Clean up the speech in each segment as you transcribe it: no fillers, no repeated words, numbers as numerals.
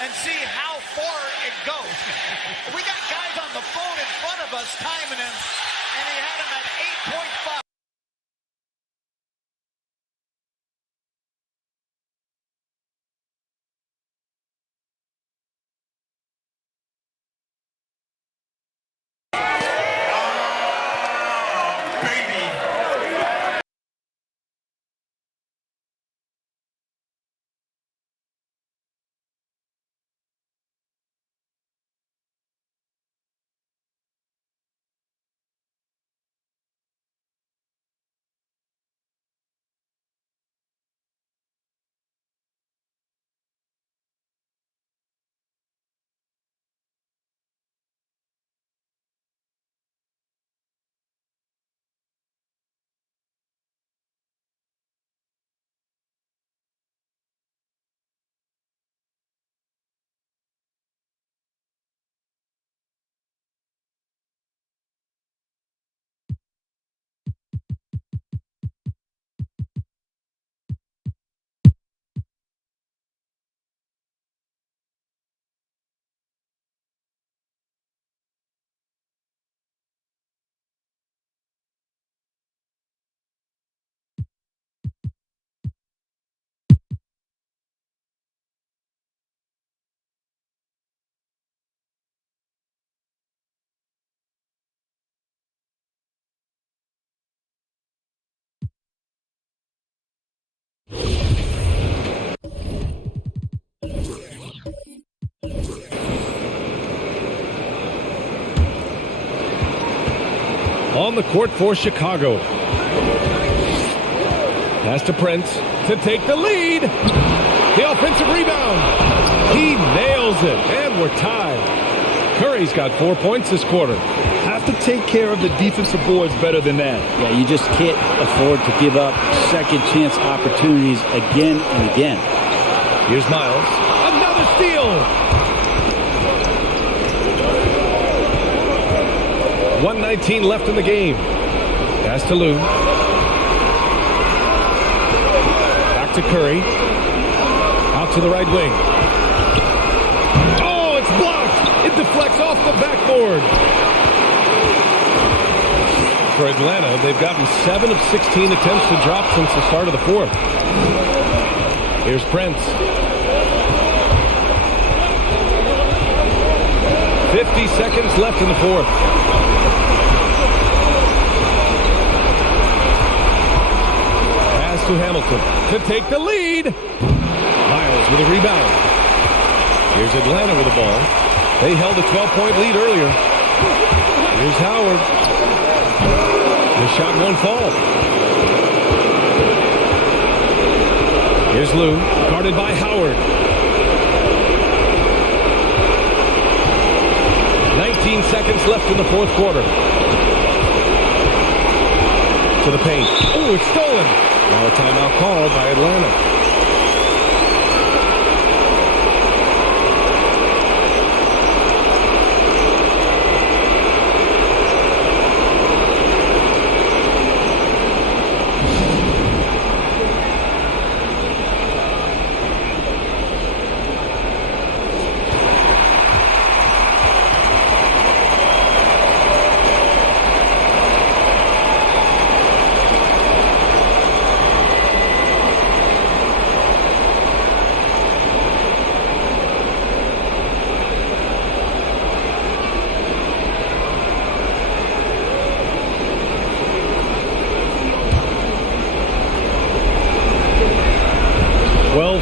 and see how far it goes. We got guys on the phone in front of us timing him, and he had him at 8.5. On the court for Chicago. Pass to Prince to take the lead. The offensive rebound. He nails it, and we're tied. Curry's got 4 points this quarter. Have to take care of the defensive boards better than that. Yeah, you just can't afford to give up second chance opportunities again and again. Here's Miles. Another steal. 1:19 left in the game. Pass to Lou. Back to Curry. Out to the right wing. Oh, it's blocked. It deflects off the backboard. For Atlanta, they've gotten 7 of 16 attempts to drop since the start of the fourth. Here's Prince. 50 seconds left in the fourth. Pass to Hamilton to take the lead. Miles with a rebound. Here's Atlanta with the ball. They held a 12-point lead earlier. Here's Howard. The shot won't fall. Here's Lou, guarded by Howard. 19 seconds left in the fourth quarter. To the paint. Oh, it's stolen. Now a timeout called by Atlanta.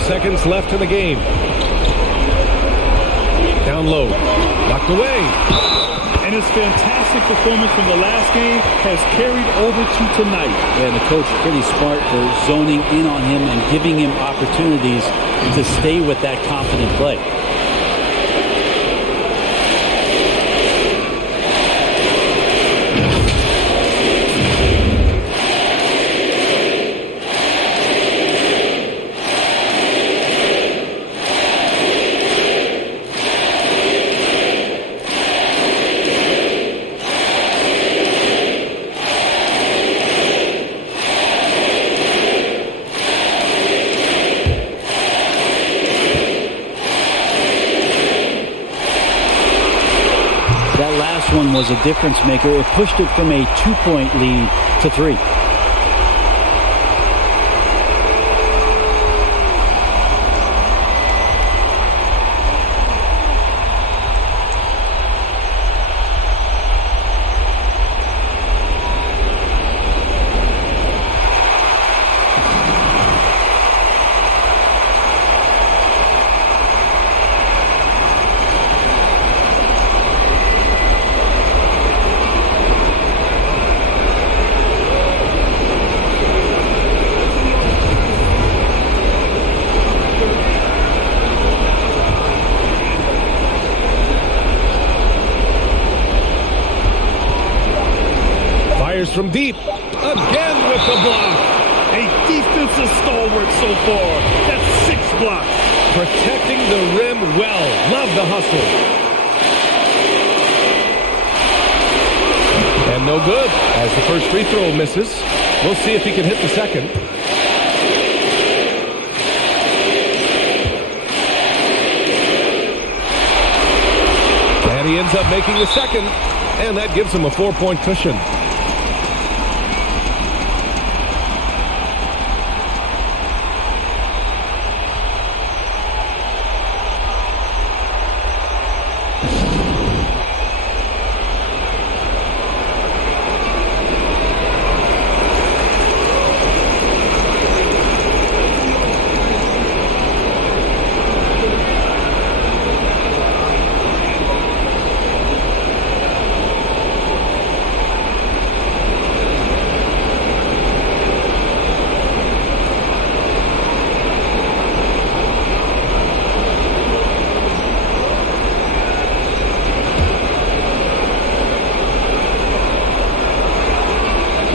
Seconds left in the game. Down low. Knocked away. And his fantastic performance from the last game has carried over to tonight. Yeah, and the coach pretty smart for zoning in on him and giving him opportunities to stay with that confident play. this one was a difference maker. It pushed it from a 2-point lead to 3. From deep, again with the block. A defensive stalwart so far. That's 6 blocks. Protecting the rim well. Love the hustle. And no good, as the first free throw misses. We'll see if he can hit the second. And he ends up making the second, and that gives him a 4-point cushion.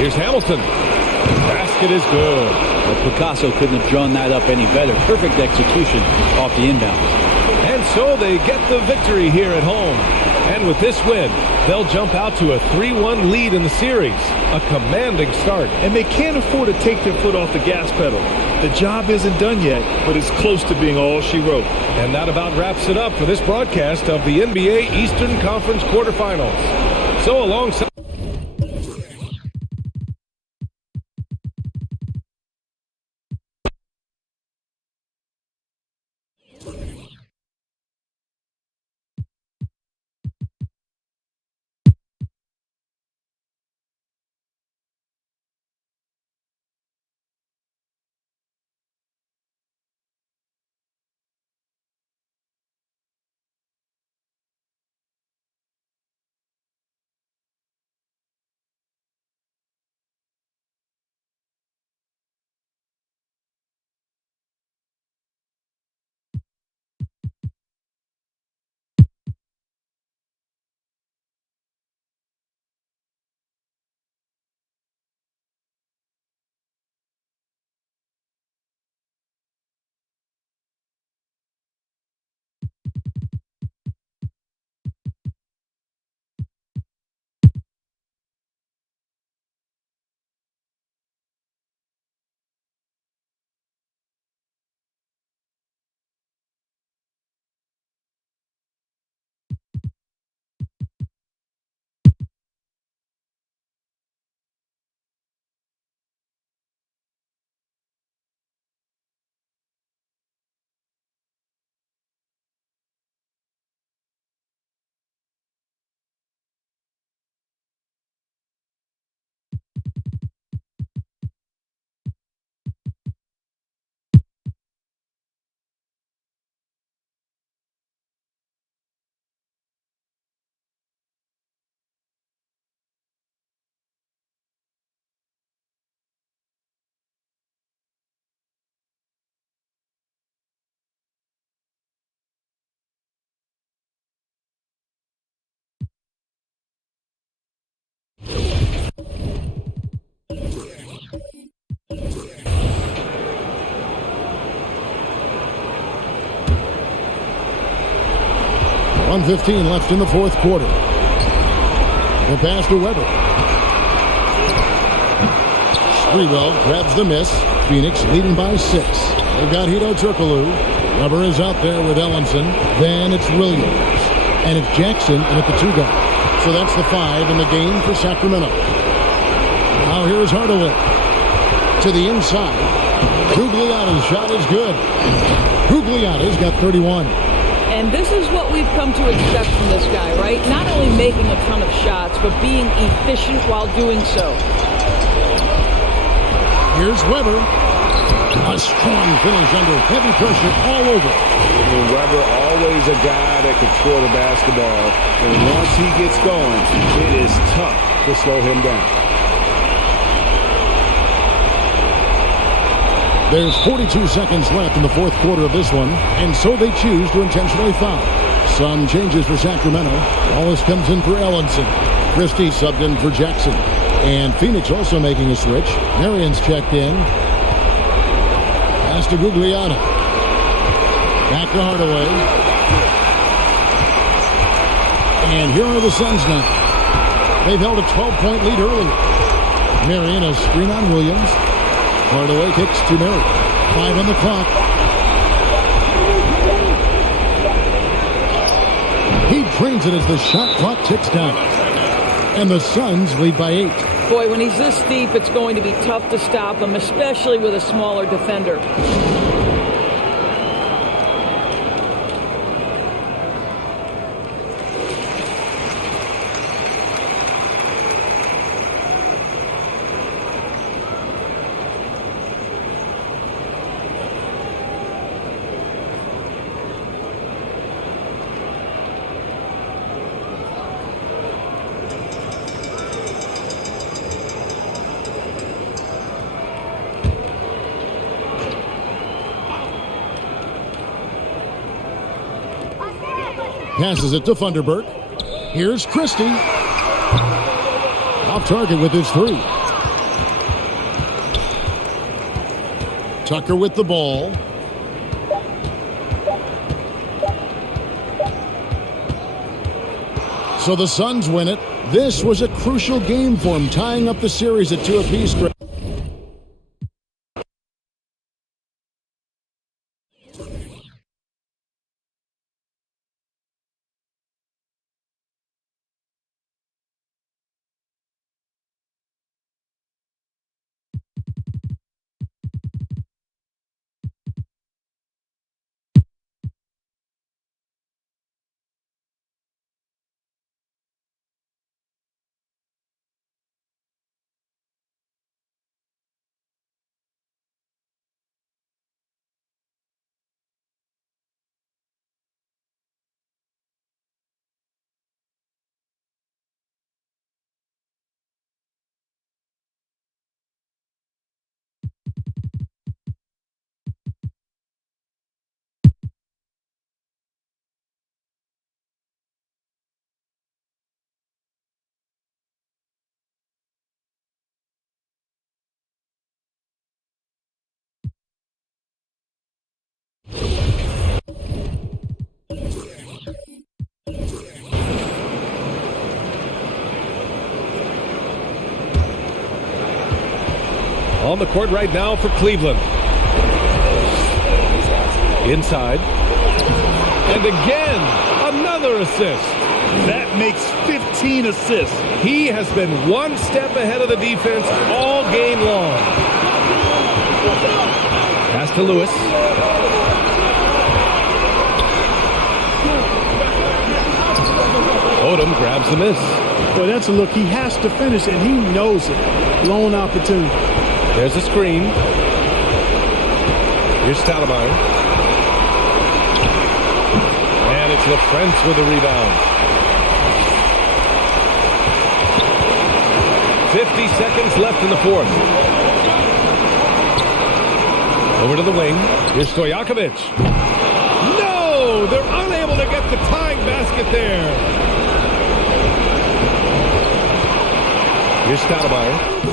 Here's Hamilton. Basket is good. Well, Picasso couldn't have drawn that up any better. Perfect execution off the inbound. And so they get the victory here at home. And with this win, they'll jump out to a 3-1 lead in the series. A commanding start. And they can't afford to take their foot off the gas pedal. The job isn't done yet, but it's close to being all she wrote. And that about wraps it up for this broadcast of the NBA Eastern Conference quarterfinals. So alongside... .115 left in the fourth quarter. The pass to Weber. Sprewell grabs the miss. Phoenix leading by 6. They've got Hito Turkoglu. Weber is out there with Ellenson. Then it's Williams. And it's Jackson in at the 2 guard. So that's the 5 in the game for Sacramento. Now here's Hardaway. To the inside. Gugliotta's shot is good. Gugliotta's got 31. And this is what we've come to expect from this guy, right? Not only making a ton of shots, but being efficient while doing so. Here's Weber. A strong finish under heavy pressure all over. Weber, always a guy that can score the basketball. And once he gets going, it is tough to slow him down. There's 42 seconds left in the fourth quarter of this one, and so they choose to intentionally foul. Some changes for Sacramento. Wallace comes in for Ellenson. Christie subbed in for Jackson. And Phoenix also making a switch. Marion's checked in. Pass to Gugliotta. Back to Hardaway. And here are the Suns now. They've held a 12-point lead earlier. Marion a screen on Williams. Hardaway kicks to Marion. 5 on the clock. He drains it as the shot clock ticks down. And the Suns lead by 8. Boy, when he's this deep, it's going to be tough to stop him, especially with a smaller defender. Passes it to Funderburk. Here's Christie. Off target with his 3. Tucker with the ball. So the Suns win it. This was a crucial game for them, tying up the series at 2 apiece. On the court right now for Cleveland. Inside. And again, another assist. That makes 15 assists. He has been one step ahead of the defense all game long. Pass to Lewis. Odom grabs the miss. Well, that's a look. He has to finish, and he knows it. Lone opportunity. There's a screen. Here's Stoudemire. And it's LaFrentz with the rebound. 50 seconds left in the fourth. Over to the wing. Here's Stojakovic. No! They're unable to get the tying basket there. Here's Stoudemire.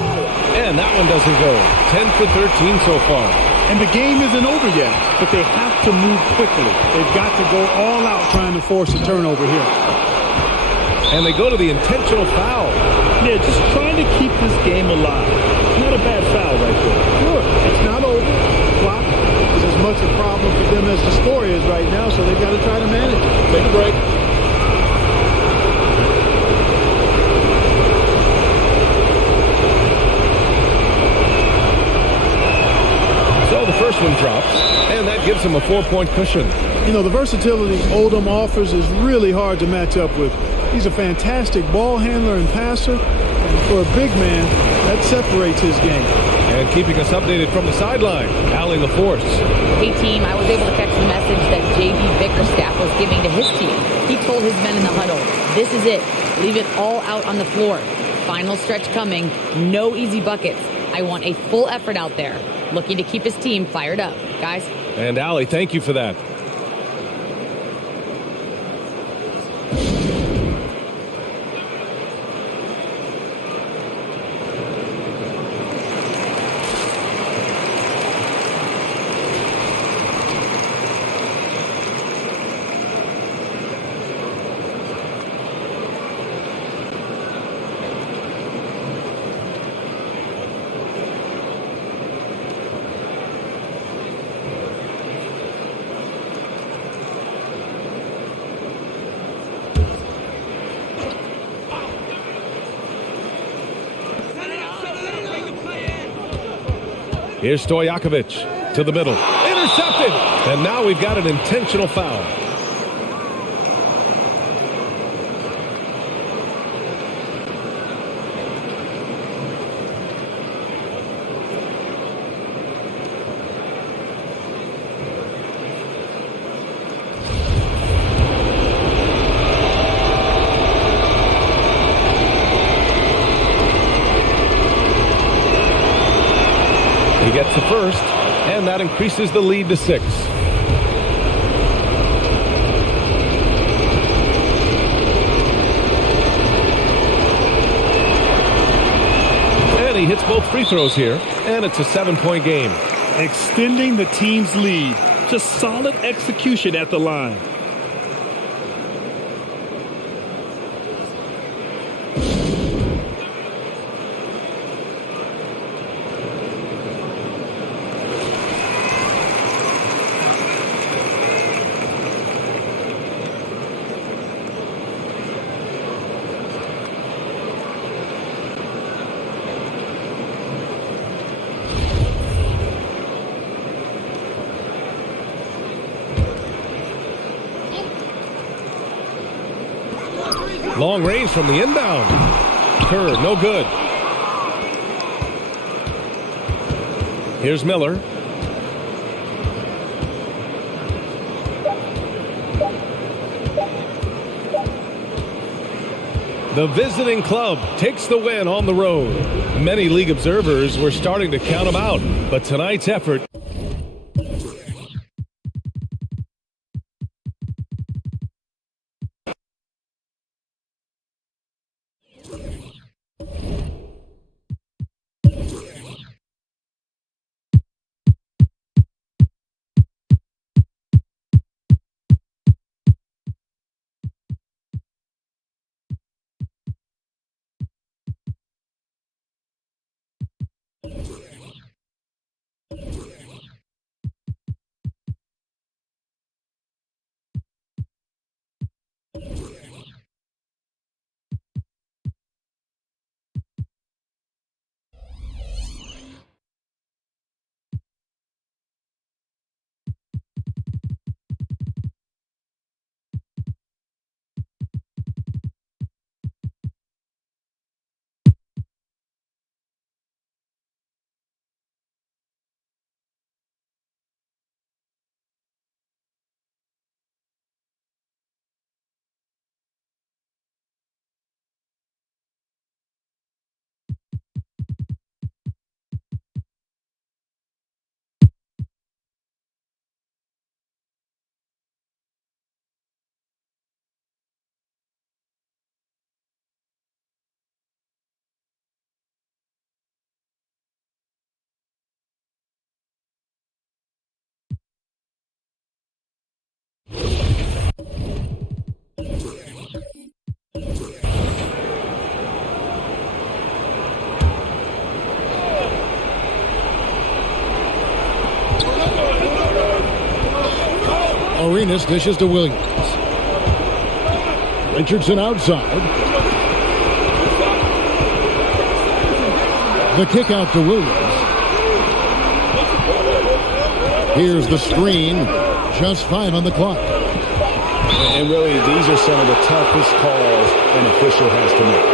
And that one doesn't go. 10 for 13 so far. And the game isn't over yet, but they have to move quickly. They've got to go all out trying to force a turnover here. And they go to the intentional foul. Yeah, just trying to keep this game alive. Not a bad foul right there. Sure, it's not over. Clock is as much a problem for them as the score is right now, so they've got to try to manage it. Take a break. gives him a 4-point cushion. You know, the versatility Oldham offers is really hard to match up with. He's a fantastic ball handler and passer, and for a big man, that separates his game. And keeping us updated from the sideline, Allie LaForce. Hey team, I was able to catch the message that J.B. Bickerstaff was giving to his team. He told his men in the huddle, this is it. Leave it all out on the floor. Final stretch coming. No easy buckets. I want a full effort out there. Looking to keep his team fired up. Guys. And Allie, thank you for that. Here's Stojakovic to the middle. Intercepted! And now we've got an intentional foul. He gets the first, and that increases the lead to 6. And he hits both free throws here, and it's a 7-point game. Extending the team's lead. Just solid execution at the line. Long range from the inbound. Kerr, no good. Here's Miller. The visiting club takes the win on the road. Many league observers were starting to count them out, but tonight's effort Arenas dishes to Williams. Richardson outside. The kick out to Williams. Here's the screen. Just 5 on the clock. And really, these are some of the toughest calls an official has to make.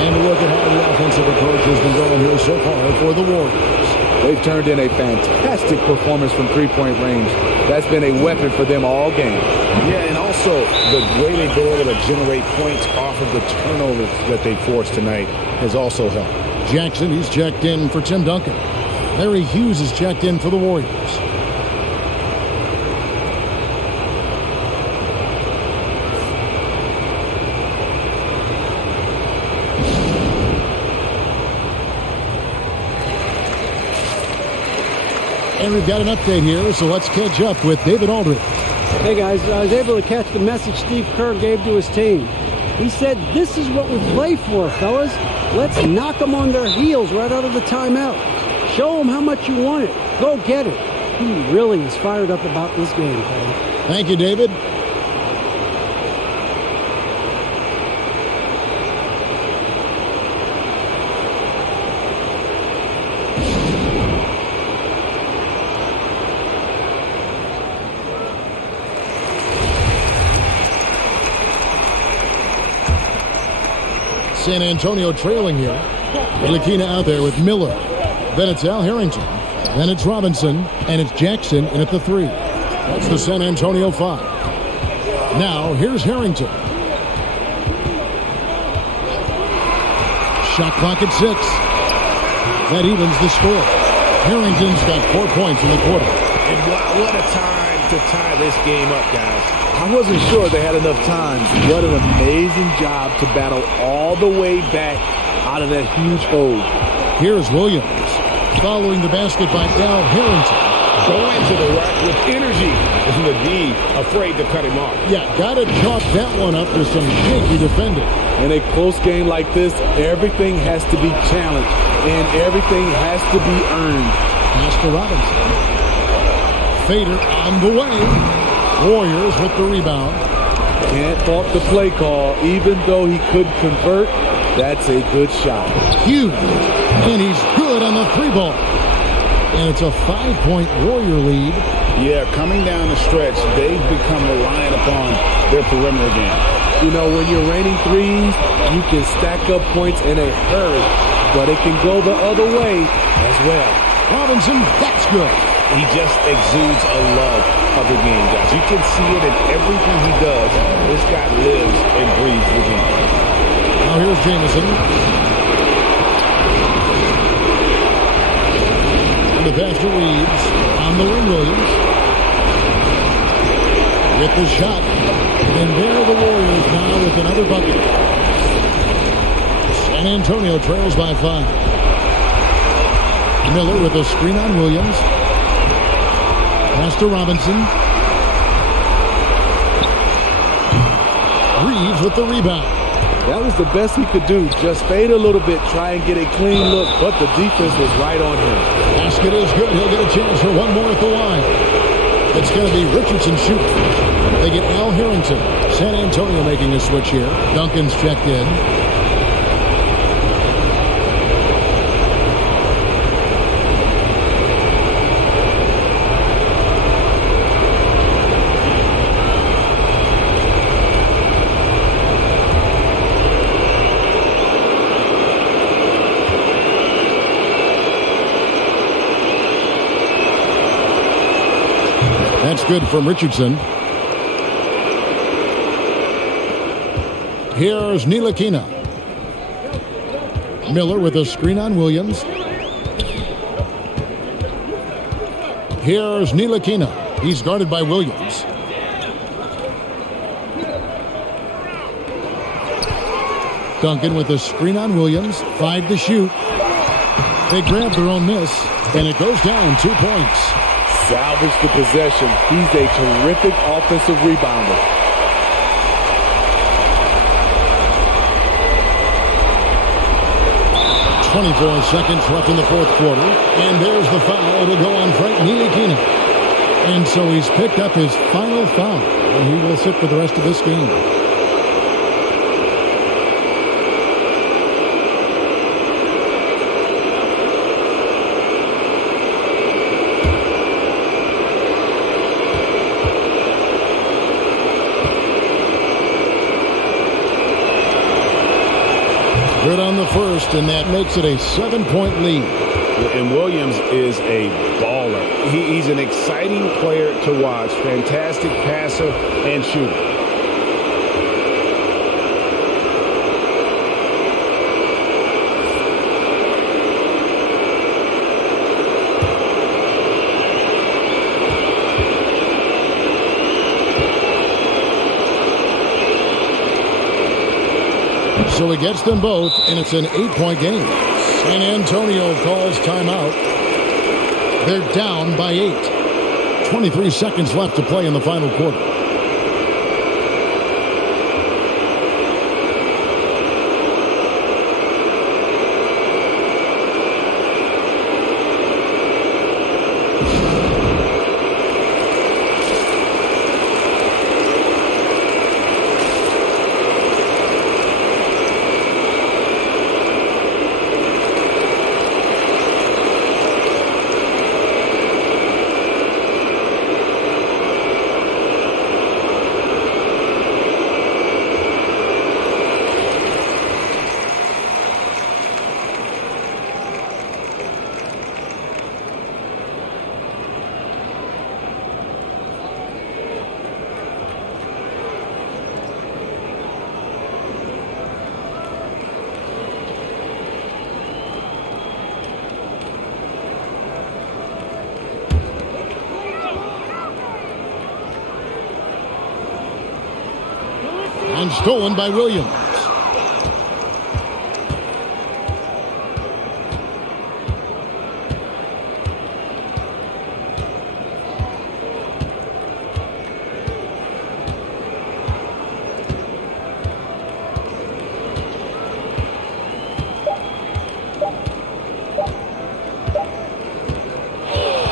And look at how the offensive approach has been going here so far for the Warriors. They've turned in a fantastic performance from three-point range. That's been a weapon for them all game. Yeah, and also the way they've been able to generate points off of the turnovers that they forced tonight has also helped. Jackson, he's checked in for Tim Duncan. Larry Hughes is checked in for the Warriors. And we've got an update here, so let's catch up with David Aldridge. Hey guys, I was able to catch the message Steve Kerr gave to his team. He said, "This is what we play for, fellas. Let's knock them on their heels right out of the timeout. Show them how much you want it. Go get it." He really is fired up about this game, buddy. Thank you, David. San Antonio trailing here. Ntilikina out there with Miller. Then it's Al Harrington. Then it's Robinson. And it's Jackson in at the 3. That's the San Antonio 5. Now, here's Harrington. Shot clock at 6. That evens the score. Harrington's got 4 points in the quarter. And what a time to tie this game up, guys. I wasn't sure they had enough time. What an amazing job to battle all the way back out of that huge hole. Here's Williams. Following the basket by Al Harrington. Going to the rack with energy. And the D afraid to cut him off. Yeah, got to chalk that one up with some shaky defending. In a close game like this, everything has to be challenged and everything has to be earned. Pass to Robinson. Fader on the way. Warriors with the rebound. Can't fault the play call. Even though he couldn't convert, that's a good shot. Huge. And he's good on the 3-ball. And it's a 5-point Warrior lead. Yeah, coming down the stretch, they've become reliant upon their perimeter game. You know, when you're raining threes, you can stack up points in a hurry. But it can go the other way as well. Robinson, that's good. He just exudes a love of the game, guys. You can see it in everything he does. This guy lives and breathes the game. Now here's Jamison. And the pass to Reeves. On the wing, Williams. With the shot. And there the Warriors now with another bucket. San Antonio trails by 5. Miller with a screen on Williams. Pass to Robinson. Reeves with the rebound. That was the best he could do. Just fade a little bit, try and get a clean look, but the defense was right on him. Basket is good. He'll get a chance for one more at the line. It's going to be Richardson shooting. They get Al Harrington. San Antonio making a switch here. Duncan's checked in. That's good from Richardson. Here's Ntilikina. Miller with a screen on Williams. Here's Ntilikina. He's guarded by Williams. Duncan with a screen on Williams. 5 to shoot. They grab their own miss, and it goes down 2 points. Salvage the possession. He's a terrific offensive rebounder. .24 seconds left in the fourth quarter. And there's the foul. It'll go on Frank Ntilikina. And so he's picked up his final foul. And he will sit for the rest of this game. Good on the first, and that makes it a 7-point lead. And Williams is a baller. He's an exciting player to watch. Fantastic passer and shooter. So he gets them both, and it's an 8-point game. San Antonio calls timeout. They're down by 8. 23 seconds left to play in the final quarter. And stolen by Williams.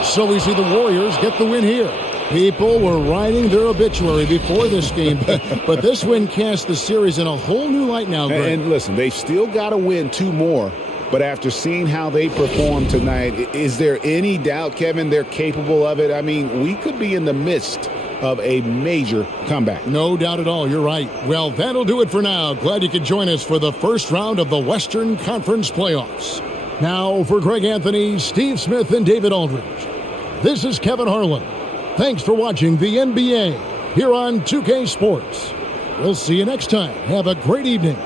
So we see the Warriors get the win here. People were writing their obituary before this game, but this win casts the series in a whole new light now, Greg. And listen, they still got to win 2 more, but after seeing how they performed tonight, is there any doubt, Kevin, they're capable of it? I mean, we could be in the midst of a major comeback. No doubt at all. You're right. Well, that'll do it for now. Glad you could join us for the first round of the Western Conference playoffs. Now, for Greg Anthony, Steve Smith, and David Aldridge, this is Kevin Harlan. Thanks for watching the NBA here on 2K Sports. We'll see you next time. Have a great evening.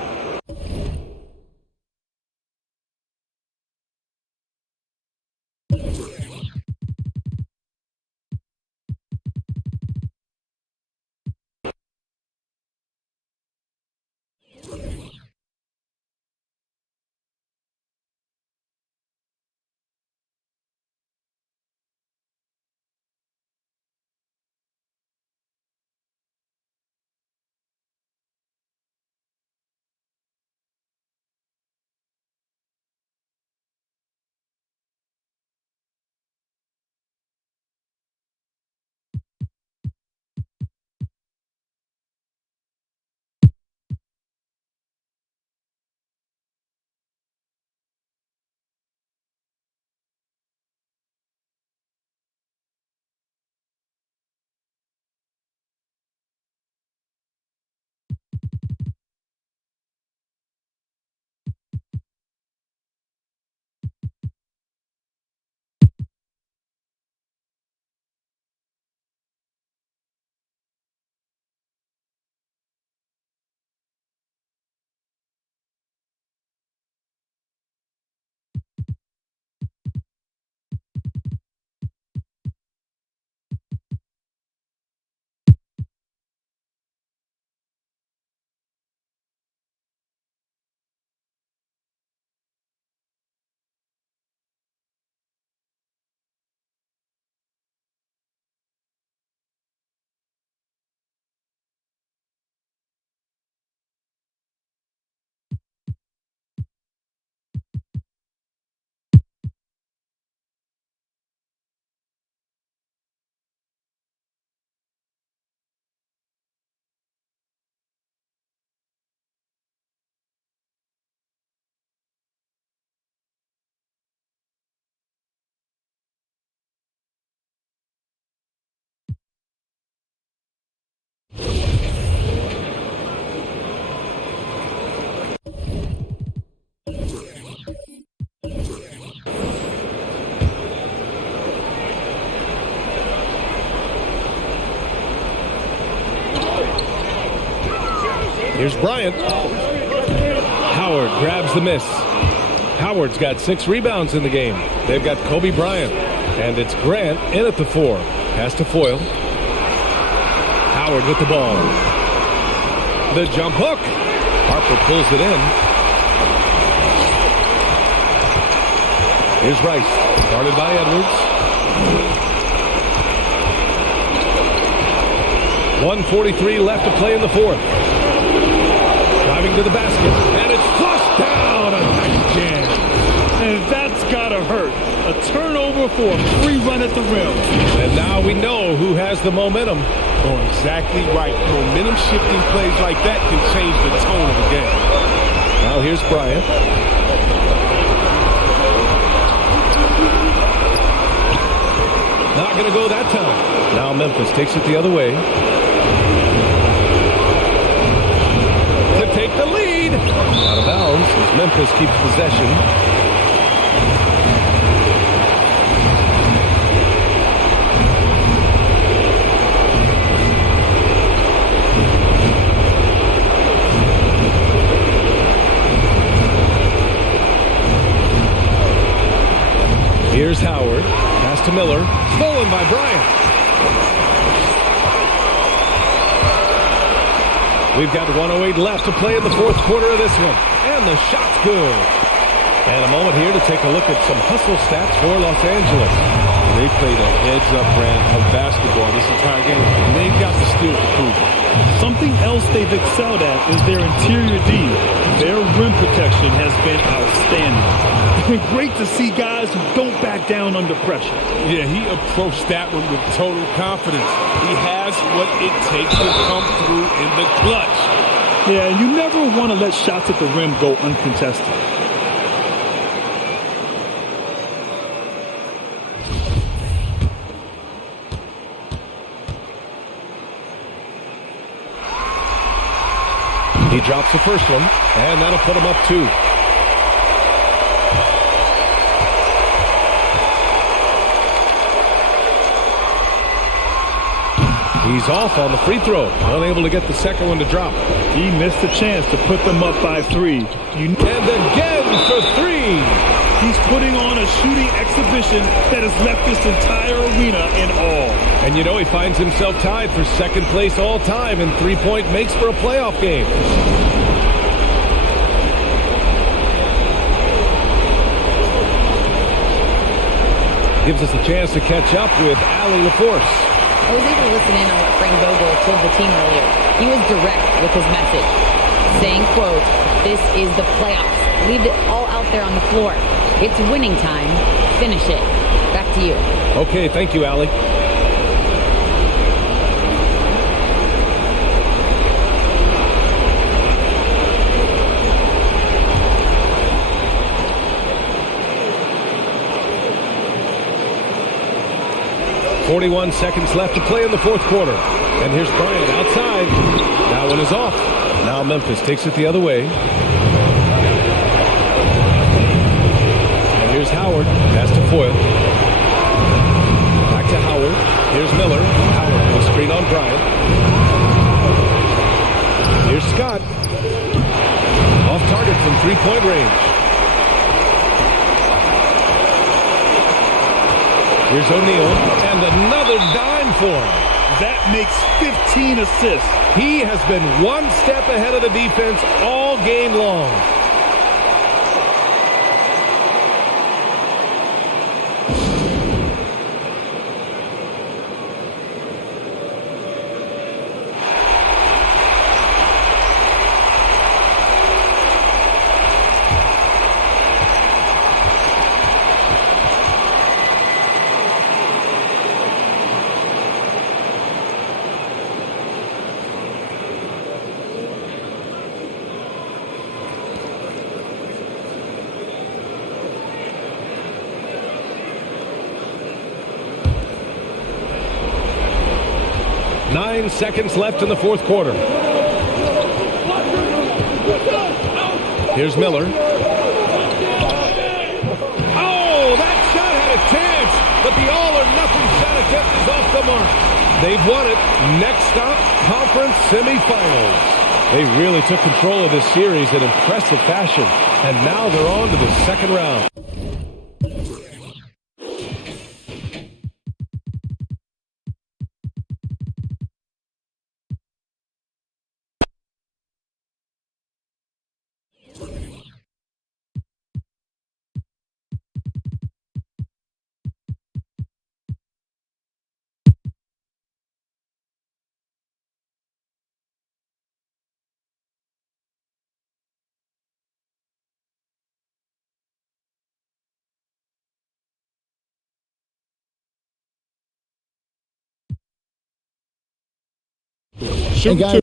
Here's Bryant. Howard grabs the miss. Howard's got 6 rebounds in the game. They've got Kobe Bryant. And it's Grant in at the 4. Pass to Foyle. Howard with the ball. The jump hook. Harper pulls it in. Here's Rice. Guarded by Edwards. 1:43 left to play in the 4th. Driving to the basket. And it's flushed down. A nice jam. And that's gotta hurt. A turnover for a free run at the rim. And now we know who has the momentum. Oh, exactly right. Momentum shifting plays like that can change the tone of the game. Now here's Bryant. Not going to go that time. Now Memphis takes it the other way. To take the lead. Out of bounds as Memphis keeps possession. Here's Howard. Pass to Miller. Stolen by Bryant. We've got 1:08 left to play in the 4th quarter of this one. And the shot's good. And a moment here to take a look at some hustle stats for Los Angeles. They played a heads-up brand of basketball this entire game. And they've got the steal to prove it. Something else they've excelled at is their interior D. Their rim protection has been outstanding. Great to see guys who don't back down under pressure. Yeah, he approached that one with total confidence. He has what it takes to come through in the clutch. Yeah, and you never want to let shots at the rim go uncontested. He drops the first one, and that'll put him up 2. He's off on the free throw. Unable to get the second one to drop. He missed a chance to put them up by 3. And again for 3. He's putting on a shooting exhibition that has left this entire arena in awe. And you know he finds himself tied for 2nd place all time in three-point makes for a playoff game. Gives us a chance to catch up with Allie LaForce. I was able to listen in on what Frank Vogel told the team earlier. He was direct with his message, saying, quote, "This is the playoffs. Leave it all out there on the floor. It's winning time. Finish it." Back to you. Okay, thank you, Allie. .41 seconds left to play in the 4th quarter. And here's Bryant outside. That one is off. Now Memphis takes it the other way. And here's Howard. Pass to Foyle. Back to Howard. Here's Miller. Howard with a screen on Bryant. Here's Scott. Off target from 3-point range. Here's O'Neal, and another dime for him. That makes 15 assists. He has been one step ahead of the defense all game long. Nine seconds left in the 4th quarter. Here's Miller. Oh, that shot had a chance, but the all-or-nothing shot attempt is off the mark. They've won it. Next stop, conference semifinals. They really took control of this series in impressive fashion, and now they're on to the second round. Hey guys,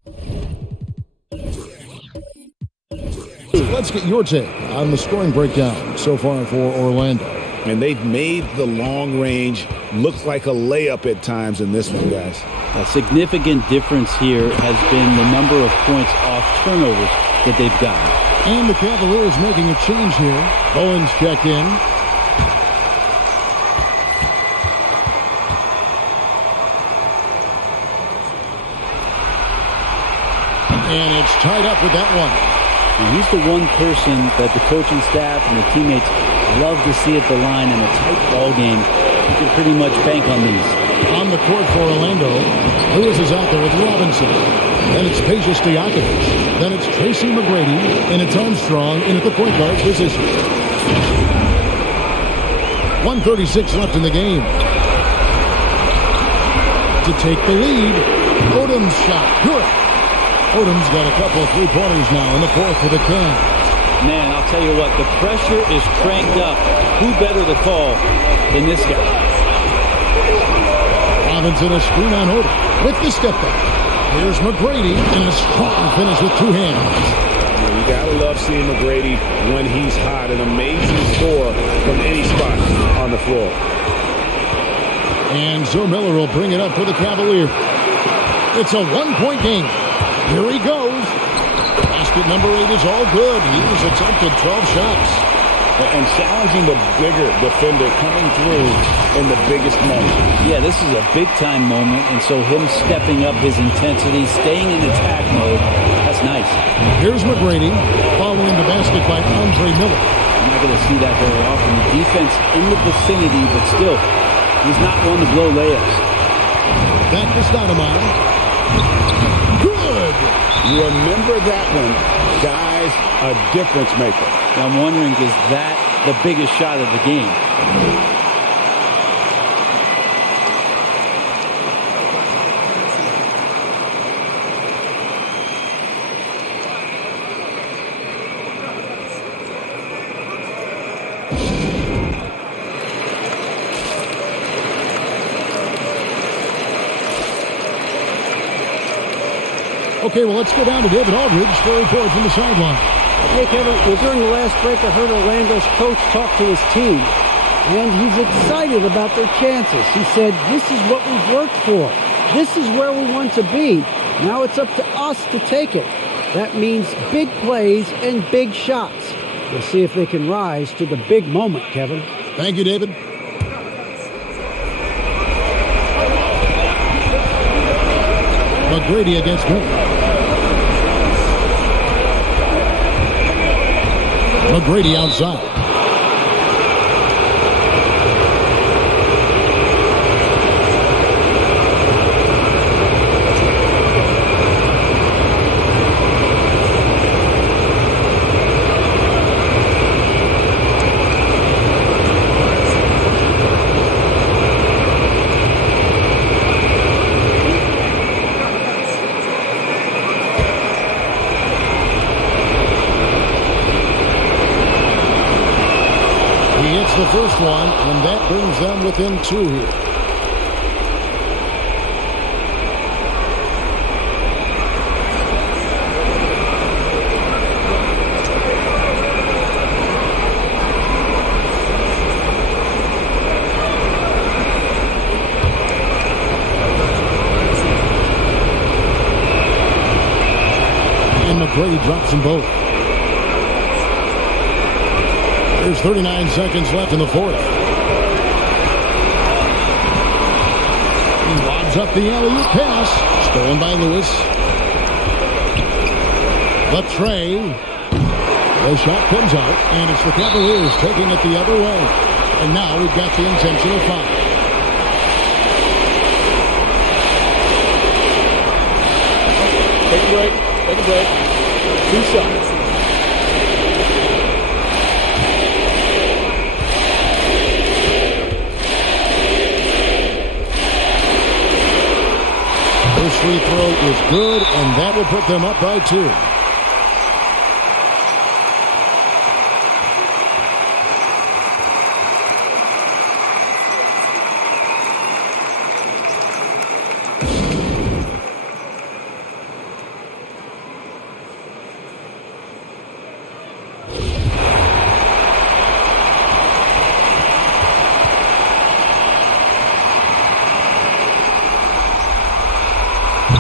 let's get your take on the scoring breakdown so far for Orlando. And they've made the long range look like a layup at times in this one, guys. A significant difference here has been the number of points off turnovers that they've gotten. And the Cavaliers making a change here. Owens checked in. And it's tied up with that one. And he's the one person that the coaching staff and the teammates love to see at the line in a tight ball game. You can pretty much bank on these. On the court for Orlando, Lewis is out there with Robinson. Then it's Peja Stojakovic. Then it's Tracy McGrady. And it's Armstrong in at the point guard position. 1:36 left in the game. To take the lead, Odom's shot. Good. Odom's got a couple of three-pointers now in the fourth for the Cavs. Man, I'll tell you what, the pressure is cranked up. Who better to call than this guy? Robinson a screen on Odom with the step back. Here's McGrady in a strong finish with two hands. You gotta love seeing McGrady when he's hot. An amazing score from any spot on the floor. And Joe Miller will bring it up for the Cavaliers. It's a one-point game. Here he goes. Basket number 8 is all good. He's attempted 12 shots. And challenging the bigger defender coming through in the biggest moment. Yeah, this is a big-time moment, and so him stepping up his intensity, staying in attack mode, that's nice. Here's McGrady following the basket by Andre Miller. I'm not going to see that very often. The defense in the vicinity, but still, he's not one to blow layups. Back to Stoudemire. Good! You remember that one, guys, a difference maker. I'm wondering, is that the biggest shot of the game? Okay, well, let's go down to David Aldridge for a report from the sideline. Hey, Kevin, well, during the last break, I heard Orlando's coach talk to his team, and he's excited about their chances. He said, this is what we've worked for. This is where we want to be. Now it's up to us to take it. That means big plays and big shots. We'll see if they can rise to the big moment, Kevin. Thank you, David. McGrady against Miller. McGrady outside. The first one, and that brings them within 2 here. And McGrady drops them both. There's 39 seconds left in the fourth. He lobs up the alley-oop pass. Stolen by Lewis. Trey. The shot comes out, and it's the Cavaliers taking it the other way. And now we've got the intentional foul. Take a break. Take a break. 2 shots. First free throw is good, and that will put them up by 2.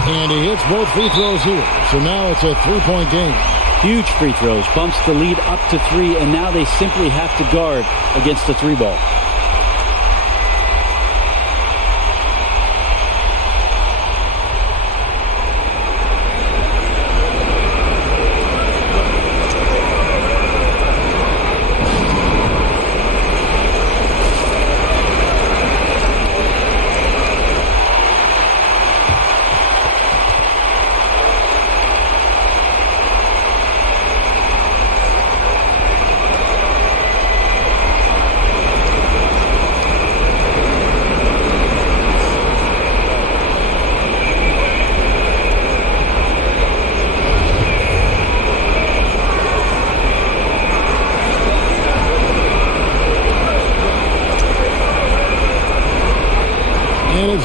And he hits both free throws here. So now it's a 3-point game. Huge free throws. Bumps the lead up to 3, and now they simply have to guard against the 3-ball.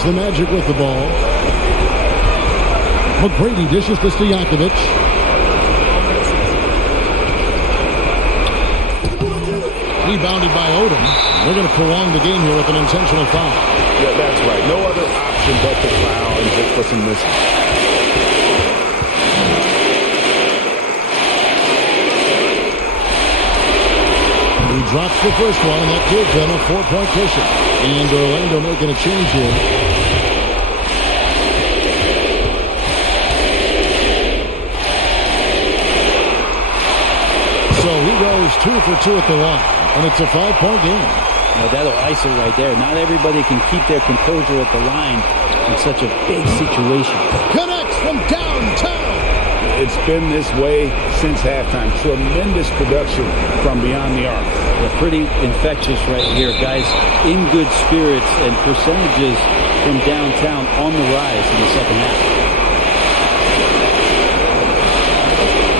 The Magic with the ball. McGrady dishes to Stojakovic. Rebounded by Odom. They're going to prolong the game here with an intentional foul. Yeah, that's right. No other option but to foul and just for some missing. He drops the first one, and that gives them a 4-point cushion. And Orlando making a change here. So he goes 2 for 2 at the line, and it's a 5-point game. Now that'll ice it right there. Not everybody can keep their composure at the line in such a big situation. Connects from downtown. It's been this way since halftime. Tremendous production from beyond the arc. They're pretty infectious right here. Guys in good spirits, and percentages from downtown on the rise in the second half.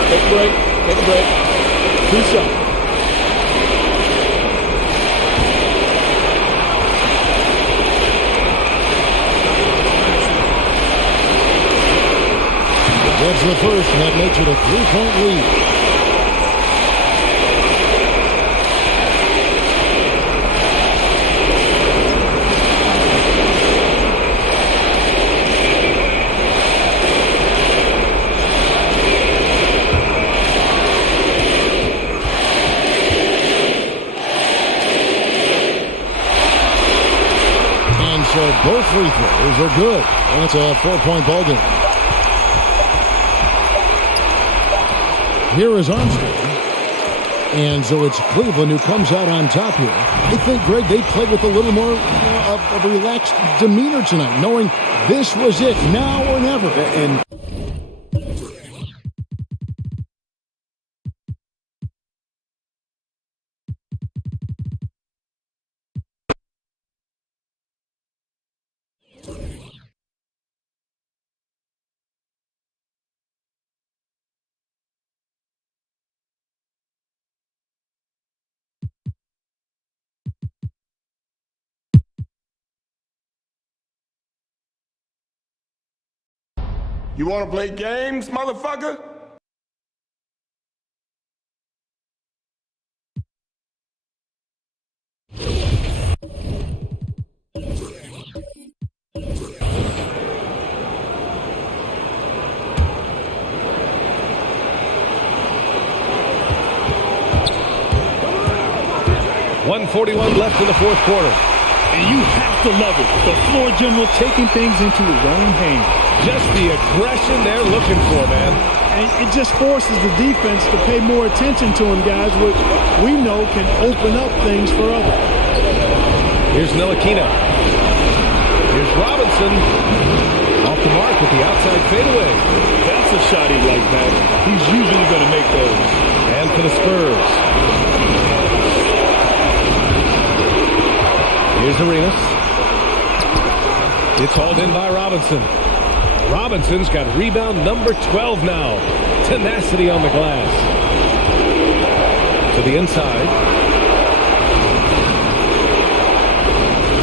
Take a break. Take a break. 2 shots. That's the first, and that makes it a 3-point lead. And so both free throws are good. And it's a 4-point ball game. Here is Armstrong. And so it's Cleveland who comes out on top here. I think, Greg, they played with a little more of a relaxed demeanor tonight, knowing this was it, now or never. And you want to play games, motherfucker? .141 left in the fourth quarter. And you have to love it. The floor general taking things into his own hands. Just the aggression they're looking for, man. And it just forces the defense to pay more attention to him, guys, which we know can open up things for others. Here's Ntilikina. Here's Robinson. Off the mark with the outside fadeaway. That's a shot he'd like back. He's usually going to make those. And for the Spurs. Here's Arenas. It's hauled in by Robinson. Robinson's got rebound number 12 now. Tenacity on the glass. To the inside.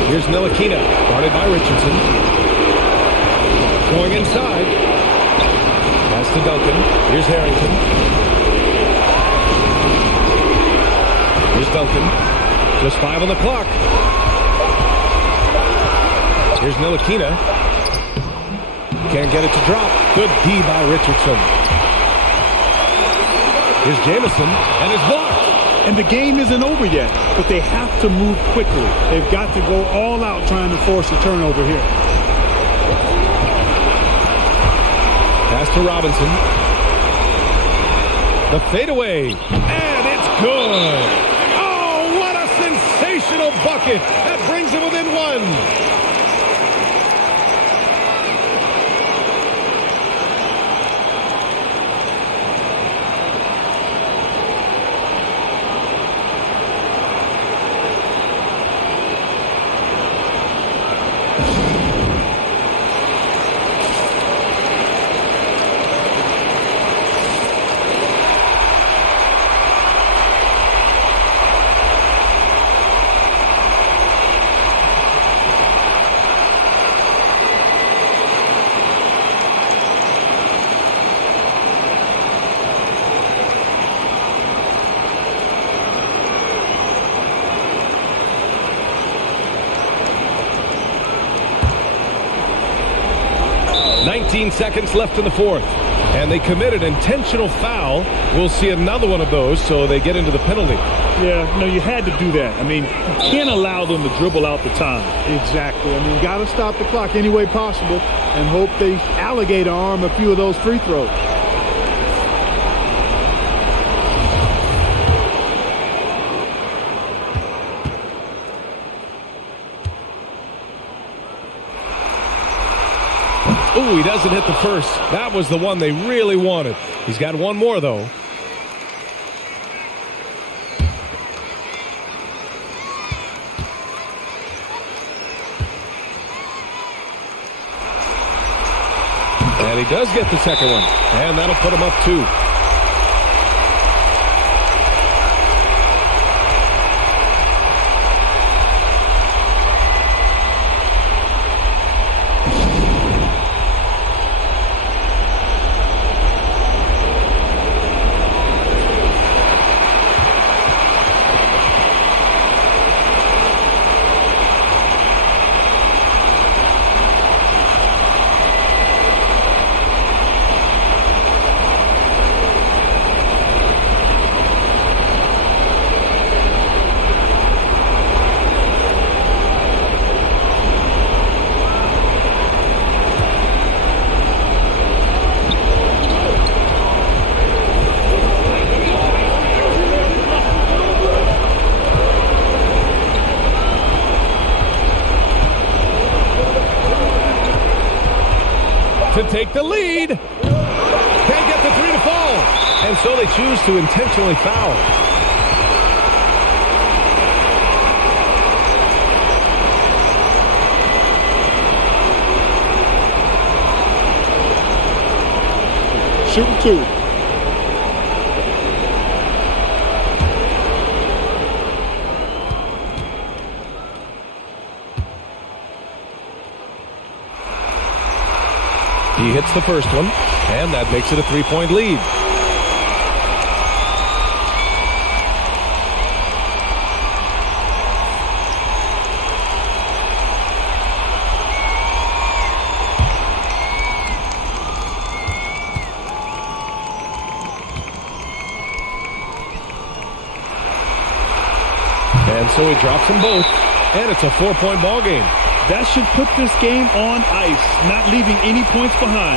Here's Ntilikina, guarded by Richardson. Going inside. Pass to Duncan. Here's Harrington. Here's Duncan. Just 5 on the clock. Here's Ntilikina. Can't get it to drop. Good D by Richardson. Here's Jamison, and it's blocked. And the game isn't over yet, but they have to move quickly. They've got to go all out trying to force a turnover here. Pass to Robinson. The fadeaway, and it's good. Oh, what a sensational bucket. That brings it within one. Seconds left in the fourth, and they committed intentional foul. We'll see another one of those, so they get into the penalty. Yeah, no, you had to do that. I mean, you can't allow them to dribble out the time. Exactly. I mean, you got to stop the clock any way possible and hope they alligator arm a few of those free throws. Ooh, he doesn't hit the first. That was the one they really wanted. He's got one more, though. And he does get the second one. And that'll put him up 2. To take the lead. Can't get the 3 to fall. And so they choose to intentionally foul. Shooting 2. He hits the first one, and that makes it a 3-point lead. And so he drops them both, and it's a 4-point ball game. That should put this game on ice, not leaving any points behind.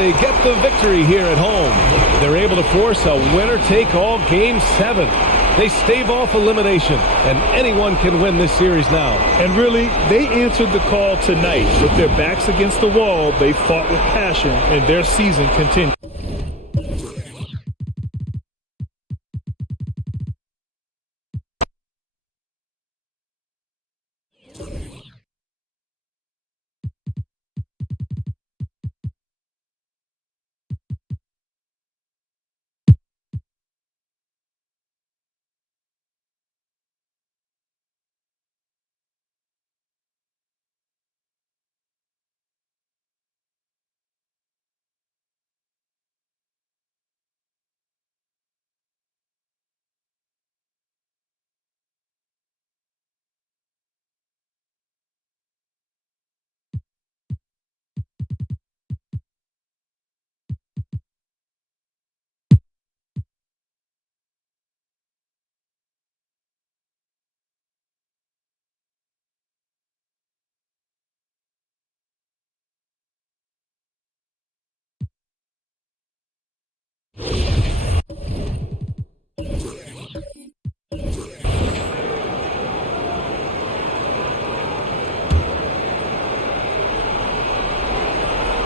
they get the victory here at home. They're able to force a winner-take-all Game 7. They stave off elimination, and anyone can win this series now. And really, they answered the call tonight. With their backs against the wall, they fought with passion, and their season continued.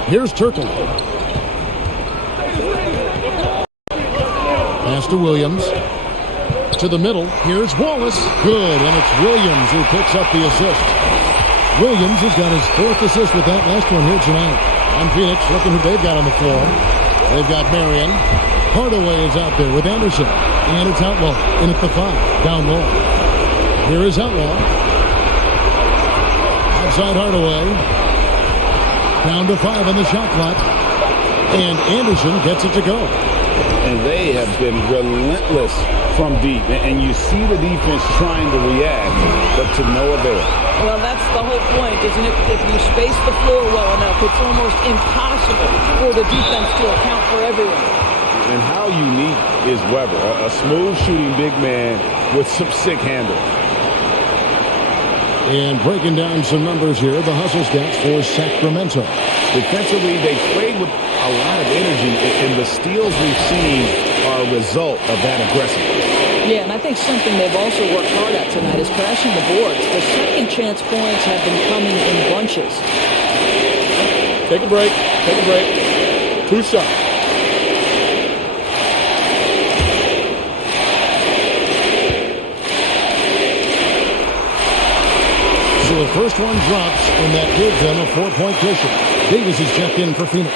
Here's Turtle. Pass to Williams. To the middle. Here's Wallace. Good, and it's Williams who picks up the assist. Williams has got his 4th assist with that last one here tonight. On Phoenix, looking who they've got on the floor. They've got Marion. Hardaway is out there with Anderson. And it's Outlaw in at the 5. Down low. Here is Outlaw. Outside Hardaway. Down to 5 on the shot clock. And Anderson gets it to go. And they have been relentless from deep. And you see the defense trying to react, but to no avail. Well, that's the whole point, isn't it? If you space the floor well enough, it's almost impossible for the defense to account for everyone. And how unique is Weber? A smooth shooting big man with some sick handles. And breaking down some numbers here, the hustle stats for Sacramento. Defensively, they played with a lot of energy, and the steals we've seen are a result of that aggressiveness. Yeah, and I think something they've also worked hard at tonight is crashing the boards. The second chance points have been coming in bunches. Take a break. Take a break. 2 shots. So the first one drops, and that gives them a 4-point cushion. Davis is checked in for Phoenix.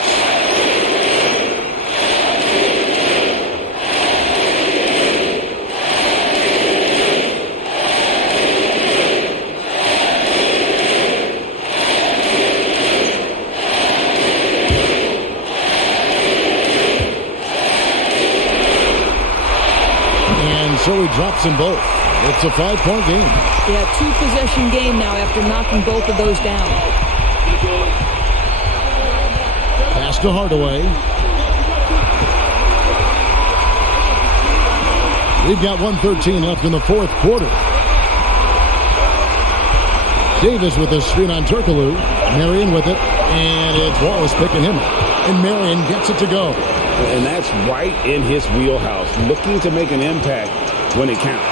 And so he drops them both. It's a 5-point game. Yeah, 2-possession game now after knocking both of those down. Pass to Hardaway. We've got 1:13 left in the 4th quarter. Davis with a screen on Turkoglu. Marion with it. And it's Wallace picking him up. And Marion gets it to go. And that's right in his wheelhouse. Looking to make an impact when it counts.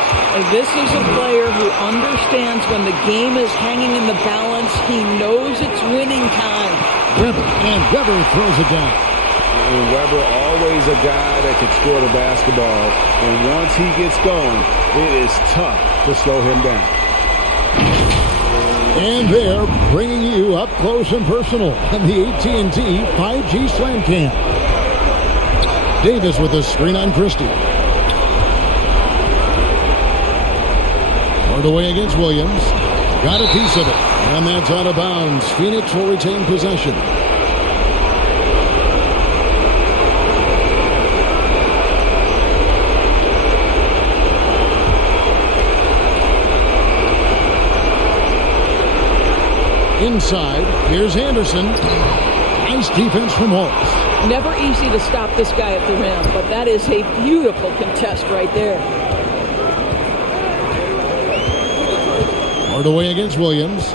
This is a player who understands when the game is hanging in the balance. He knows it's winning time. Weber, and Weber throws it down. And Weber, always a guy that can score the basketball. And once he gets going, it is tough to slow him down. And they're bringing you up close and personal on the AT&T 5G Slam Cam. Davis with a screen on Christie. Hardaway against Williams. Got a piece of it. And that's out of bounds. Phoenix will retain possession. Inside, here's Anderson. Nice defense from Wallace. Never easy to stop this guy at the rim, but that is a beautiful contest right there. Hardaway against Williams.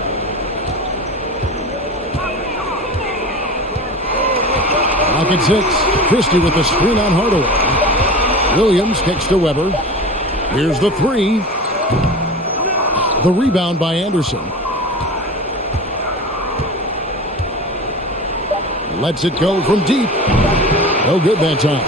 Pocket 6. Christie with the screen on Hardaway. Williams kicks to Weber. Here's the 3. The rebound by Anderson. Lets it go from deep. No good that time.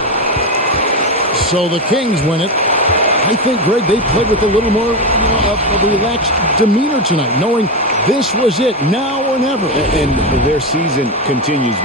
So the Kings win it. I think, Greg, they played with a little more of a relaxed demeanor tonight, knowing this was it, now or never. And their season continues.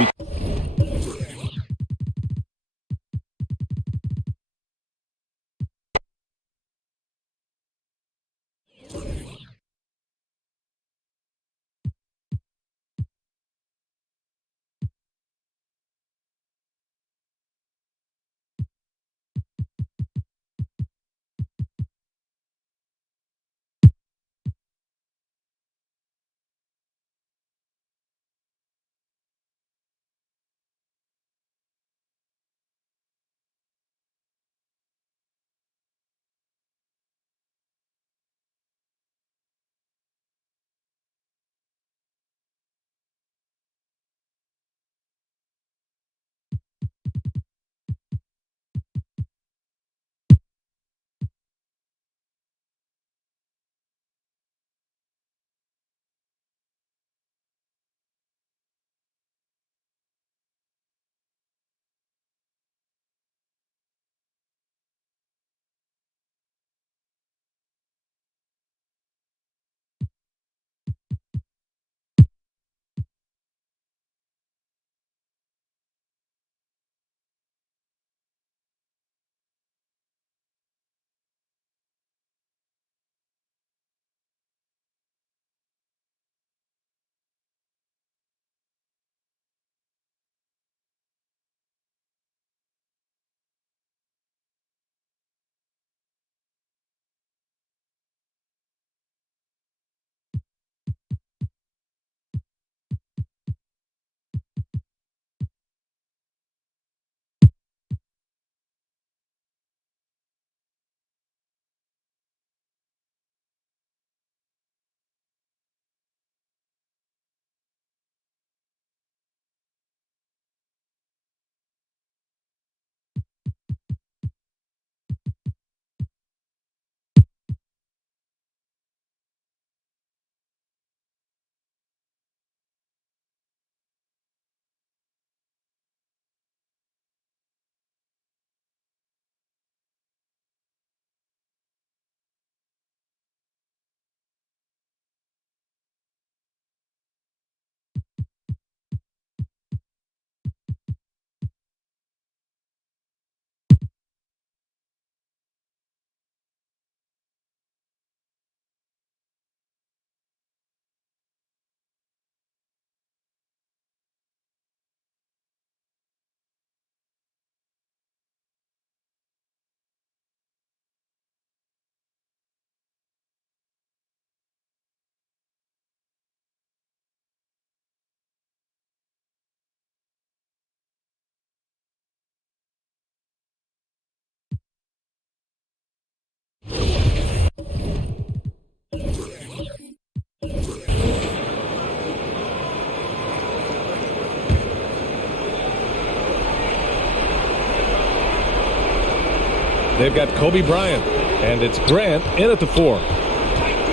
They've got Kobe Bryant, and it's Grant in at the 4.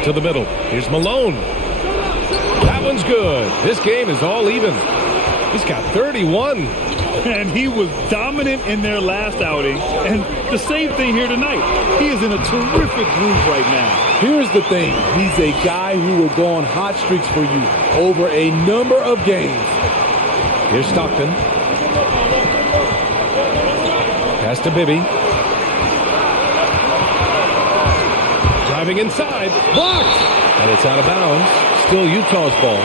To the middle. Here's Malone. That one's good. This game is all even. He's got 31. And he was dominant in their last outing. And the same thing here tonight. He is in a terrific groove right now. Here's the thing. He's a guy who will go on hot streaks for you over a number of games. Here's Stockton. Pass to Bibby. Driving inside. Blocked. And it's out of bounds. Still Utah's ball.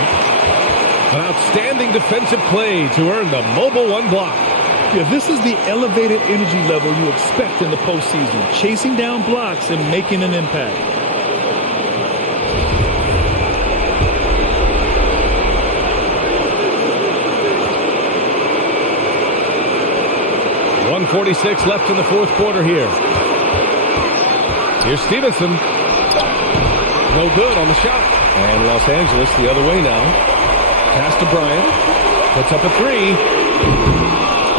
An outstanding defensive play to earn the mobile 1 block. Yeah, this is the elevated energy level you expect in the postseason. Chasing down blocks and making an impact. .146 left in the 4th quarter here. Here's Stevenson. No good on the shot. And Los Angeles the other way now. Pass to Bryant. Puts up a 3.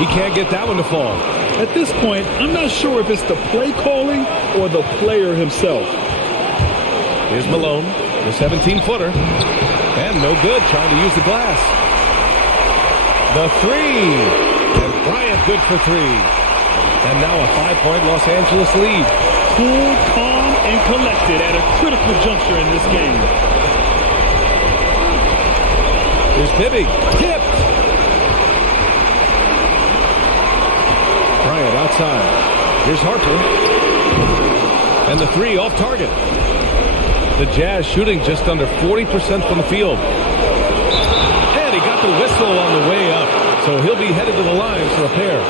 He can't get that one to fall. At this point, I'm not sure if it's the play calling or the player himself. Here's Malone, the 17-footer. And no good, trying to use the glass. The three. And Bryant good for three. And now a 5-point Los Angeles lead. Cool, calm, and collected at a critical juncture in this game. Here's Bibby. Tipped. Bryant outside. Here's Harper. And the three off target. The Jazz shooting just under 40% from the field. And he got the whistle on the way up. So he'll be headed to the line for a pair.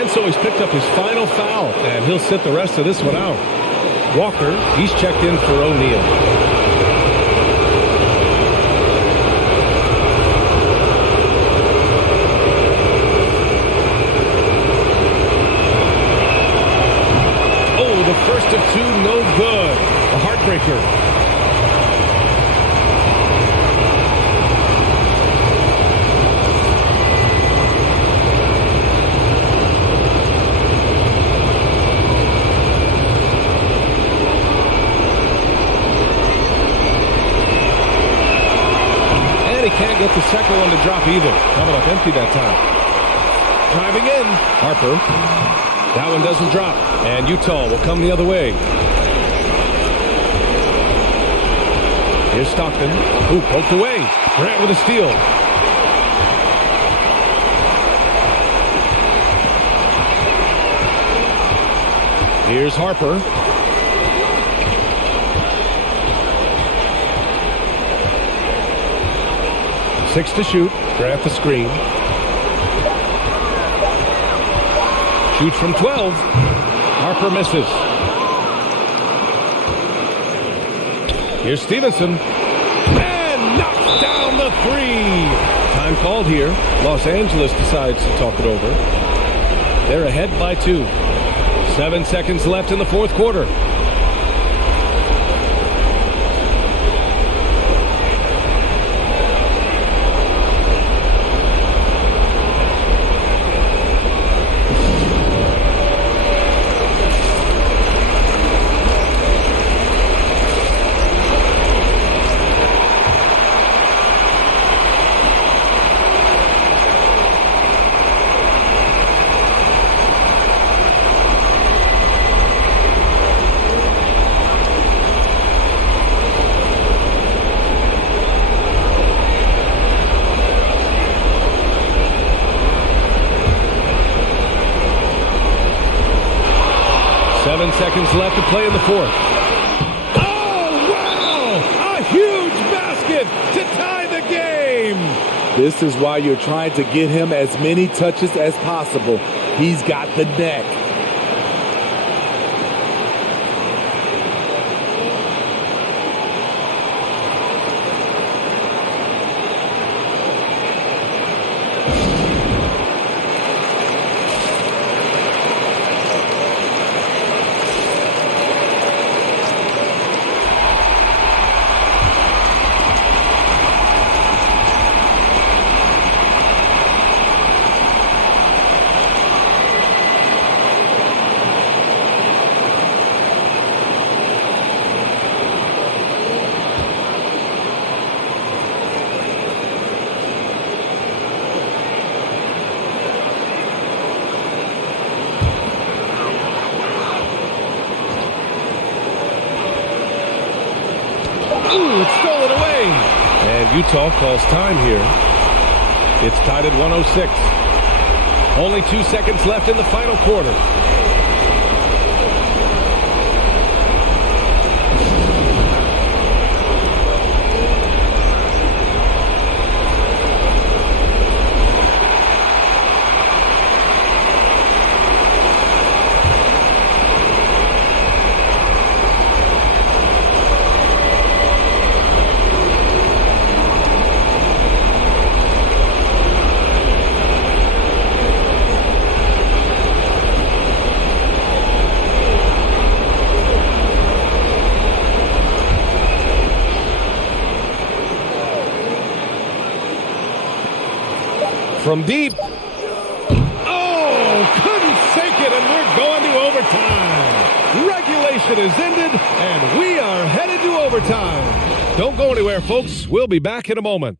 And so he's picked up his final foul. And he'll sit the rest of this one out. Walker, he's checked in for O'Neal. The first of two, no good. A heartbreaker. And he can't get the second one to drop either. Coming up empty that time. Driving in. Harper. That one doesn't drop, and Utah will come the other way. Here's Stockton. Ooh, poked away. Grant with a steal. Here's Harper. Six to shoot. Grant the screen. Shoots from 12. Harper misses. Here's Stevenson. And knocks down the three. Time called here. Los Angeles decides to talk it over. They're ahead by 2. 7 seconds left in the fourth quarter. Seconds left to play in the fourth. Oh, wow! A huge basket to tie the game! This is why you're trying to get him as many touches as possible. He's got the neck. Ooh, it's stolen away. And Utah calls time here. It's tied at 106. Only 2 seconds left in the final quarter. From deep. Oh, overtime. Regulation is ended, and we are headed to overtime. Don't go anywhere, folks. We'll be back in a moment.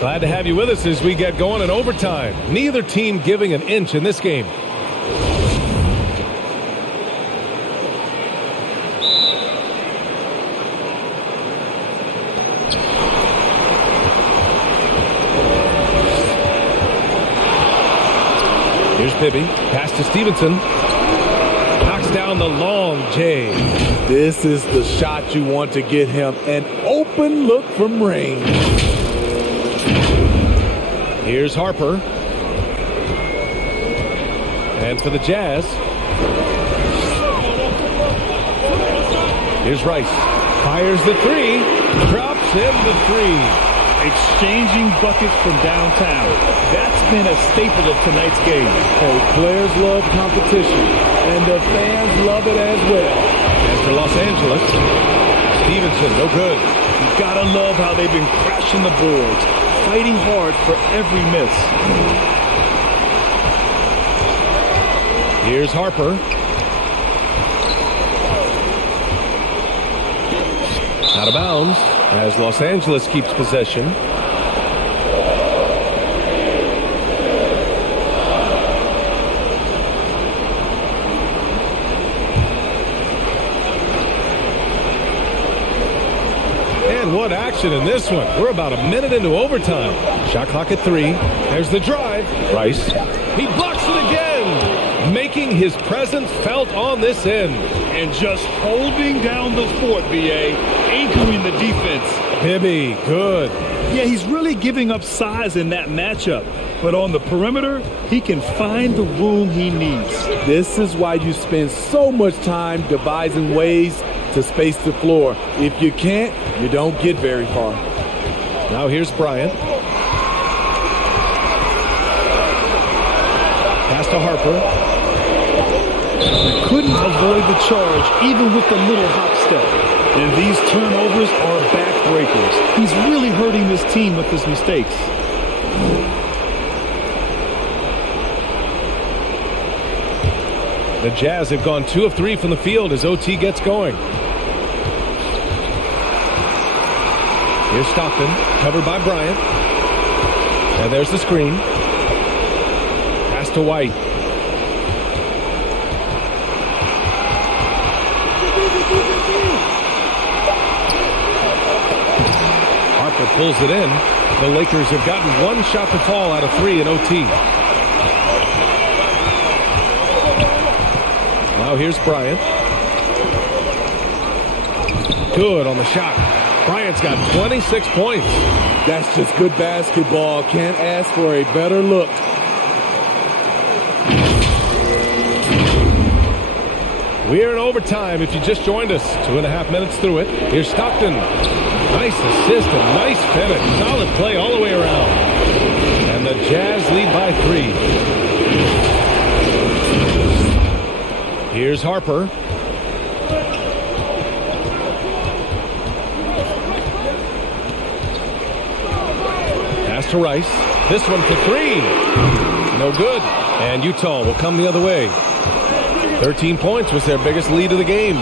Glad to have you with us as we get going in overtime. Neither team giving an inch in this game. Here's Bibby. Pass to Stevenson. Knocks down the long J. This is the shot you want to get him. An open look from range. Here's Harper. And for the Jazz. Here's Rice. Fires the three. Drops in the three. Exchanging buckets from downtown. That's been a staple of tonight's game. Hey, players love competition, and the fans love it as well. As for Los Angeles, Stevenson, no good. You gotta love how they've been crashing the boards, fighting hard for every miss. Here's Harper. Out of bounds as Los Angeles keeps possession. And what action in this one. We're about a minute into overtime. Shot clock at 3. There's the drive. Rice. He blocks it again, making his presence felt on this end. And just holding down the fort, B.A., anchoring the defense. Bibby, good. Yeah, he's really giving up size in that matchup. But on the perimeter, he can find the room he needs. This is why you spend so much time devising ways to space the floor. If you can't, you don't get very far. Now here's Bryant. Pass to Harper. Couldn't avoid the charge, even with the little hop step. And these turnovers are backbreakers. He's really hurting this team with his mistakes. The Jazz have gone 2 of 3 from the field as OT gets going. Here's Stockton, covered by Bryant. And there's the screen. Pass to White. Harper pulls it in. The Lakers have gotten 1 shot to fall out of 3 in OT. Now here's Bryant. Good on the shot. Bryant's got 26 points. That's just good basketball. Can't ask for a better look. We're in overtime if you just joined us. 2.5 minutes through it. Here's Stockton. Nice assist and nice finish. Solid play all the way around. And the Jazz lead by 3. Here's Harper. Pass to Rice. This one for 3. No good. And Utah will come the other way. 13 points was their biggest lead of the game.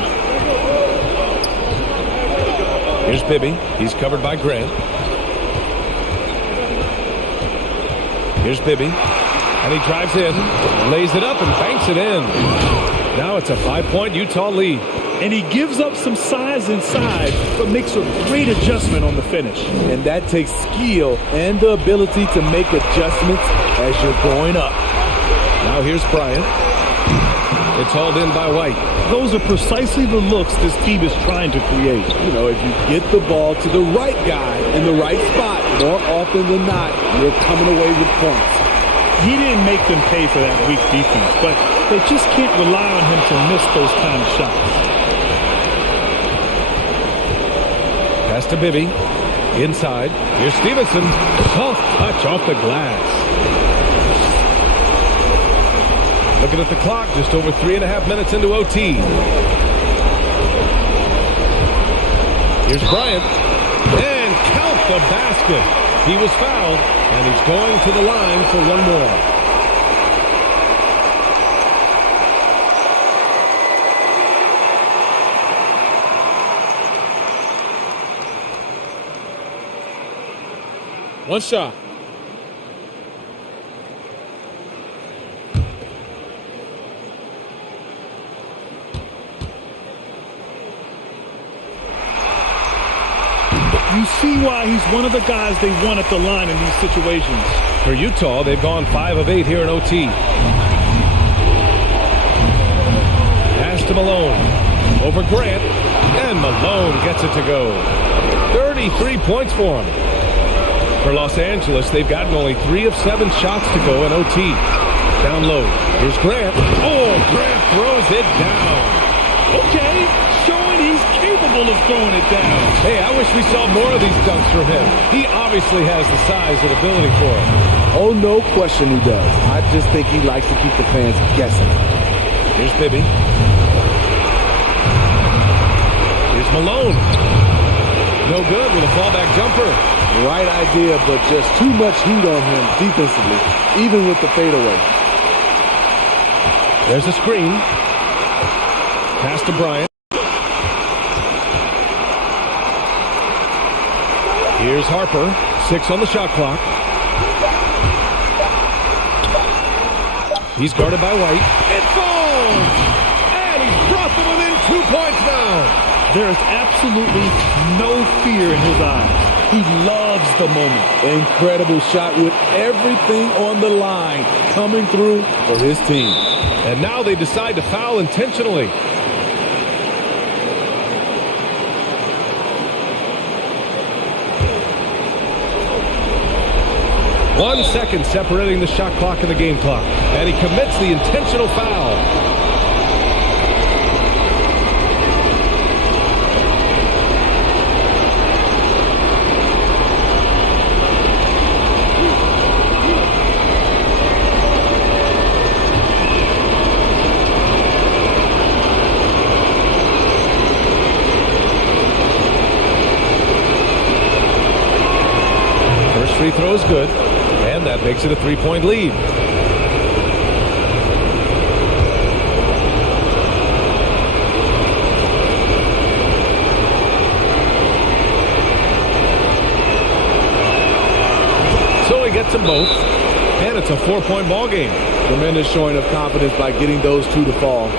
Here's Bibby. He's covered by Grant. Here's Bibby. And he drives in, lays it up, and banks it in. Now it's a 5-point Utah lead. And he gives up some size inside, but makes a great adjustment on the finish. And that takes skill and the ability to make adjustments as you're going up. Now here's Bryant. It's hauled in by White. Those are precisely the looks this team is trying to create. You know, if you get the ball to the right guy in the right spot, more often than not, you're coming away with points. He didn't make them pay for that weak defense, but they just can't rely on him to miss those kind of shots. Pass to Bibby. Inside. Here's Stevenson. Soft touch off the glass. Looking at the clock, just over 3.5 minutes into OT. Here's Bryant. And count the basket. He was fouled, and he's going to the line for one more. One shot. You see why he's one of the guys they want at the line in these situations. For Utah, they've gone 5 of 8 here in OT. Pass to Malone. Over Grant. And Malone gets it to go. 33 points for him. For Los Angeles, they've gotten only 3 of 7 shots to go in OT. Down low. Here's Grant. Oh, Grant throws it down. Okay, showing he's capable of throwing it down. Hey, I wish we saw more of these dunks from him. He obviously has the size and ability for it. Oh, no question he does. I just think he likes to keep the fans guessing. Here's Bibby. Here's Malone. No good with a fallback jumper. Right idea, but just too much heat on him defensively, even with the fadeaway. There's a screen. Pass to Bryant. Here's Harper. 6 on the shot clock. He's guarded by White. It falls! And he's brought them within 2 points now. There is absolutely no fear in his eyes. He loves the moment. Incredible shot with everything on the line coming through for his team. And now they decide to foul intentionally. One second separating the shot clock and the game clock. And he commits the intentional foul. First free throw is good. And that makes it a 3-point lead. So he gets them both, and it's a 4-point ball game. Tremendous showing of confidence by getting those 2 to fall.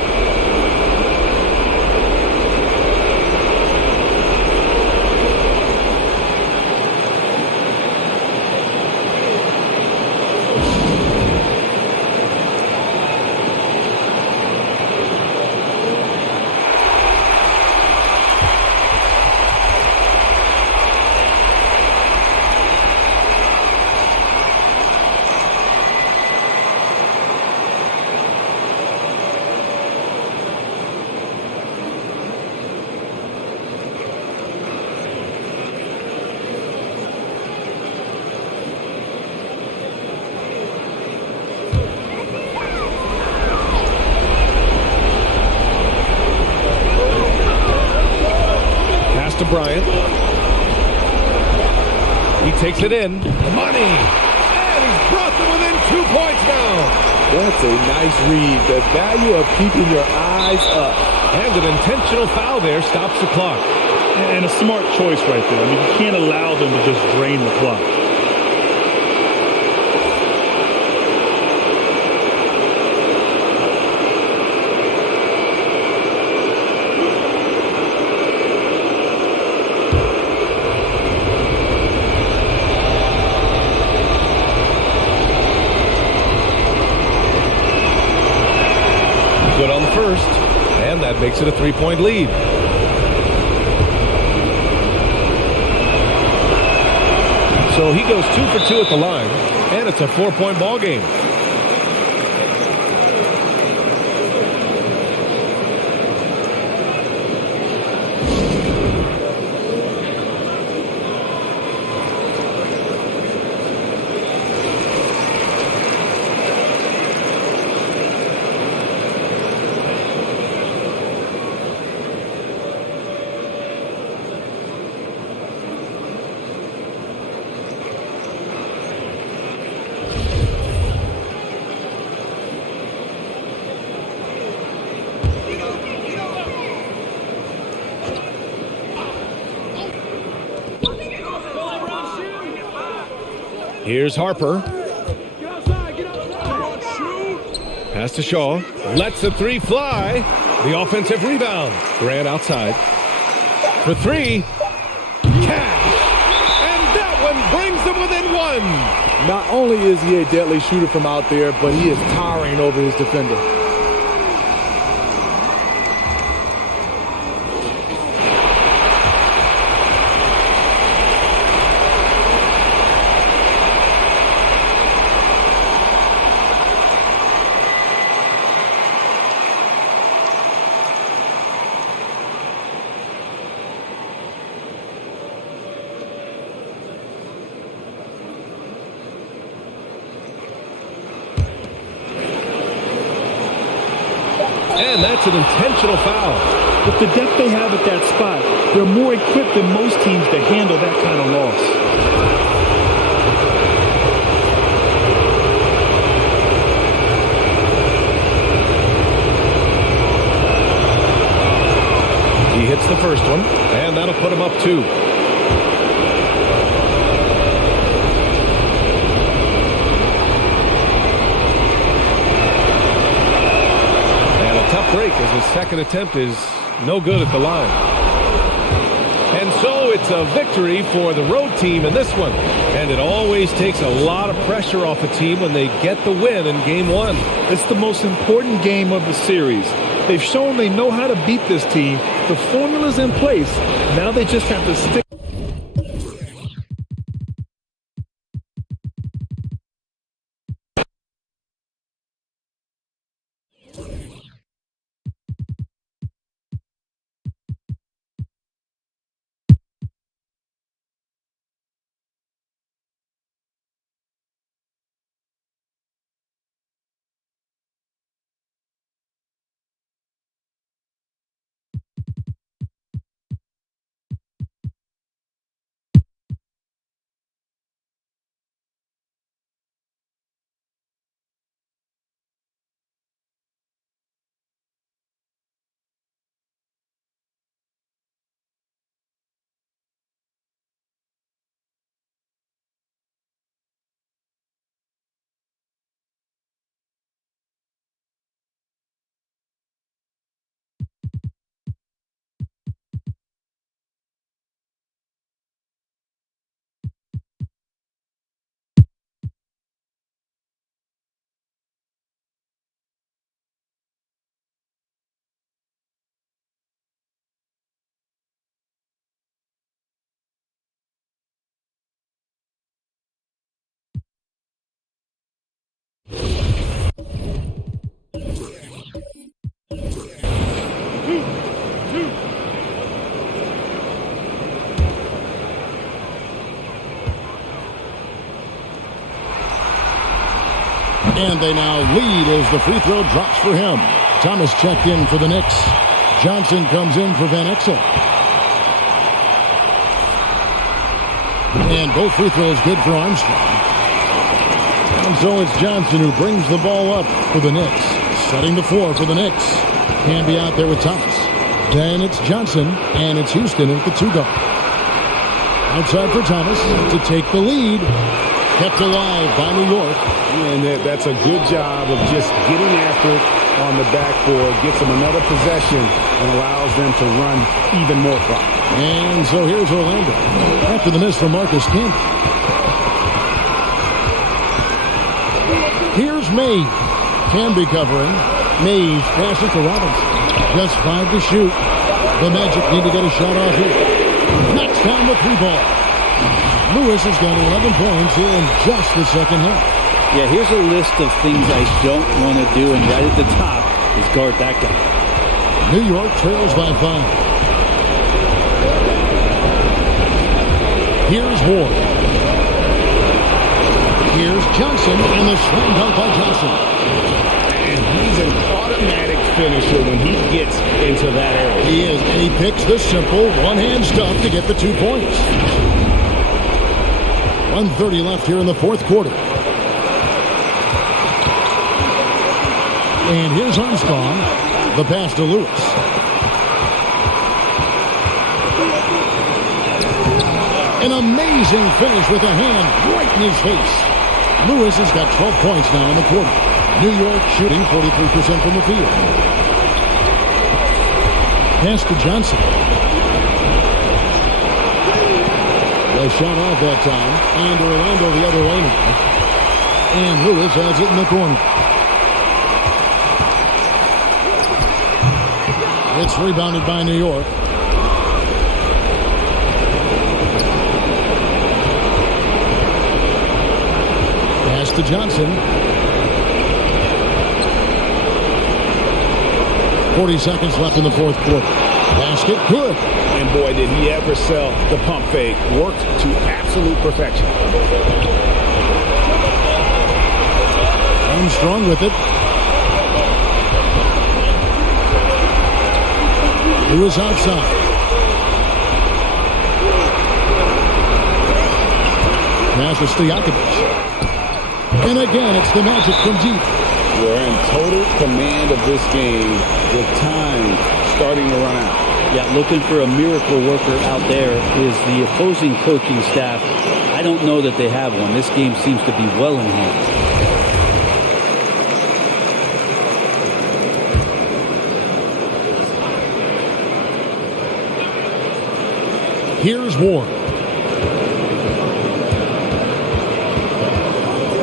Bryant. He takes it in. Money! And he's brought them within 2 points now. That's a nice read. The value of keeping your eyes up. And an intentional foul there stops the clock. And a smart choice right there. I mean, you can't allow them to just drain the clock. Good on the first, and that makes it a 3-point lead. So he goes 2 for 2 at the line, and it's a 4-point ball game. Here's Harper. Pass to Shaw. Lets the three fly. The offensive rebound. Grant outside. For three. Cash. And that one brings them within one. Not only is he a deadly shooter from out there, but he is towering over his defender. And that's an intentional foul. With the depth they have at that spot, they're more equipped than most teams to handle that kind of loss. He hits the first one, and that'll put him up 2. Tough break as his second attempt is no good at the line. And so it's a victory for the road team in this one. And it always takes a lot of pressure off a team when they get the win in game 1. It's the most important game of the series. They've shown they know how to beat this team. The formula's in place. Now they just have to stick. And they now lead as the free throw drops for him. Thomas checked in for the Knicks. Johnson comes in for Van Exel. And both free throws good for Armstrong. And so it's Johnson who brings the ball up for the Knicks. Setting the floor for the Knicks. Can be out there with Thomas. Then it's Johnson, and it's Houston at the 2 guard. Outside for Thomas to take the lead. Kept alive by New York. And that's a good job of just getting after it on the backboard. Gets them another possession and allows them to run even more clock. And so here's Orlando. After the miss from Marcus Camby. Here's Mays. Camby covering. Mays passes to Robinson. Just 5 to shoot. The Magic need to get a shot off here. Knocks down the 3-ball. Lewis has got 11 points in just the second half. Yeah, here's a list of things I don't want to do, and right at the top is guard that guy. New York trails by 5. Here's Ward. Here's Johnson, and the slam dunk by Johnson. And he's an automatic finisher when he gets into that area. He is, and he picks the simple one-hand stuff to get the 2 points. 1:30 left here in the fourth quarter. And here's Armstrong. The pass to Lewis. An amazing finish with a hand right in his face. Lewis has got 12 points now in the quarter. New York shooting 43% from the field. Pass to Johnson. A shot off that time, and Orlando the other way now. And Lewis has it in the corner. It's rebounded by New York. Pass to Johnson. 40 seconds left in the fourth quarter. Basket, good. And boy, did he ever sell the pump fake. Worked to absolute perfection. Armstrong with it. Lewis outside. Pass to Stojakovic. And again, it's the Magic from deep. We're in total command of this game with time starting to run out. Yeah, looking for a miracle worker out there is the opposing coaching staff. I don't know that they have one. This game seems to be well in hand. Here's Ward.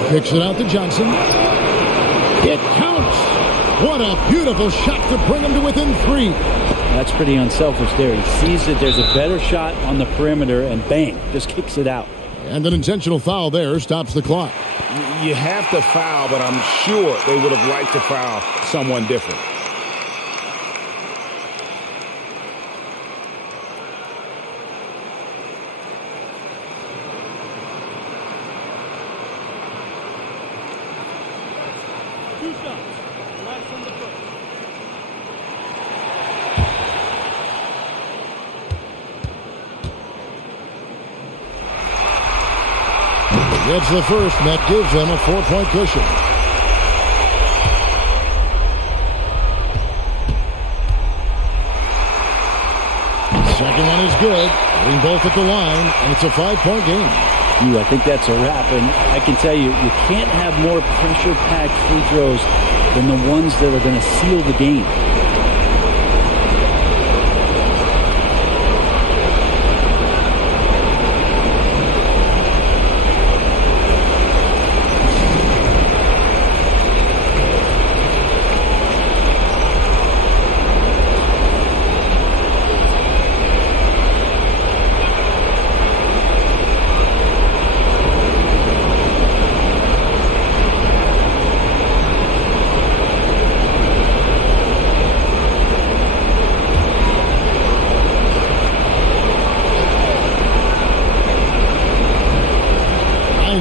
Kicks it out to Johnson. It counts. What a beautiful shot to bring him to within 3. That's pretty unselfish there. He sees that there's a better shot on the perimeter and bang, just kicks it out. And an intentional foul there stops the clock. You have to foul, but I'm sure they would have liked to foul someone different. It's the first, and that gives them a 4-point cushion. Second one is good. Bring both at the line, and it's a 5-point game. I think that's a wrap, and I can tell you, you can't have more pressure-packed free throws than the ones that are going to seal the game.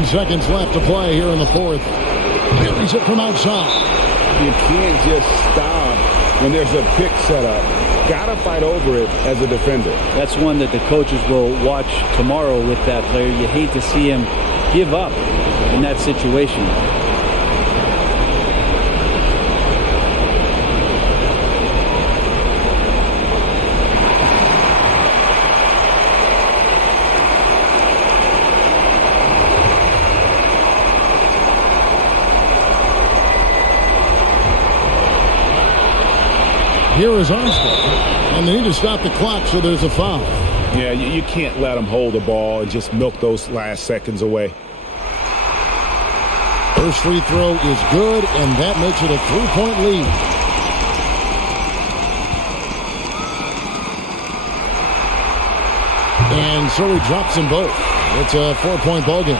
Seconds left to play here in the fourth. Buries it from outside. You can't just stop when there's a pick set up. Gotta fight over it as a defender. That's one that the coaches will watch tomorrow with that player. You hate to see him give up in that situation. Here is Armstrong, and they need to stop the clock, so there's a foul. Yeah, you can't let them hold the ball and just milk those last seconds away. First free throw is good, and that makes it a 3-point lead. And so he drops them both. It's a 4-point ball game.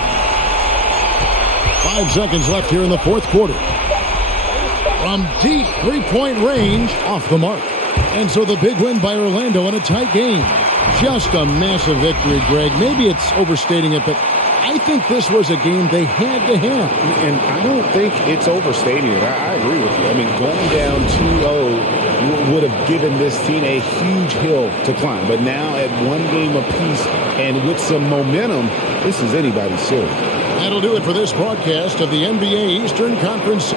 5 seconds left here in the fourth quarter. From deep 3-point range, off the mark. And so the big win by Orlando in a tight game. Just a massive victory, Greg. Maybe it's overstating it, but I think this was a game they had to have. And I don't think it's overstating it. I agree with you. I mean, going down 2-0 would have given this team a huge hill to climb. But now at 1 game apiece and with some momentum, this is anybody's series. That'll do it for this broadcast of the NBA Eastern Conference.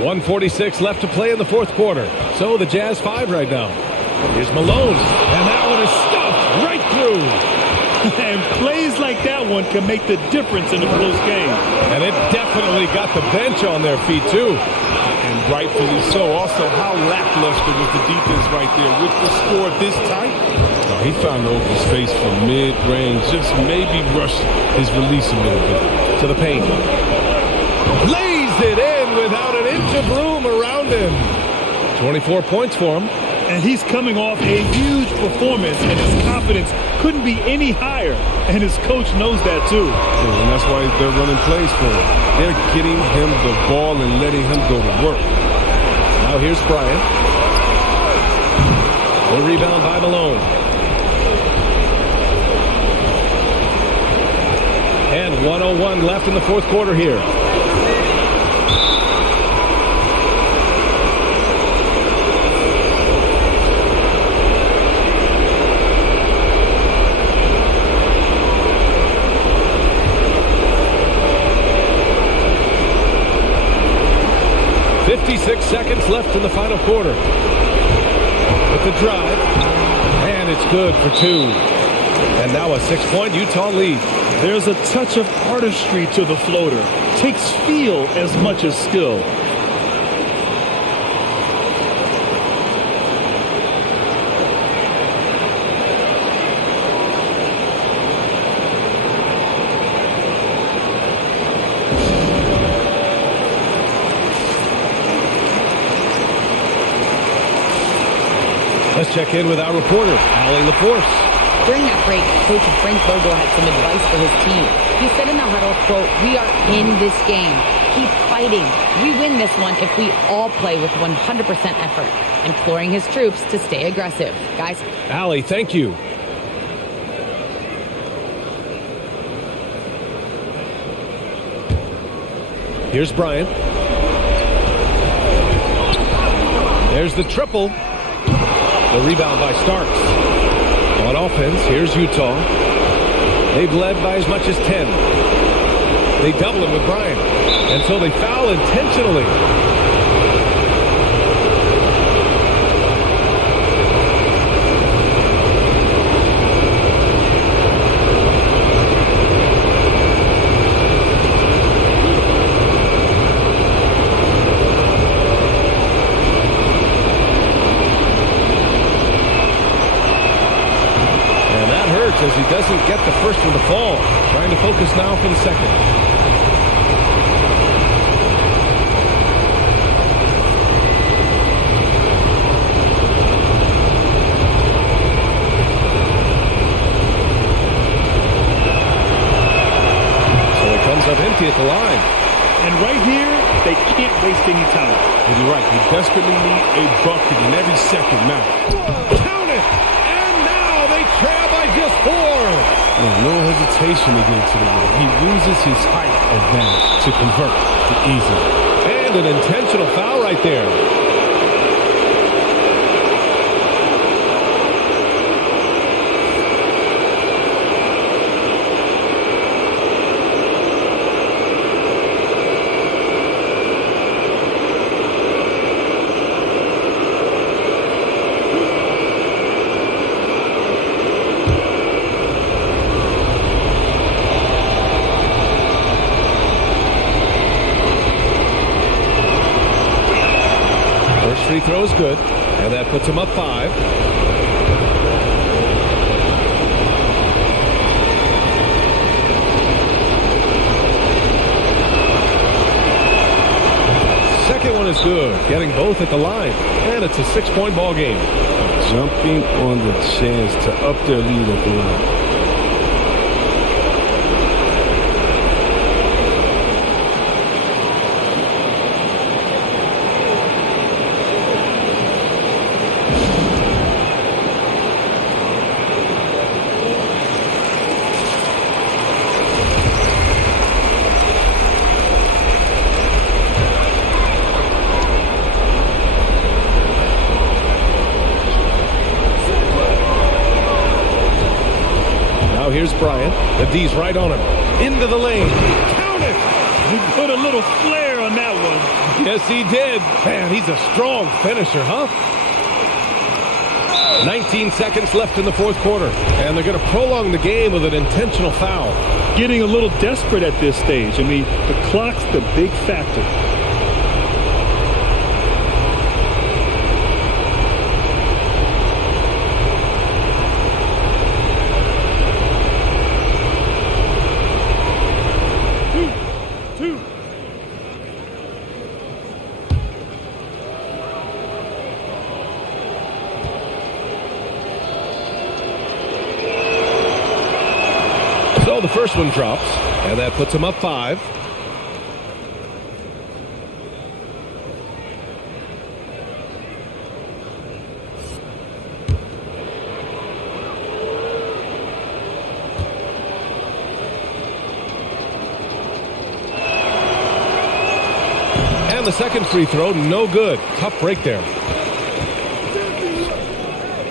1:46 left to play in the fourth quarter. So the Jazz 5 right now. Here's Malone, and that one is stuffed right through. And plays like that one can make the difference in a close game. And it definitely got the bench on their feet, too. And rightfully so. Also, how lackluster was the defense right there with the score this tight? He found the open space from mid-range. Just maybe rush his release a little bit. To the paint. Lays it in without an inch of room around him. 24 points for him. And he's coming off a huge performance, and his confidence couldn't be any higher. And his coach knows that, too. And that's why they're running plays for him. They're getting him the ball and letting him go to work. Now here's Bryant. The rebound by Malone. And 1:01 left in the fourth quarter here. .56 seconds left in the final quarter. With the drive. And it's good for two. And now a 6-point Utah lead. There's a touch of artistry to the floater. Takes feel as much as skill. Let's check in with our reporter, Allie LaForce. During that break, Coach Frank Vogel had some advice for his team. He said in the huddle, quote, "We are in this game. Keep fighting. We win this one if we all play with 100% effort," imploring his troops to stay aggressive. Guys. Allie, thank you. Here's Bryant. There's the triple. The rebound by Starks. On offense, here's Utah. They've led by as much as 10. They double it with Bryant. And so they foul intentionally. As he doesn't get the first one to fall. Trying to focus now for the second. So it comes up empty at the line. And right here, they can't waste any time. And you're right. They desperately need a bucket in every second now. Count it! And now they trail by just 4. No hesitation to get to the rim. He uses his height advantage to convert easily. And an intentional foul right there. Free throw is good, and that puts him up 5. Second one is good, getting both at the line, and it's a 6-point ball game. Jumping on the chance to up their lead at the line. Here's Bryant. The D's right on him. Into the lane. Count it! He put a little flair on that one. Yes, he did. Man, he's a strong finisher, huh? 19 seconds left in the fourth quarter, and they're going to prolong the game with an intentional foul. Getting a little desperate at this stage. I mean, the clock's the big factor. So the first one drops, and that puts him up 5. And the second free throw, no good. Tough break there.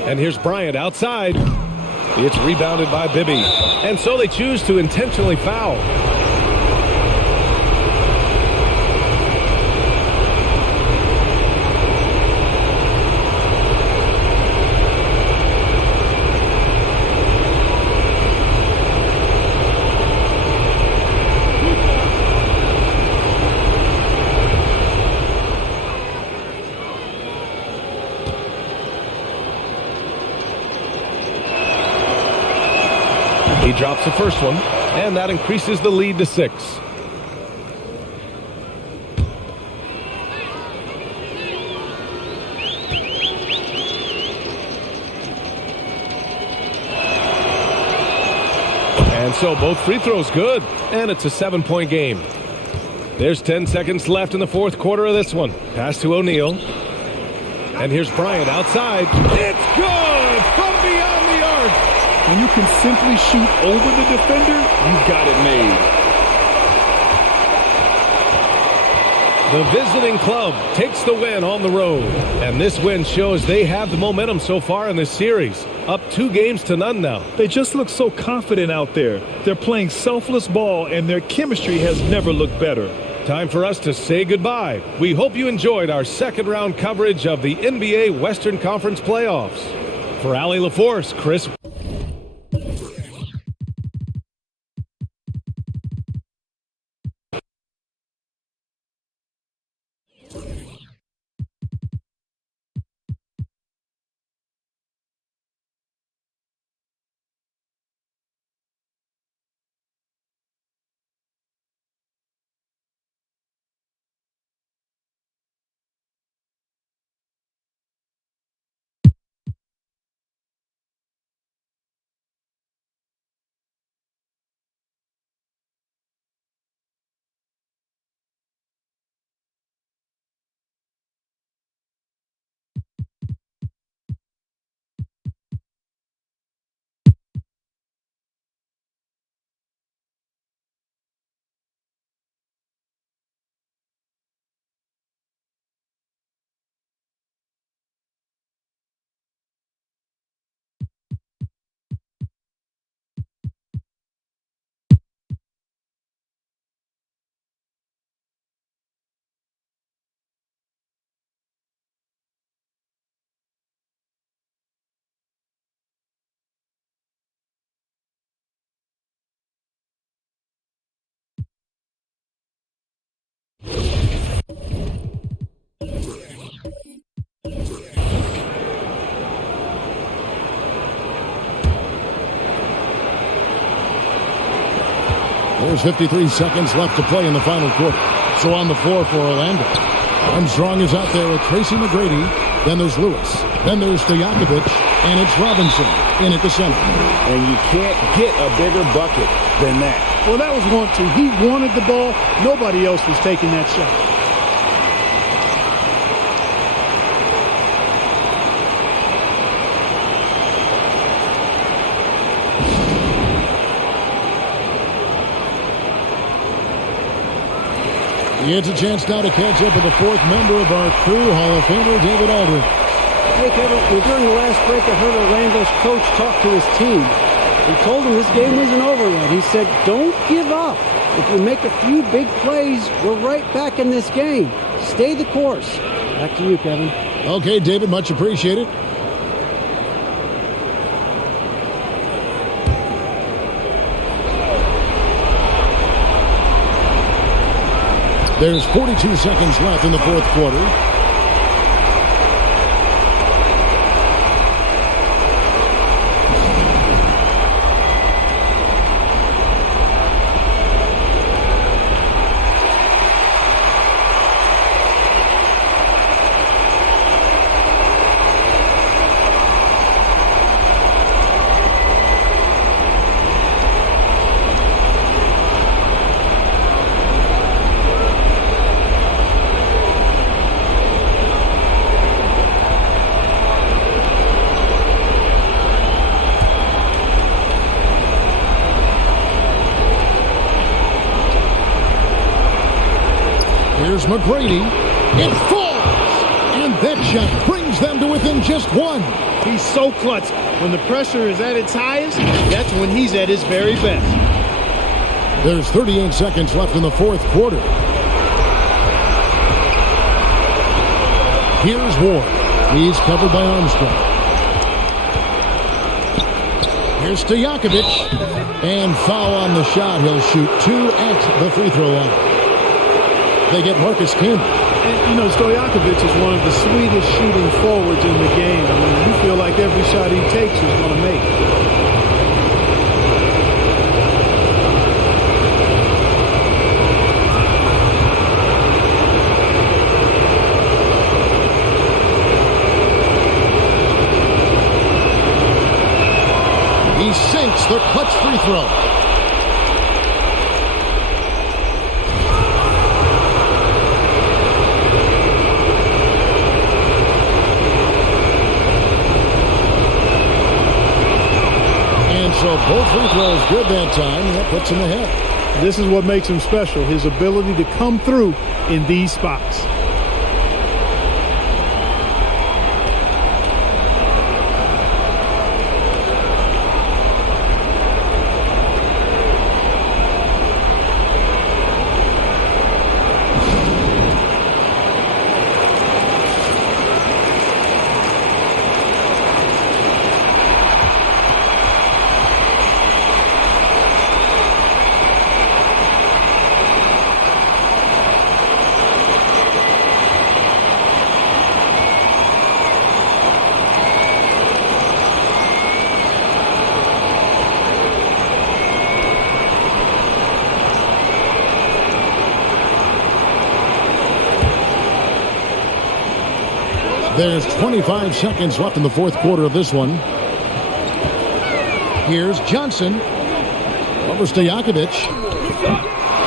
And here's Bryant outside. It's rebounded by Bibby. And so they choose to intentionally foul. He drops the first one, and that increases the lead to 6. And so both free throws good, and it's a 7-point game. There's 10 seconds left in the fourth quarter of this one. Pass to O'Neal. And here's Bryant outside. It's good from beyond the arc. When you can simply shoot over the defender, you've got it made. The visiting club takes the win on the road. And this win shows they have the momentum so far in this series. Up 2-0 now. They just look so confident out there. They're playing selfless ball, and their chemistry has never looked better. Time for us to say goodbye. We hope you enjoyed our second round coverage of the NBA Western Conference playoffs. For Allie LaForce, Chris. There's 53 seconds left to play in the final quarter. So on the floor for Orlando. Armstrong is out there with Tracy McGrady. Then there's Lewis. Then there's Stojakovic. And it's Robinson in at the center. And you can't get a bigger bucket than that. Well, that was 1-2. He wanted the ball. Nobody else was taking that shot. It's a chance now to catch up with the fourth member of our crew, Hall of Famer David Aldridge. Hey, Kevin, during the last break, I heard Orlando's coach talk to his team. He told them this game isn't over yet. He said, don't give up. If we make a few big plays, we're right back in this game. Stay the course. Back to you, Kevin. Okay, David, much appreciated. There's 42 seconds left in the fourth quarter. Here's McGrady. It falls! And that shot brings them to within just one. He's so clutch. When the pressure is at its highest, that's when he's at his very best. There's 38 seconds left in the fourth quarter. Here's Ward. He's covered by Armstrong. Here's Stojakovic. And foul on the shot. He'll shoot 2 at the free throw line. They get Marcus Camby. And, you know, Stojakovic is one of the sweetest shooting forwards in the game. I mean, you feel like every shot he takes is going to make. He sinks the clutch free throw. So both free throws good that time, and that puts him ahead. This is what makes him special, his ability to come through in these spots. There's 25 seconds left in the fourth quarter of this one. Here's Johnson over Stojakovic.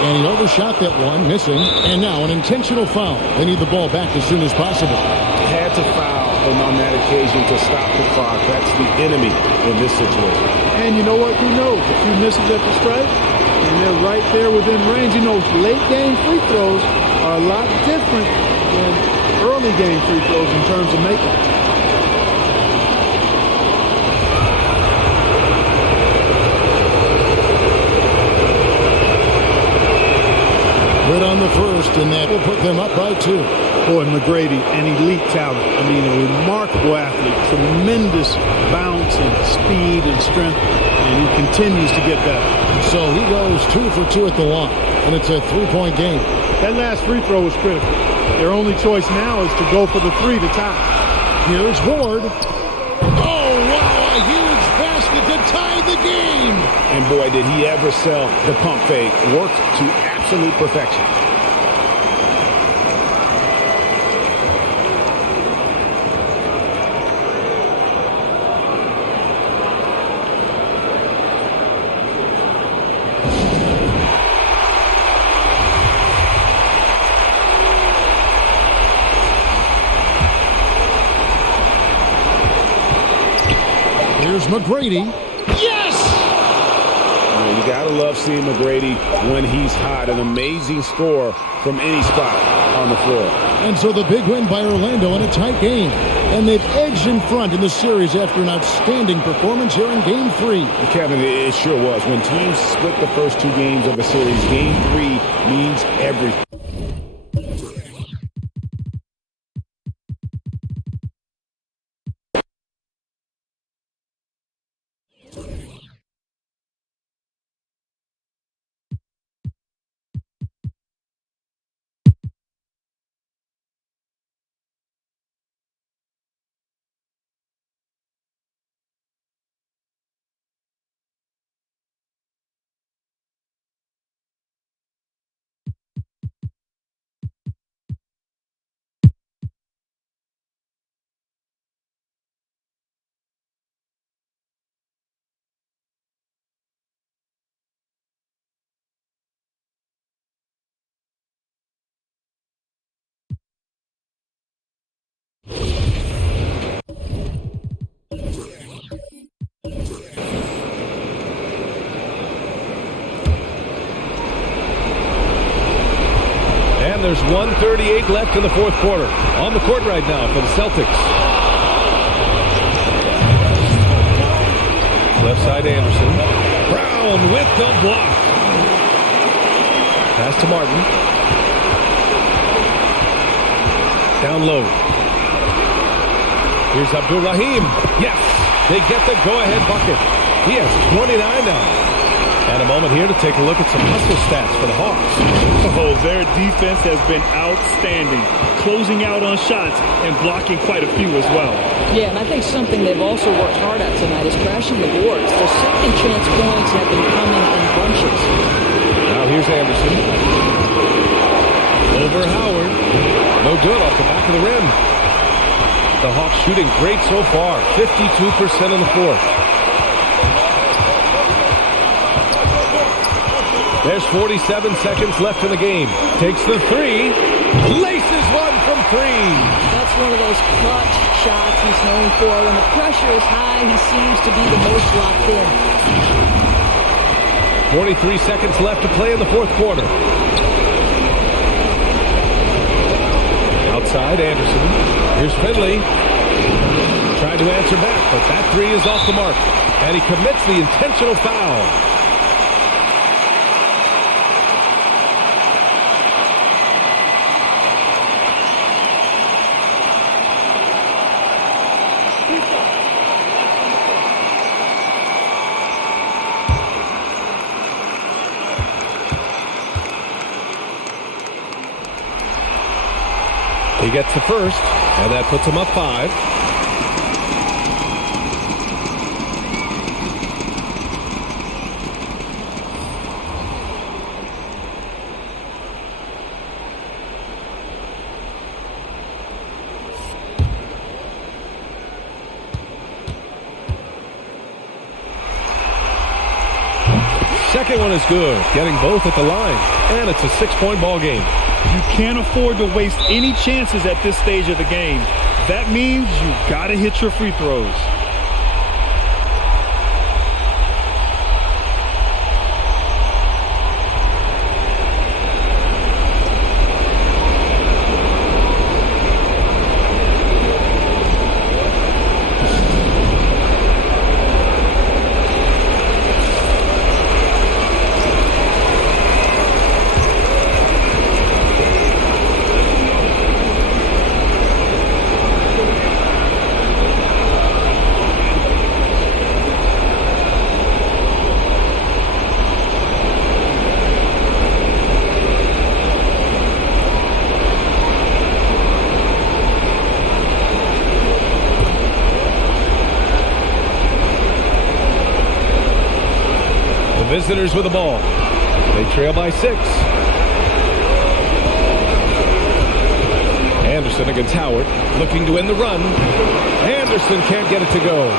And he overshot that one, missing. And now an intentional foul. They need the ball back as soon as possible. Had to foul on that occasion to stop the clock. That's the enemy in this situation. And you know what? Who knows? A few misses at the stripe, and they're right there within range. You know, late game free throws are a lot different than early game free throws in terms of making. Good on the first, and that will put them up by 2. Boy, McGrady, an elite talent. I mean, a remarkable athlete. Tremendous bounce and speed and strength, and he continues to get better. So he goes 2 for 2 at the line, and it's a 3-point game. That last free throw was critical. Their only choice now is to go for the 3 to tie. Here's Ward. Oh, wow, a huge basket to tie the game. And boy, did he ever sell the pump fake. Worked to absolute perfection. Here's McGrady. Yes! You gotta love seeing McGrady when he's hot. An amazing score from any spot on the floor. And so the big win by Orlando in a tight game. And they've edged in front in the series after an outstanding performance here in Game 3. Kevin, it sure was. When teams split the first 2 games of a series, Game 3 means everything. And there's 1:38 left in the fourth quarter. On the court right now for the Celtics. Left side Anderson. Brown with the block. Pass to Martin. Down low. Here's Abdul Rahim. Yes, they get the go-ahead bucket. He has 29 now. And a moment here to take a look at some hustle stats for the Hawks. Oh, their defense has been outstanding, closing out on shots and blocking quite a few as well. Yeah, and I think something they've also worked hard at tonight is crashing the boards. Their second chance points have been coming in bunches. Now here's Anderson. Over Howard. No good off the back of the rim. The Hawks shooting great so far. 52% in the fourth. There's 47 seconds left in the game. Takes the three. Laces one from three. That's one of those clutch shots he's known for. When the pressure is high, he seems to be the most locked in. 43 seconds left to play in the fourth quarter. Outside, Anderson. Here's Finley. Tried to answer back, but that three is off the mark. And he commits the intentional foul. He gets the first, and that puts him up 5. Second one is good, getting both at the line, and it's a 6-point ball game. You can't afford to waste any chances at this stage of the game. That means you got to hit your free throws. Visitors with the ball. They trail by 6. Anderson against Howard, looking to end the run. Anderson can't get it to go.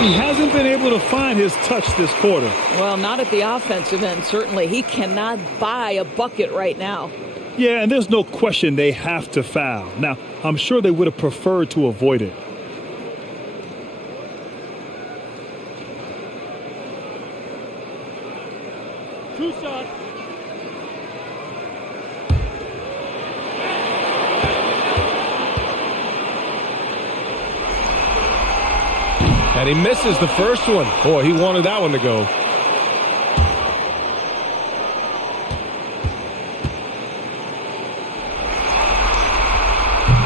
He hasn't been able to find his touch this quarter. Well, not at the offensive end, certainly. He cannot buy a bucket right now. Yeah, and there's no question they have to foul. Now, I'm sure they would have preferred to avoid it. Two shots. And he misses the first one. Boy, he wanted that one to go.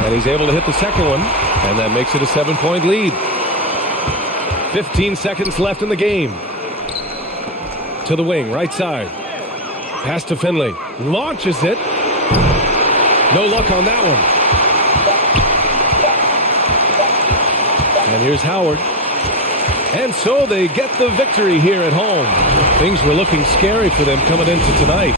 And he's able to hit the second one. And that makes it a 7-point lead. 15 seconds left in the game. To the wing, right side. Pass to Finley. Launches it. No luck on that one. And here's Howard. And so they get the victory here at home. Things were looking scary for them coming into tonight.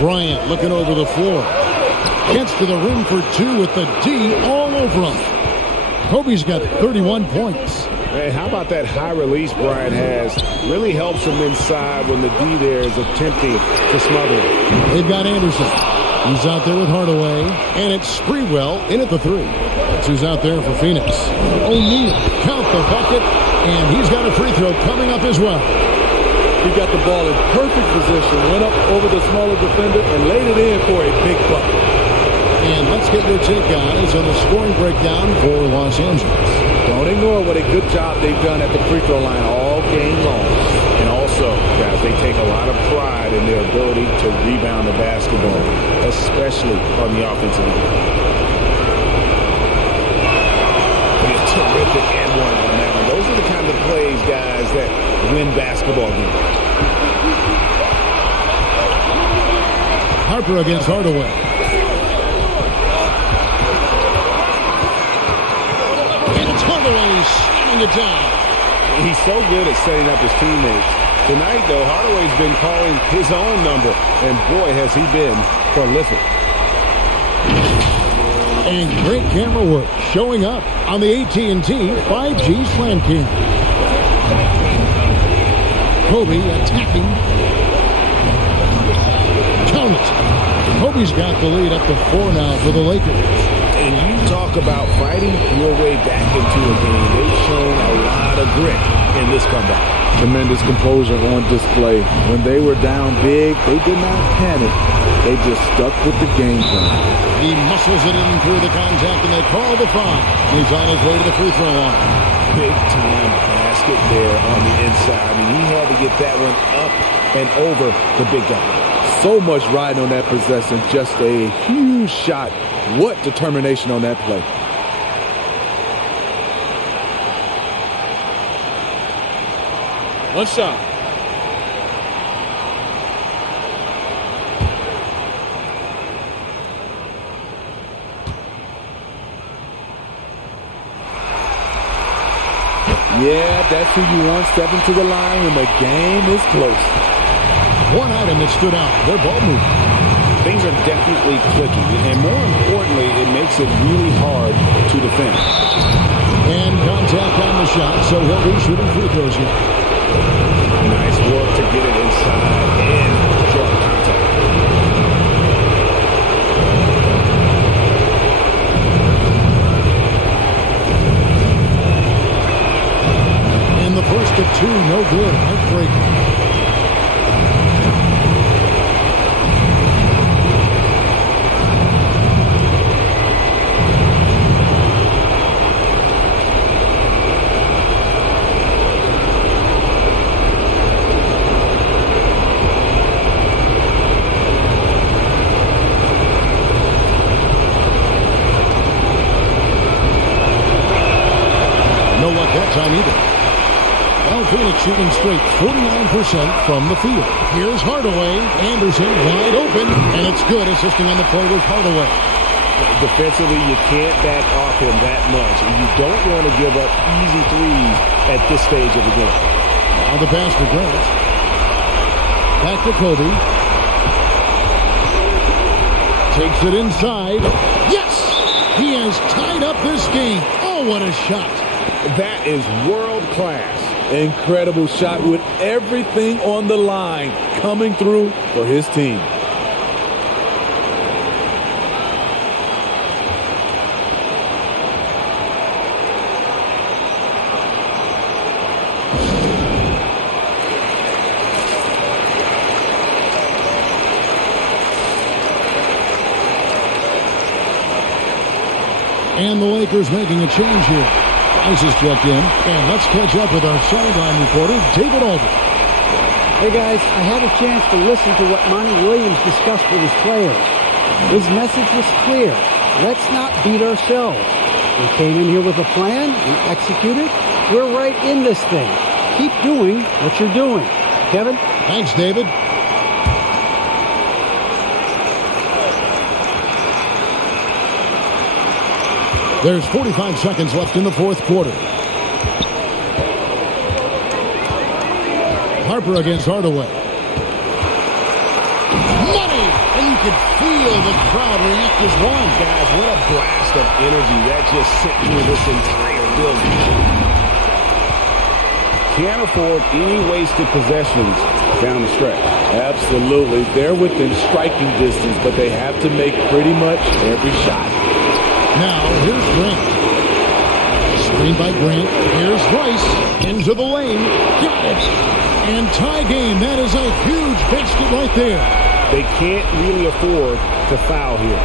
Bryant looking over the floor. Gets to the rim for two with the D all over him. Kobe's got 31 points. Hey, how about that high release Bryant has? Really helps him inside when the D there is attempting to smother it. They've got Anderson. He's out there with Hardaway. And it's Sprewell in at the three. That's who's out there for Phoenix. O'Neal, count the bucket. And he's got a free throw coming up as well. He got the ball in perfect position, went up over the smaller defender, and laid it in for a big bucket. And let's get your take, guys, on the scoring breakdown for Los Angeles. Don't ignore what a good job they've done at the free throw line all game long. And also, guys, they take a lot of pride in their ability to rebound the basketball, especially on the offensive end. A terrific and one on that one. Those are the kind of plays, guys, that win basketball games. Harper against Hardaway. And it's Hardaway slamming it down. He's so good at setting up his teammates. Tonight, though, Hardaway's been calling his own number, and boy, has he been prolific. And great camera work showing up on the AT&T 5G Slam King. Kobe attacking. Count it. Kobe's got the lead up to 4 now for the Lakers. And you talk about fighting your way back into a game. They've shown a lot of grit in this comeback. Tremendous composure on display. When they were down big, they did not panic. They just stuck with the game plan. He muscles it in through the contact, and they call the foul. He's on his way to the free throw line. Big time basket there on the inside. I mean, he had to get that one up and over the big guy. So much riding on that possession. Just a huge shot. What determination on that play. One shot. Yeah, that's who you want stepping to the line when the game is close. One item that stood out, their ball movement. Things are definitely clicking, and more importantly, it makes it really hard to defend. And contact on the shot, so he'll be shooting free throws here. Nice work to get it inside and draw contact. And the first of two, no good. Heartbreaking. Time either. Well, Phoenix shooting straight 49% from the field. Here's Hardaway. Anderson wide open, and it's good. Assisting on the play with Hardaway. Defensively, you can't back off him that much, and you don't want to give up easy threes at this stage of the game. Now the pass to Grant. Back to Kobe. Takes it inside. Yes! He has tied up this game. Oh, what a shot. That is world class. Incredible shot with everything on the line coming through for his team. And the Lakers making a change here. Ice is checked in, and let's catch up with our sideline reporter, David Aldridge. Hey guys, I had a chance to listen to what Monty Williams discussed with his players. His message was clear. Let's not beat ourselves. We came in here with a plan, we executed. We're right in this thing. Keep doing what you're doing. Kevin? Thanks, David. There's 45 seconds left in the fourth quarter. Harper against Hardaway. Money! And you can feel the crowd react as one. Guys, what a blast of energy that just sent through this entire building. Can't afford any wasted possessions down the stretch. Absolutely. They're within striking distance, but they have to make pretty much every shot. Now, here's Grant. Screen by Grant. Here's Rice. Into the lane. Got it. And tie game. That is a huge basket right there. They can't really afford to foul here.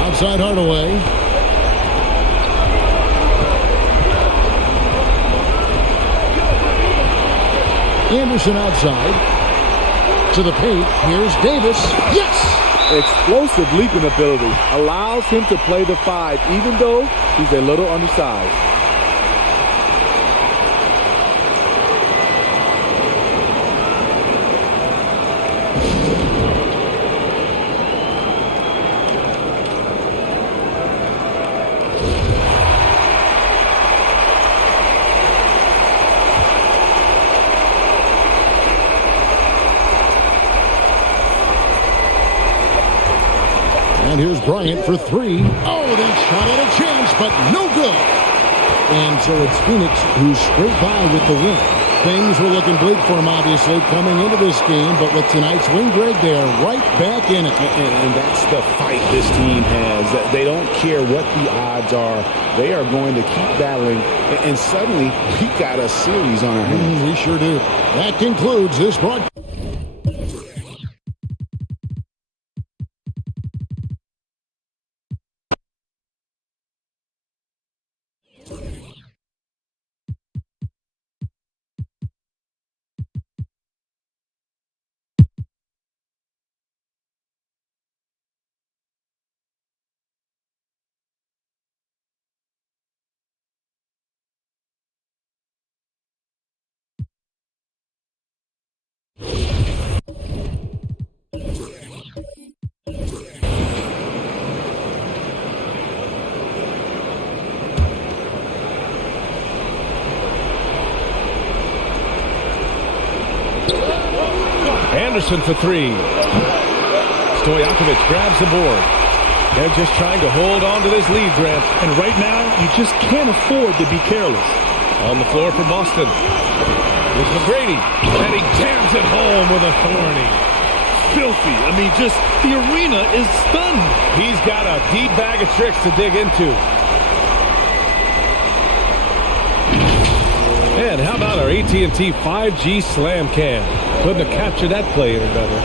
Outside Hardaway. Anderson outside. To the paint. Here's Davis. Yes! Explosive leaping ability allows him to play the 5, even though he's a little undersized. And here's Bryant for 3. Oh, that shot had a chance, but no good. And so it's Phoenix who's straight by with the win. Things were looking bleak for them, obviously, coming into this game. But with tonight's win, Greg, they are right back in it. And that's the fight this team has. They don't care what the odds are. They are going to keep battling. And suddenly, we got a series on our hands. We sure do. That concludes this broadcast. Anderson for 3. Stojakovic grabs the board. They're just trying to hold on to this lead, Grant. And right now, you just can't afford to be careless. On the floor for Boston. Here's McGrady. And he jams it home with authority. Filthy. I mean, just the arena is stunned. He's got a deep bag of tricks to dig into. And how about our AT&T 5G Slam Cam? Couldn't have captured that play any better.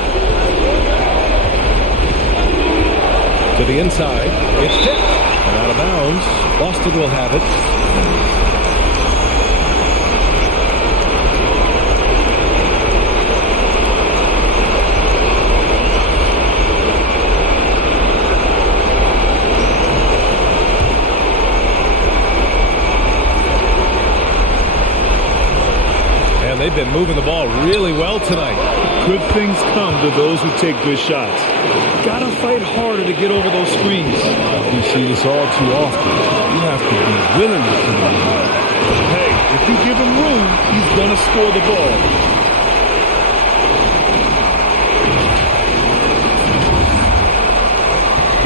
To the inside. It's tipped. And out of bounds. Boston will have it. They've been moving the ball really well tonight. Good things come to those who take good shots. Gotta fight harder to get over those screens. We see this all too often. You have to be willing to put it in. Hey, if you give him room, he's gonna score the ball.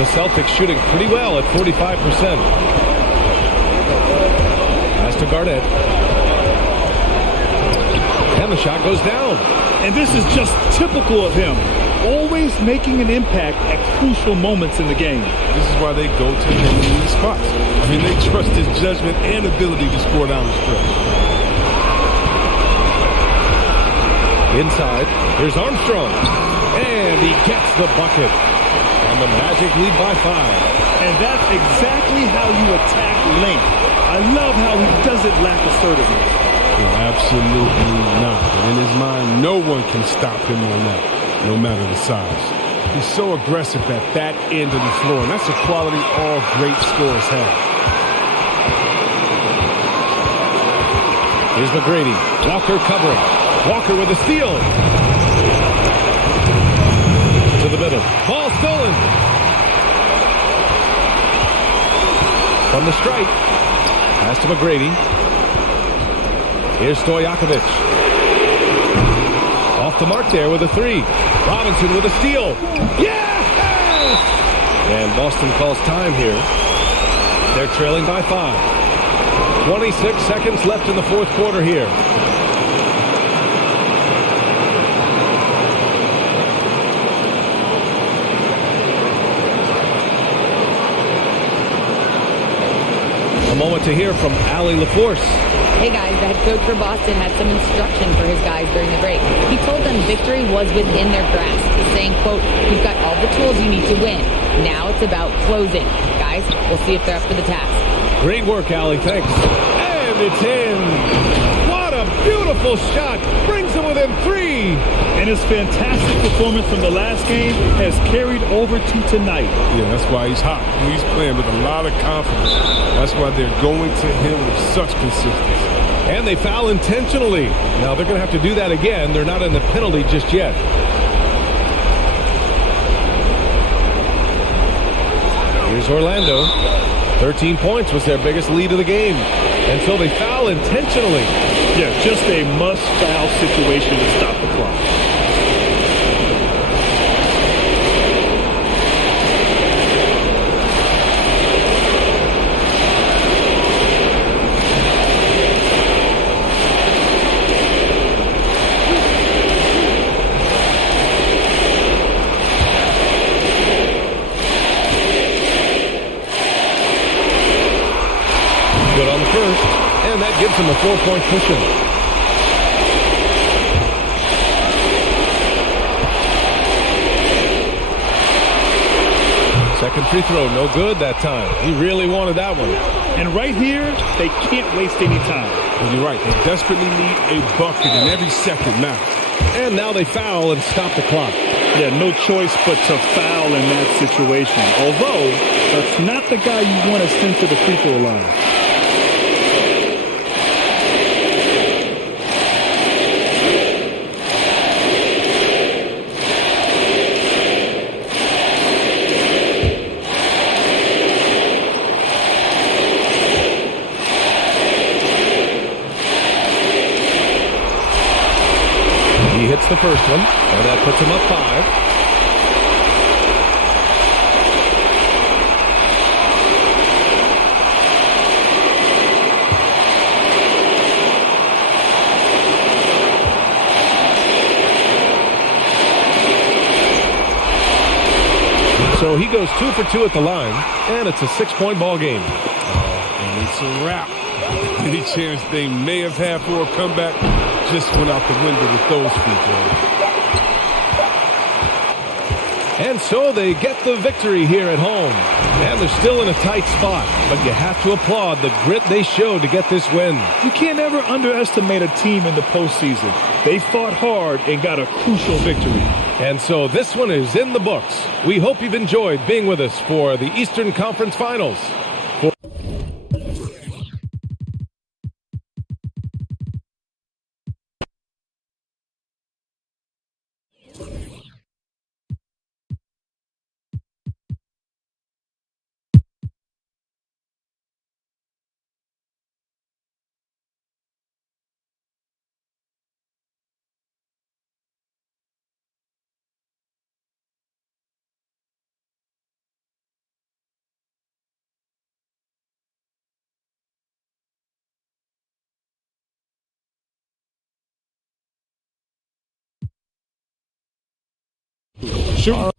The Celtics shooting pretty well at 45%. Pass to Garnett. And the shot goes down. And this is just typical of him. Always making an impact at crucial moments in the game. This is why they go to him in these spots. I mean, they trust his judgment and ability to score down the stretch. Inside, here's Armstrong. And he gets the bucket. And the Magic lead by 5. And that's exactly how you attack length. I love how he doesn't lack assertiveness. No, absolutely not. In his mind, no one can stop him on that, no matter the size. He's so aggressive at that end of the floor, and that's a quality all great scorers have. Here's McGrady. Walker covering. Walker with a steal. To the middle. Ball stolen. From the stripe. Pass to McGrady. Here's Stojakovic. Off the mark there with a three. Robinson with a steal. Yes! And Boston calls time here. They're trailing by 5. 26 seconds left in the fourth quarter here. A moment to hear from Allie LaForce. Hey guys, the head coach for Boston had some instruction for his guys during the break. He told them victory was within their grasp, saying, quote, "You've got all the tools you need to win. Now it's about closing. Guys, we'll see if they're up for the task." Great work, Allie. Thanks. And it's in. What a beautiful shot. Brings them within 3. And his fantastic performance from the last game has carried over to tonight. Yeah, that's why he's hot. He's playing with a lot of confidence. That's why they're going to him with such consistency. And they foul intentionally. Now they're going to have to do that again. They're not in the penalty just yet. Here's Orlando. 13 points was their biggest lead of the game. And so they foul intentionally. Yeah, just a must-foul situation to stop the clock. Good on the first, and that gives them a 4-point cushion. Second free throw, no good that time. He really wanted that one. And right here, they can't waste any time. And you're right, they desperately need a bucket, and every second matters. And now they foul and stop the clock. Yeah, no choice but to foul in that situation. Although, that's not the guy you want to send to the free throw line. He hits the first one, and that puts him up 5. So he goes 2 for 2 at the line, and it's a 6-point ball game. And it's a wrap. Any chance they may have had for a comeback just went out the window with those free throws. And so they get the victory here at home. And they're still in a tight spot, but you have to applaud the grit they showed to get this win. You can't ever underestimate a team in the postseason. They fought hard and got a crucial victory. And so this one is in the books. We hope you've enjoyed being with us for the Eastern Conference Finals. All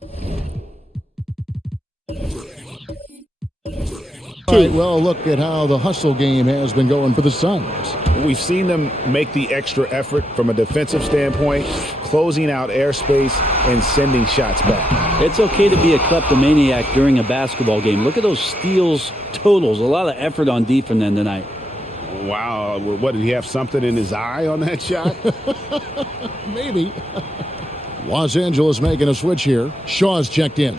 right, well, look at how the hustle game has been going for the Suns. We've seen them make the extra effort from a defensive standpoint, closing out airspace and sending shots back. It's okay to be a kleptomaniac during a basketball game. Look at those steals totals. A lot of effort on D from them tonight. Wow. What, did he have something in his eye on that shot? Maybe. Los Angeles making a switch here. Shaw's checked in.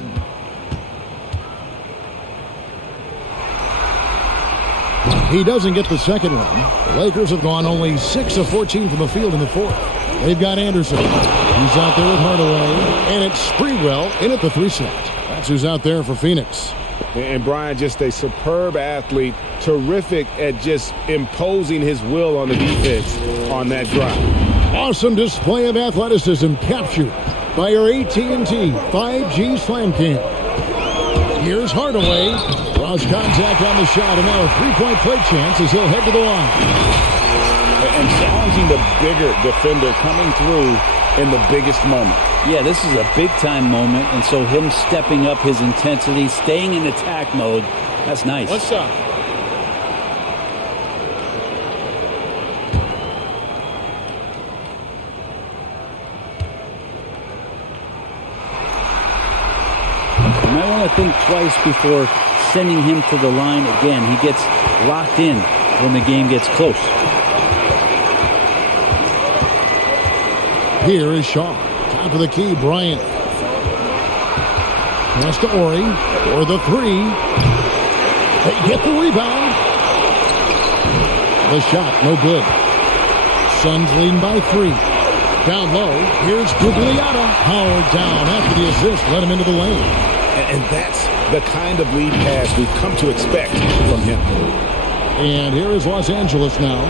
He doesn't get the second one. The Lakers have gone only 6 of 14 from the field in the fourth. They've got Anderson. He's out there with Hardaway. And it's Sprewell in at the 3 slot. That's who's out there for Phoenix. And Brian, just a superb athlete, terrific at just imposing his will on the defense on that drive. Awesome display of athleticism captured by your AT&T 5G Slam Cam. Here's Hardaway. Draws contact on the shot, and now a 3-point play chance as he'll head to the line. And challenging the bigger defender coming through in the biggest moment. Yeah, this is a big-time moment, and so him stepping up his intensity, staying in attack mode, that's nice. One shot. You might want to think twice before sending him to the line again. He gets locked in when the game gets close. Here is Shaw. Top of the key, Bryant. Pass to Ori. Or the 3. They get the rebound. The shot, no good. Suns leading by 3. Down low. Here's Gugliotta. Howard down after the assist. Let him into the lane. And that's the kind of lead pass we've come to expect from him. And here is Los Angeles now.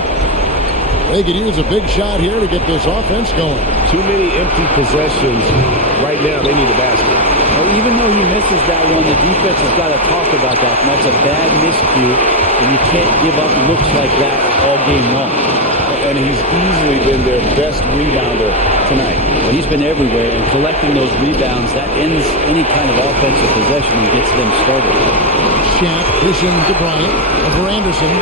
They could use a big shot here to get this offense going. Too many empty possessions. Right now, they need a basket. Well, even though he misses that one, the defense has got to talk about that. And that's a bad miscue, and you can't give up looks like that all game long. And he's easily been their best rebounder tonight. Well, he's been everywhere, and collecting those rebounds, that ends any kind of offensive possession and gets them started. Shat pushing to Bryant over Anderson.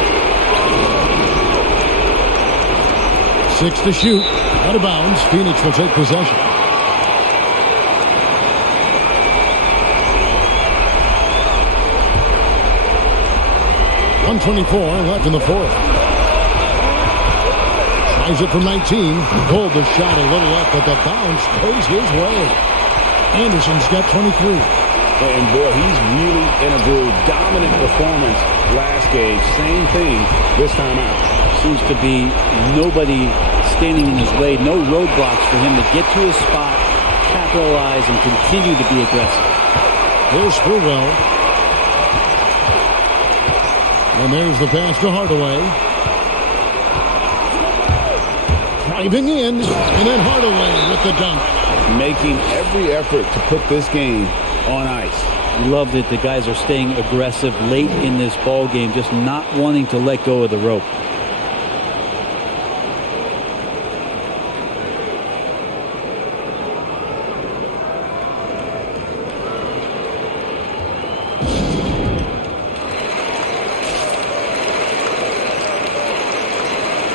6 to shoot. Out of bounds. Phoenix will take possession. .124 left in the fourth. Tries it from 19. Pulled the shot a little up, but the bounce goes his way. Anderson's got 23. And boy, he's really in a groove. Dominant performance last game. Same thing this time out. Seems to be nobody standing in his way. No roadblocks for him to get to his spot, capitalize, and continue to be aggressive. Here's Sprewell. And there's the pass to Hardaway. Driving in, and then Hardaway with the dunk. Making every effort to put this game on ice. Love that the guys are staying aggressive late in this ball game, just not wanting to let go of the rope.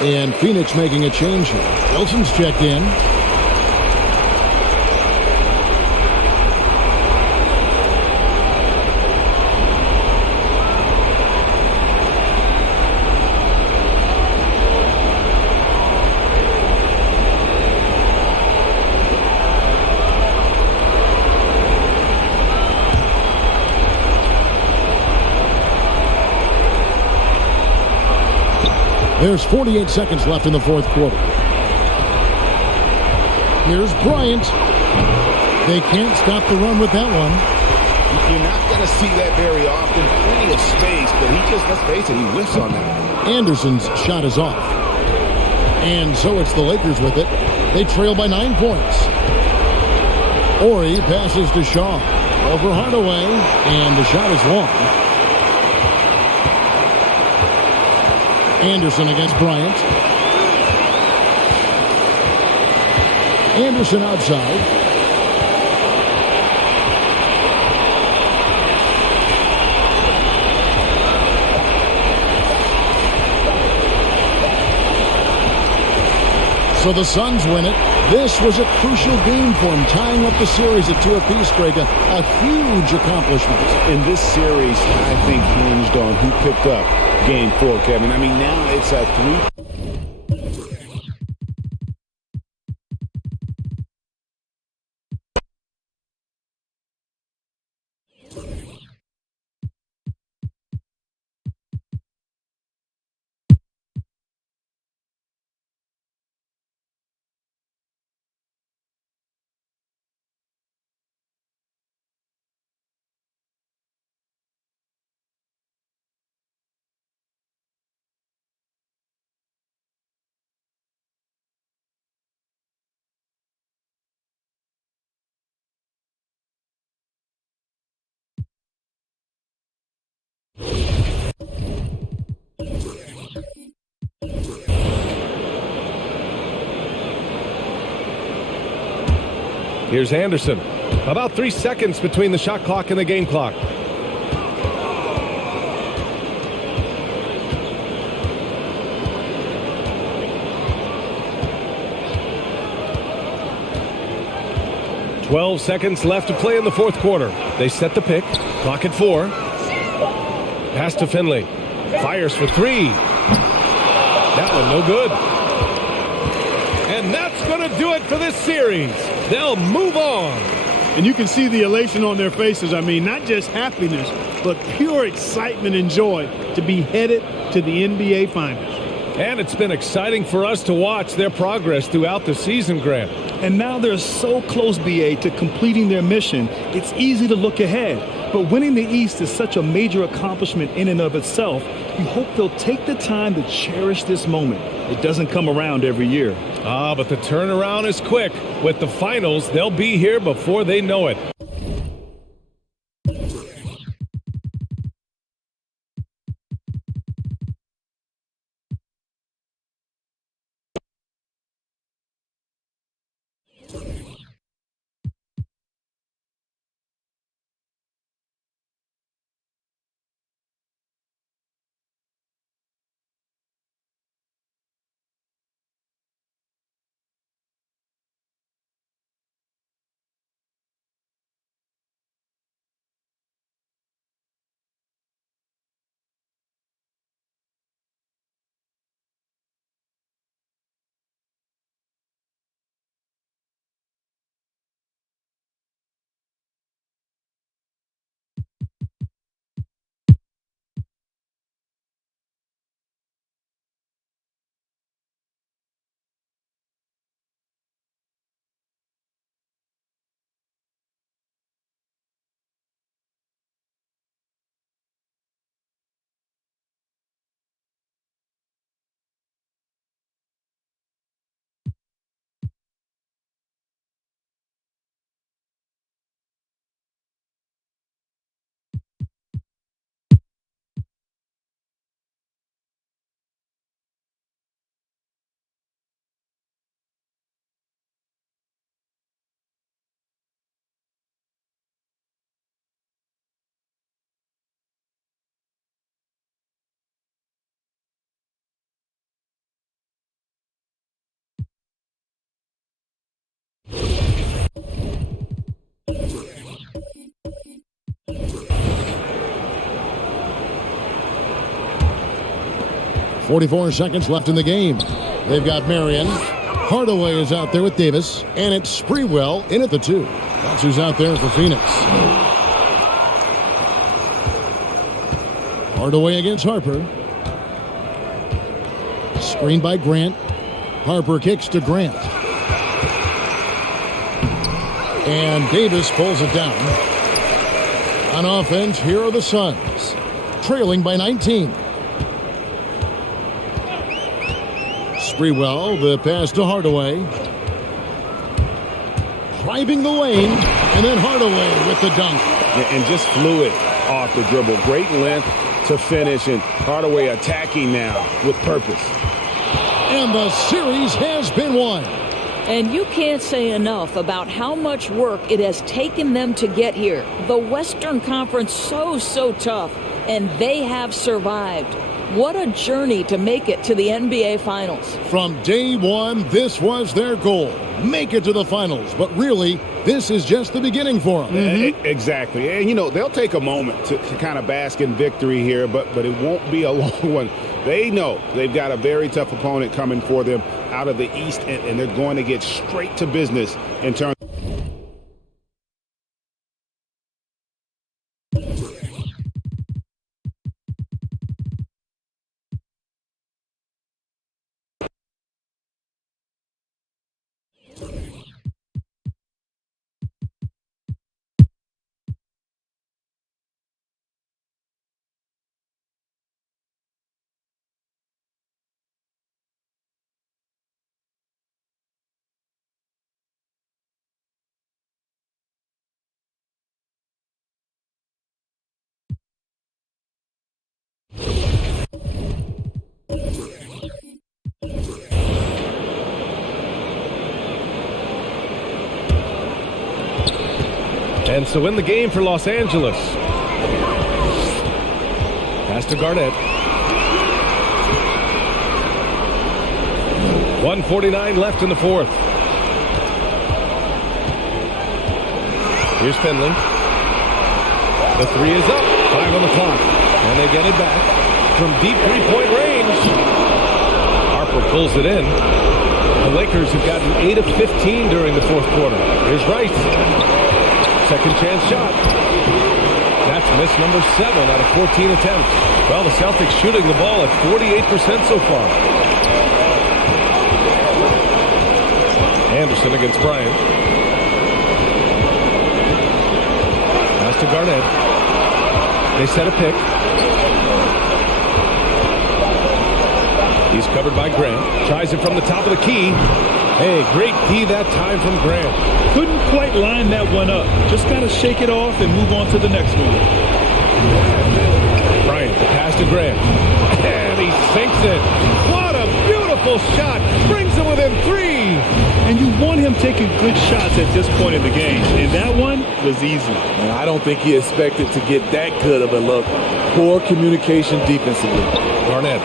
And Phoenix making a change here. Wilson's checked in. There's 48 seconds left in the fourth quarter. Here's Bryant. They can't stop the run with that one. You're not going to see that very often. Plenty of space, but he just, let's face it, he whiffs on that. Anderson's shot is off. And so it's the Lakers with it. They trail by 9 points. Ori passes to Shaw. Over Hardaway, and the shot is long. Anderson against Bryant. Anderson outside. So the Suns win it. This was a crucial game for them, tying up the series at 2 apiece, Greg. A huge accomplishment. In this series, I think hinged on who picked up Game 4, Kevin. I mean, now it's a 3 Here's Anderson. About 3 seconds between the shot clock and the game clock. "12 seconds left to play in the fourth quarter. They set the pick. Clock at 4. Pass to Finley. Fires for 3. That one no good. And that's going to do it for this series. They'll move on. And you can see the elation on their faces. I mean, not just happiness, but pure excitement and joy to be headed to the NBA Finals. And it's been exciting for us to watch their progress throughout the season, Grant. And now they're so close, BA, to completing their mission, it's easy to look ahead. But winning the East is such a major accomplishment in and of itself. You hope they'll take the time to cherish this moment. It doesn't come around every year. But the turnaround is quick. With the finals, they'll be here before they know it. .44 seconds left in the game. They've got Marion. Hardaway is out there with Davis. And it's Sprewell in at the 2. That's who's out there for Phoenix. Hardaway against Harper. Screen by Grant. Harper kicks to Grant. And Davis pulls it down. On offense, here are the Suns. Trailing by 19. Sprewell, the pass to Hardaway. Driving the lane, and then Hardaway with the dunk. And just fluid off the dribble. Great length to finish, and Hardaway attacking now with purpose. And the series has been won. And you can't say enough about how much work it has taken them to get here. The Western Conference so tough, and they have survived. What a journey to make it to the NBA Finals. From day one, this was their goal. Make it to the finals. But really, this is just the beginning for them. Mm-hmm. Exactly. And, you know, they'll take a moment to kind of bask in victory here, but it won't be a long one. They know they've got a very tough opponent coming for them out of the East, and they're going to get straight to business in terms And so in the game for Los Angeles. Pass to Garnett. 1:49 left in the fourth. Here's Finley. The three is up. 5 on the clock. And they get it back from deep three-point range. Harper pulls it in. The Lakers have gotten 8 of 15 during the fourth quarter. Here's Rice. Second chance shot. That's miss number 7 out of 14 attempts. Well, the Celtics shooting the ball at 48% so far. Anderson against Bryant. Pass to Garnett. They set a pick. He's covered by Grant. Tries it from the top of the key. Hey, great D that time from Grant. Couldn't quite line that one up. Just got to shake it off and move on to the next one. Bryant, the pass to Grant. And he sinks it. What a beautiful shot. Brings him within 3. And you want him taking good shots at this point in the game. And that one was easy. And I don't think he expected to get that good of a look. Poor communication defensively. Garnett.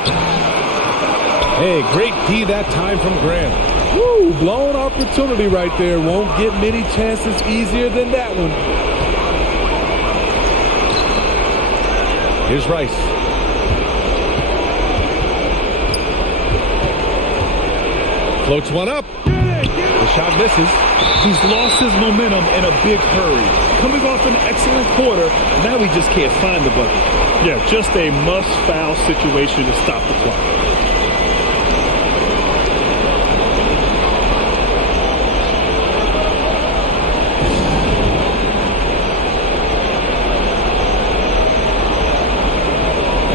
Hey, great D that time from Grant. Woo, blown opportunity right there. Won't get many chances easier than that one. Here's Rice. Floats one up. The shot misses. He's lost his momentum in a big hurry. Coming off an excellent quarter, now he just can't find the bucket. Yeah, just a must-foul situation to stop the clock.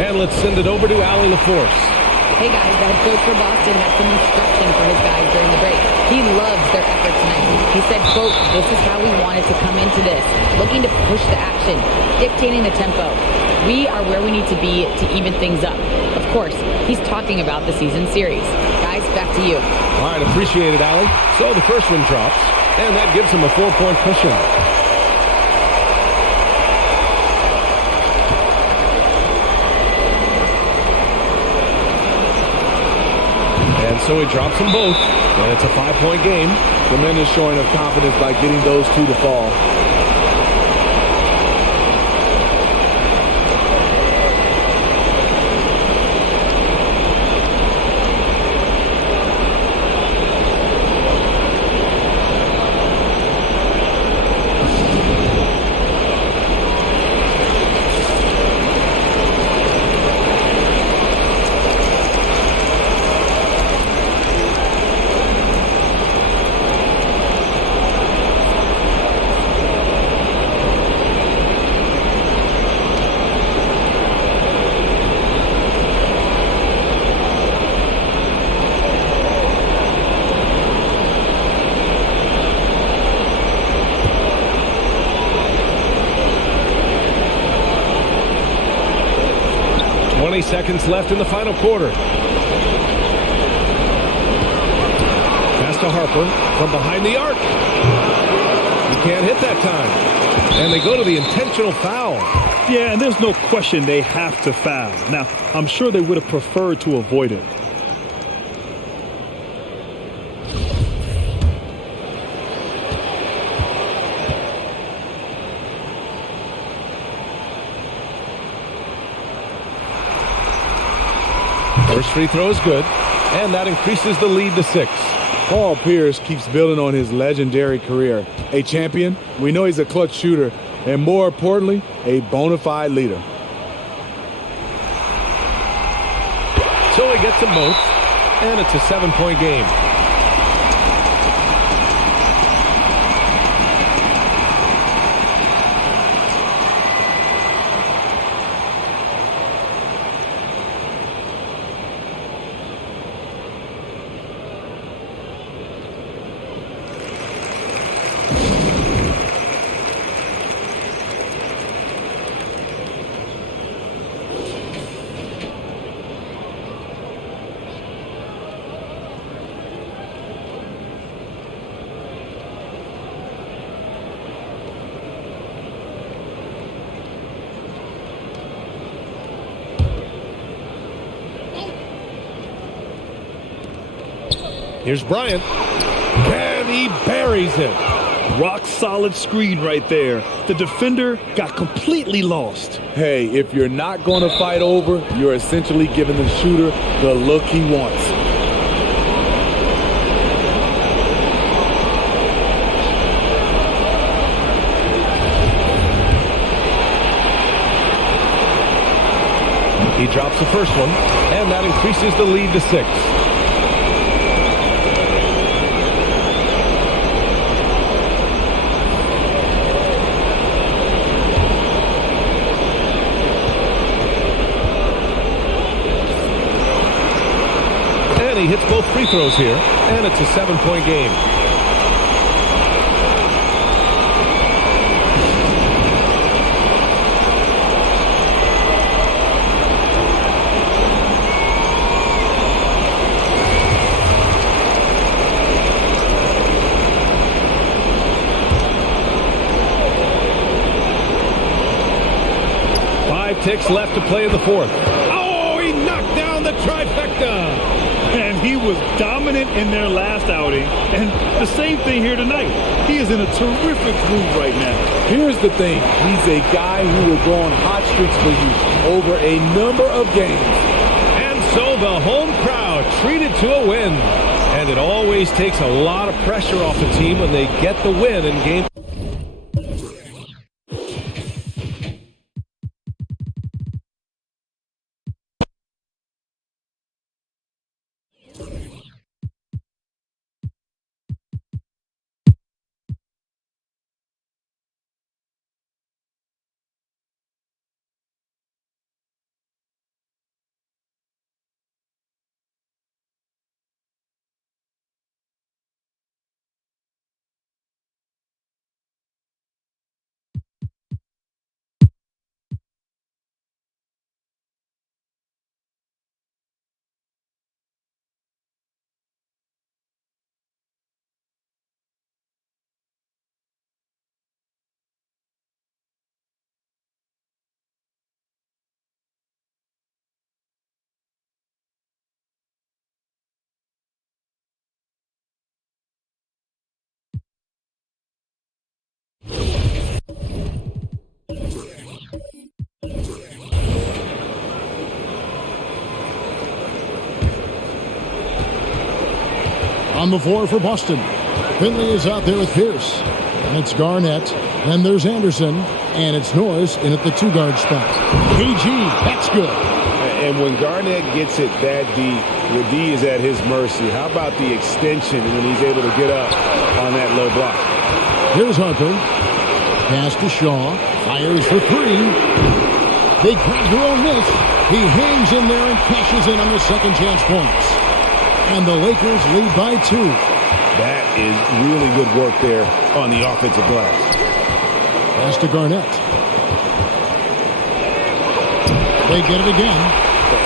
And let's send it over to Allie LaForce. Hey guys, the head coach for Boston had some instruction for his guys during the break. He loves their effort tonight. He said, quote, "This is how we wanted to come into this, looking to push the action, dictating the tempo. We are where we need to be to even things up." Of course, he's talking about the season series. Guys, back to you. All right, appreciate it, Allie. So the first one drops, and that gives him a 4-point cushion. And so he drops them both, and it's a 5-point game. Tremendous showing of confidence by getting those two to fall. Seconds left in the final quarter. Pass to Harper from behind the arc. He can't hit that time. And they go to the intentional foul. Yeah, and there's no question they have to foul. Now, I'm sure they would have preferred to avoid it. First free throw is good, and that increases the lead to 6. Paul Pierce keeps building on his legendary career. A champion, we know he's a clutch shooter, and more importantly, a bona fide leader. So he gets them both, and it's a 7-point game. Here's Bryant. And he buries it. Rock solid screen right there. The defender got completely lost. Hey, if you're not going to fight over, you're essentially giving the shooter the look he wants. He drops the first one, and that increases the lead to 6. And he hits both free throws here, and it's a 7-point game. Ticks left to play in the fourth. Oh, he knocked down the trifecta. And he was dominant in their last outing. And the same thing here tonight. He is in a terrific groove right now. Here's the thing. He's a guy who will go on hot streaks for you over a number of games. And so the home crowd treated to a win. And it always takes a lot of pressure off the team when they get the win in game. On the floor for Boston, Finley is out there with Pierce. And it's Garnett. Then there's Anderson. And it's Norris in at the 2-guard spot. KG, that's good. And when Garnett gets it that deep, the D is at his mercy. How about the extension when he's able to get up on that low block? Here's Harper. Pass to Shaw. Fires for 3. They grab their own miss. He hangs in there and cashes in on the second chance points. And the Lakers lead by 2. That is really good work there on the offensive glass. Pass to Garnett. They get it again.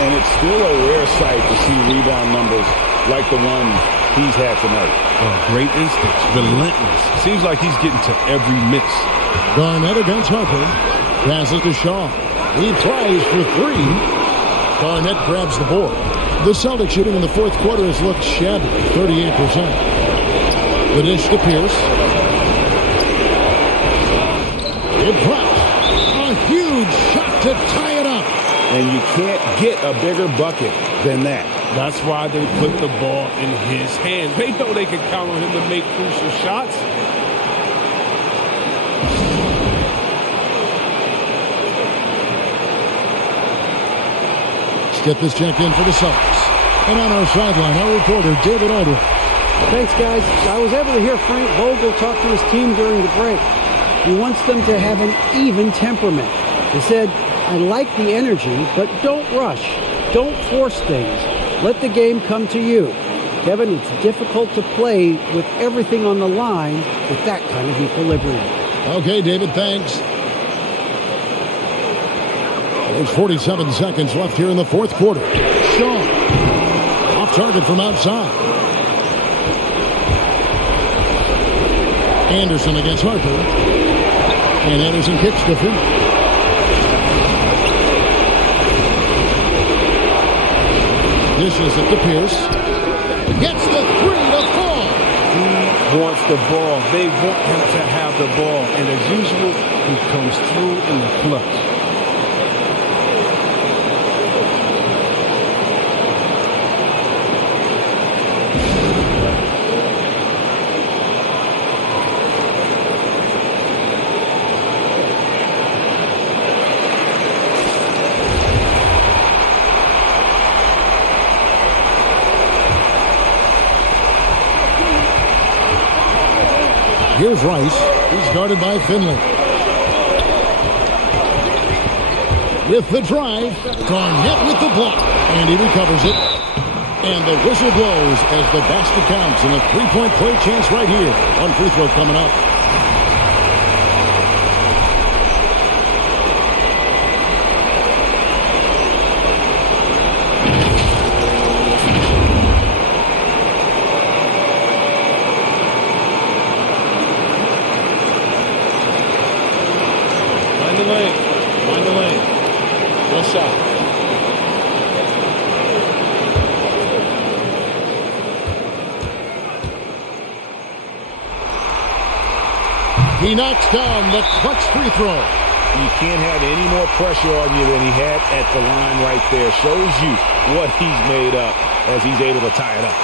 And it's still a rare sight to see rebound numbers like the one he's had tonight. Oh, great instincts, relentless. Seems like he's getting to every miss. Garnett against Harper. Passes to Shaw. He tries for 3. Garnett grabs the board. The Celtics shooting in the fourth quarter has looked shabby, 38%. The dish to Pierce. It drops. A huge shot to tie it up. And you can't get a bigger bucket than that. That's why they put the ball in his hands. They know they can count on him to make crucial shots. Get this check in for the Celtics. And on our sideline, our reporter, David Aldridge. Thanks, guys. I was able to hear Frank Vogel talk to his team during the break. He wants them to have an even temperament. He said, I like the energy, but don't rush. Don't force things. Let the game come to you. Kevin, it's difficult to play with everything on the line with that kind of equilibrium. Okay, David, thanks. There's 47 seconds left here in the fourth quarter. Shaw. Off target from outside. Anderson against Harper. And Anderson kicks to Finley. Dishes it to Pierce. Gets the 3 to wants the ball. They want him to have the ball. And as usual, he comes through in the clutch. Here's Rice. He's guarded by Finley. With the drive, Garnett with the block, and he recovers it. And the whistle blows as the basket counts, and a three-point play chance right here. One free throw coming up. Find the lane. One shot. He knocks down the clutch free throw. You can't have any more pressure on you than he had at the line right there. Shows you what he's made up as he's able to tie it up.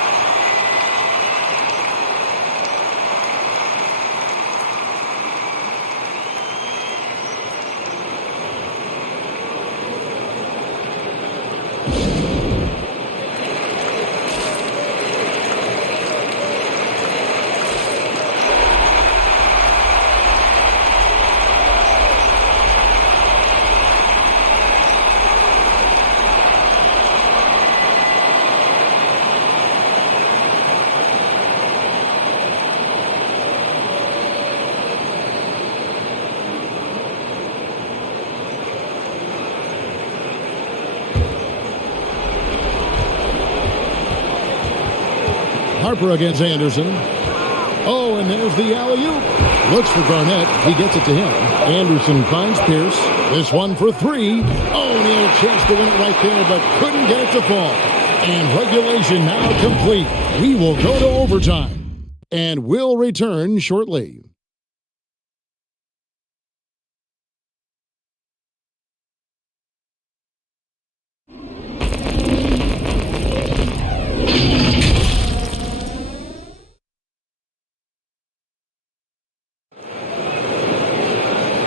Harper against Anderson. Oh, and there's the alley-oop. Looks for Garnett. He gets it to him. Anderson finds Pierce. This one for three. Oh, and he had a chance to win it right there, but couldn't get it to fall. And regulation now complete. We will go to overtime. And we'll return shortly.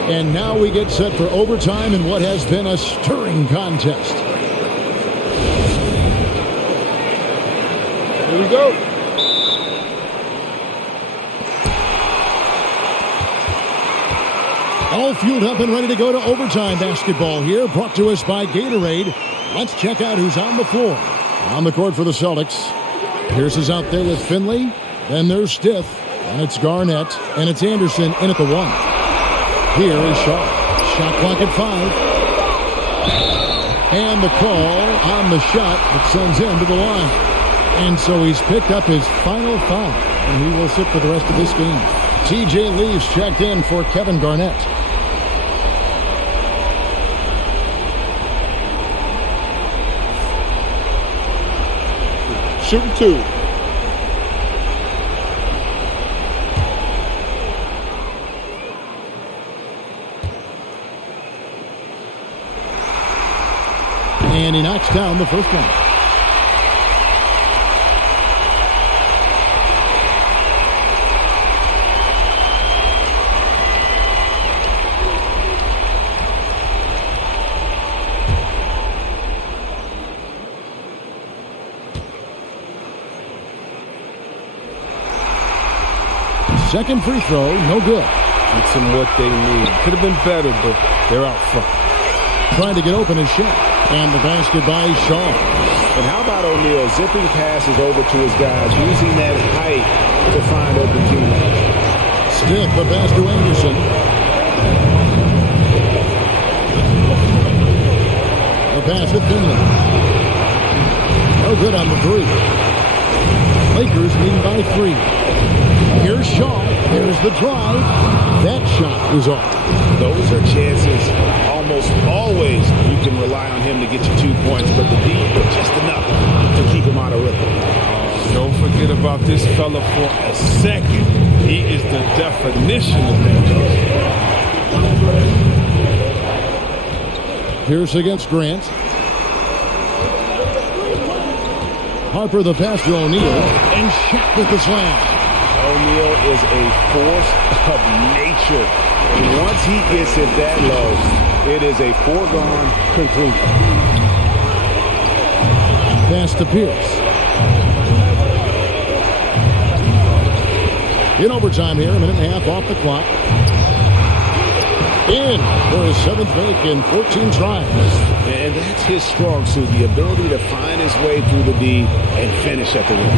And now we get set for overtime in what has been a stirring contest. Here we go. All fueled up and ready to go to overtime basketball here, brought to us by Gatorade. Let's check out who's on the floor. On the court for the Celtics, Pierce is out there with Finley. Then there's Stith, and it's Garnett, and it's Anderson in at the one. Here is Shaw. Shot clock at 5. And the call on the shot that sends him to the line. And so he's picked up his final foul, and he will sit for the rest of this game. TJ Leaves checked in for Kevin Garnett. Shooting two. And he knocks down the first one. Second free throw, no good. It's them what they need. Could have been better, but they're out front. Trying to get open is Shaq. And the basket by Shaw. And how about O'Neal zipping passes over to his guys, using that height to find open teammates. Stiff the pass to Anderson. The pass with Finley. No good on the three. Lakers leading by 3. Here's Shaw. Here's the drive. That shot was off. Those are chances almost always you can rely on him to get you 2 points, but the D just enough to keep him out of rhythm. Don't forget about this fella for a second. He is the definition of dangerous. Pierce against Grant. Harper the pass to O'Neal, and Shaq with the slam. O'Neal is a force of nature. And once he gets it that low, it is a foregone conclusion. Pass to Pierce. In overtime here, a minute and a half off the clock. In for his 7th make in 14 tries. And that's his strong suit, the ability to find his way through the D and finish at the rim.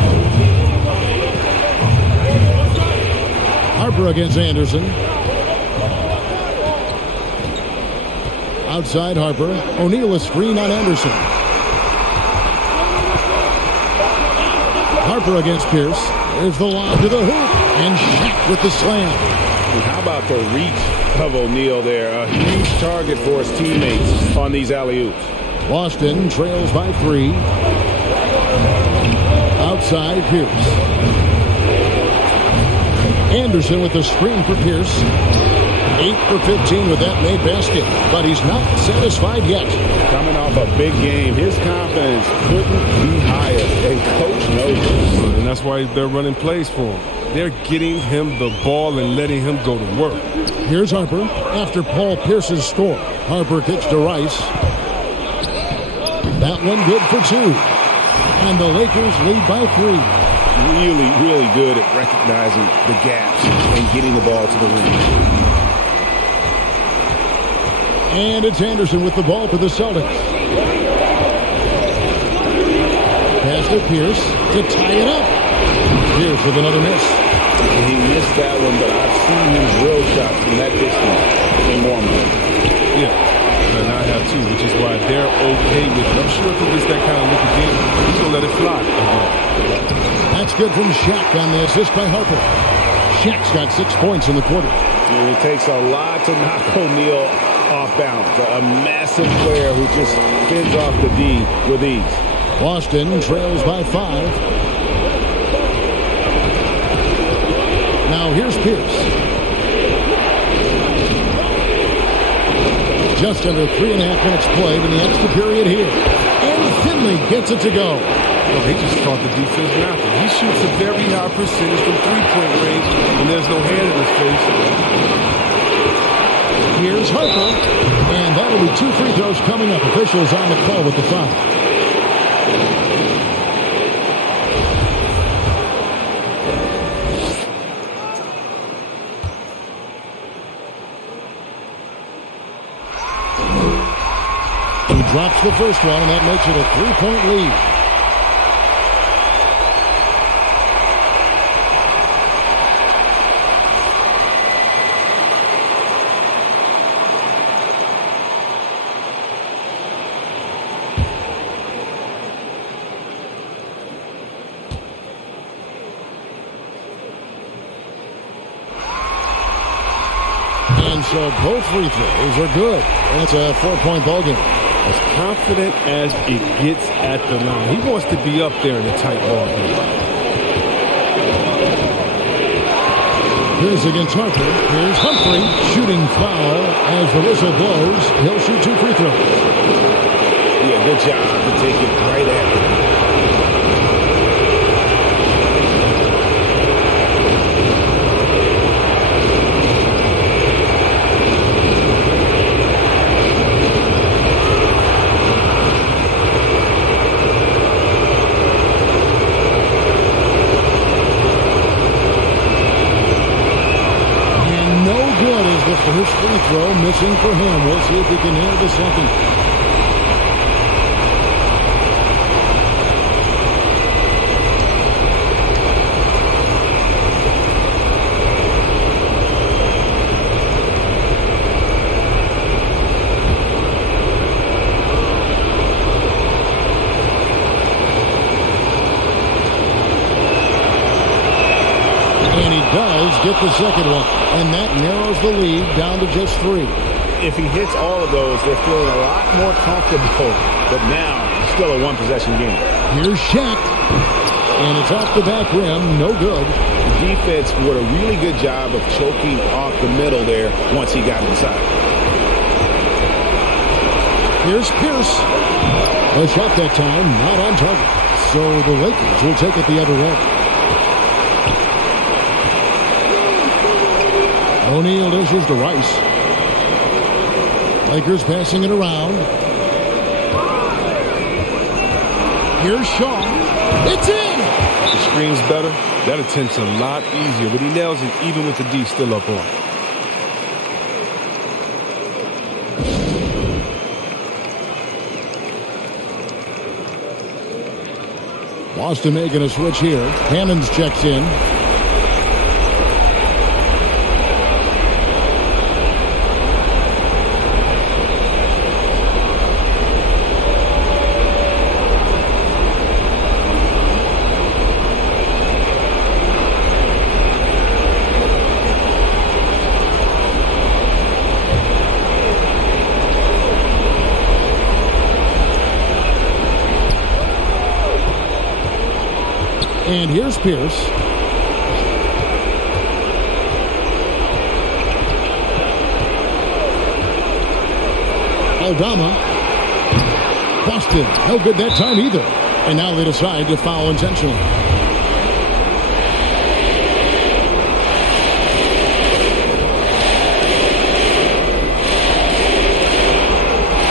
Harper against Anderson. Outside Harper. O'Neal a screen on Anderson. Harper against Pierce. There's the lob to the hoop. And Shaq with the slam. And how about the reach of O'Neal there? A huge target for his teammates on these alley-oops. Boston trails by 3. Outside Pierce. Anderson with the screen for Pierce. 8 for 15 with that made basket. But he's not satisfied yet. Coming off a big game, his confidence couldn't be higher. And coach knows it. And that's why they're running plays for him. They're getting him the ball and letting him go to work. Here's Harper after Paul Pierce's score. Harper kicks to Rice. That one good for 2. And the Lakers lead by 3. Really, really good at recognizing the gaps and getting the ball to the rim. And it's Anderson with the ball for the Celtics. Pass to Pierce to tie it up. Pierce with another miss. He missed that one, but I've seen him drill shots from that distance in warm-up. Yeah, and I have too, which is why they're okay with it. I'm sure if he gets that kind of look again, he's going to let it fly again. That's good from Shaq on the assist by Harper. Shaq's got 6 points in the quarter. And it takes a lot to knock O'Neal off balance. A massive player who just spins off the D with ease. Boston trails by 5. Now here's Pierce. Just under 3.5 minutes played in the extra period here. And Finley gets it to go. Well, he just caught the defense napping. He shoots a very high percentage from three-point range, and there's no hand in his face. Here's Harper. And that'll be 2 free throws coming up. Officials on the call with the foul. Drops the first one, and that makes it a 3-point lead. And so both free throws are good. And it's a 4-point ball game. As confident as it gets at the line. He wants to be up there in the tight ball game. Here's against Harper. Here's Humphrey. Shooting foul as the whistle blows. He'll shoot 2 free throws. Yeah, good job to take it right at him. First free throw missing for him. We'll see if he can nail the second. And he does get the second one. And that narrows the lead down to just 3. If he hits all of those, they're feeling a lot more comfortable. But now, still a 1-possession game. Here's Shaq. And it's off the back rim. No good. The defense did a really good job of choking off the middle there once he got inside. Here's Pierce. A shot that time, not on target. So the Lakers will take it the other way. O'Neal dishes to Rice. Lakers passing it around. Here's Shaw. It's in! The screen's better. That attempt's a lot easier, but he nails it even with the D still up on. Boston making a switch here. Hammonds checks in. And here's Pierce. Aldama. Boston. No good that time either. And now they decide to foul intentionally.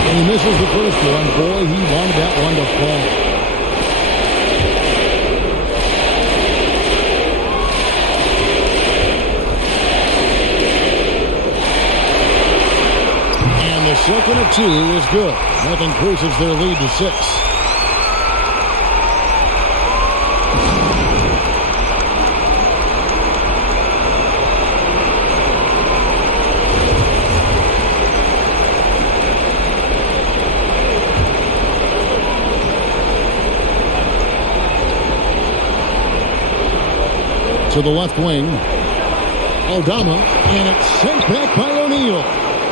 And he misses the first one. Boy, he wanted that one to fall. Second of 2 is good. That increases their lead to 6. To the left wing. Aldama, and it's sent back by O'Neal.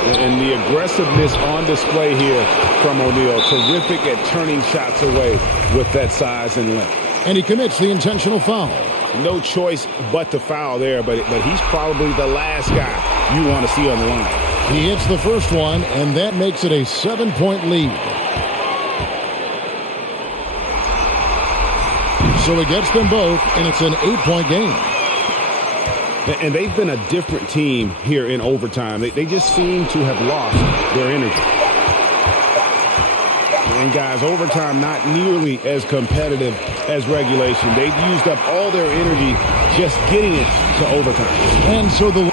And the aggressiveness on display here from O'Neal. Terrific at turning shots away with that size and length. And he commits the intentional foul. No choice but to foul there, but he's probably the last guy you want to see on the line. He hits the first one, and that makes it a 7-point lead. So he gets them both, and it's an 8-point game. And they've been a different team here in overtime. They just seem to have lost their energy. And guys, overtime not nearly as competitive as regulation. They've used up all their energy just getting it to overtime. And so the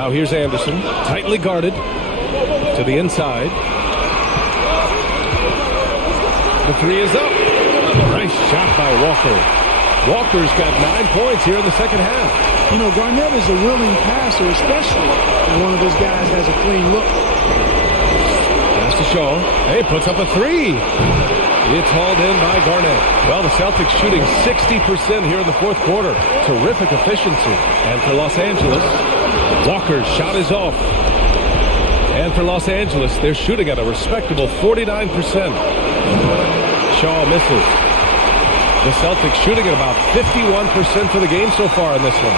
Now here's Anderson, tightly guarded to the inside. The three is up. Nice shot by Walker. Walker's got 9 points here in the second half. You know, Garnett is a willing passer, especially when one of his guys has a clean look. Pass to Shaw. Hey, puts up a three. It's hauled in by Garnett. Well, the Celtics shooting 60% here in the fourth quarter. Terrific efficiency. And for Los Angeles, Walker's shot is off. And for Los Angeles, they're shooting at a respectable 49%. Shaw misses. The Celtics shooting at about 51% for the game so far in this one.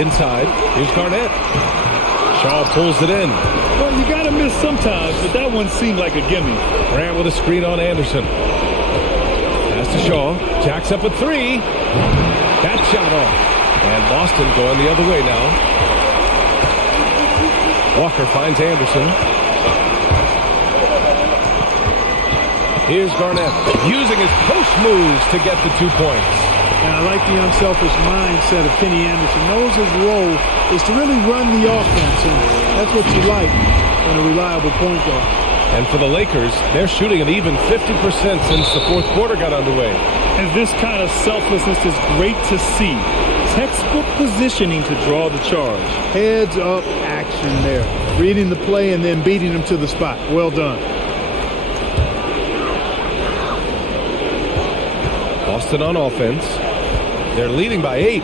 Inside, here's Garnett. Shaw pulls it in. Well, you got to miss sometimes, but that one seemed like a gimme. Grant with a screen on Anderson. Pass to Shaw. Jacks up a three. That shot off. And Boston going the other way now. Walker finds Anderson. Here's Garnett using his post moves to get the 2 points. And I like the unselfish mindset of Kenny Anderson. Knows his role is to really run the offense, and that's what you like in a reliable point guard. And for the Lakers, they're shooting an even 50% since the fourth quarter got underway. And this kind of selflessness is great to see. Textbook positioning to draw the charge. Heads up action there. Reading the play and then beating him to the spot. Well done. Boston on offense. They're leading by 8.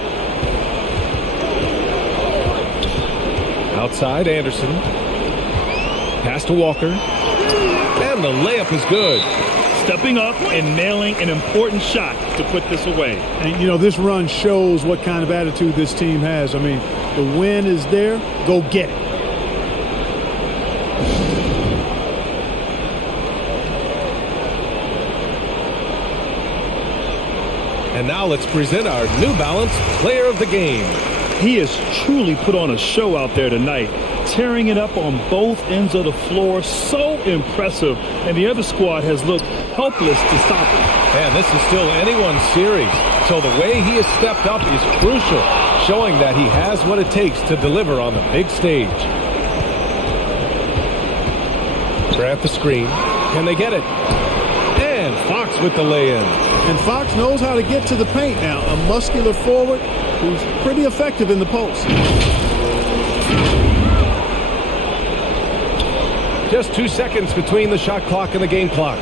Outside, Anderson. Pass to Walker. And the layup is good. Stepping up and nailing an important shot to put this away. And, you know, this run shows what kind of attitude this team has. I mean, the win is there. Go get it. And now let's present our New Balance Player of the Game. He has truly put on a show out there tonight, tearing it up on both ends of the floor. So impressive. And the other squad has looked helpless to stop him. Man, this is still anyone's series. So the way he has stepped up is crucial, showing that he has what it takes to deliver on the big stage. Grant the screen. Can they get it? And Fox with the lay-in. And Fox knows how to get to the paint now. A muscular forward who's pretty effective in the post. Just 2 seconds between the shot clock and the game clock.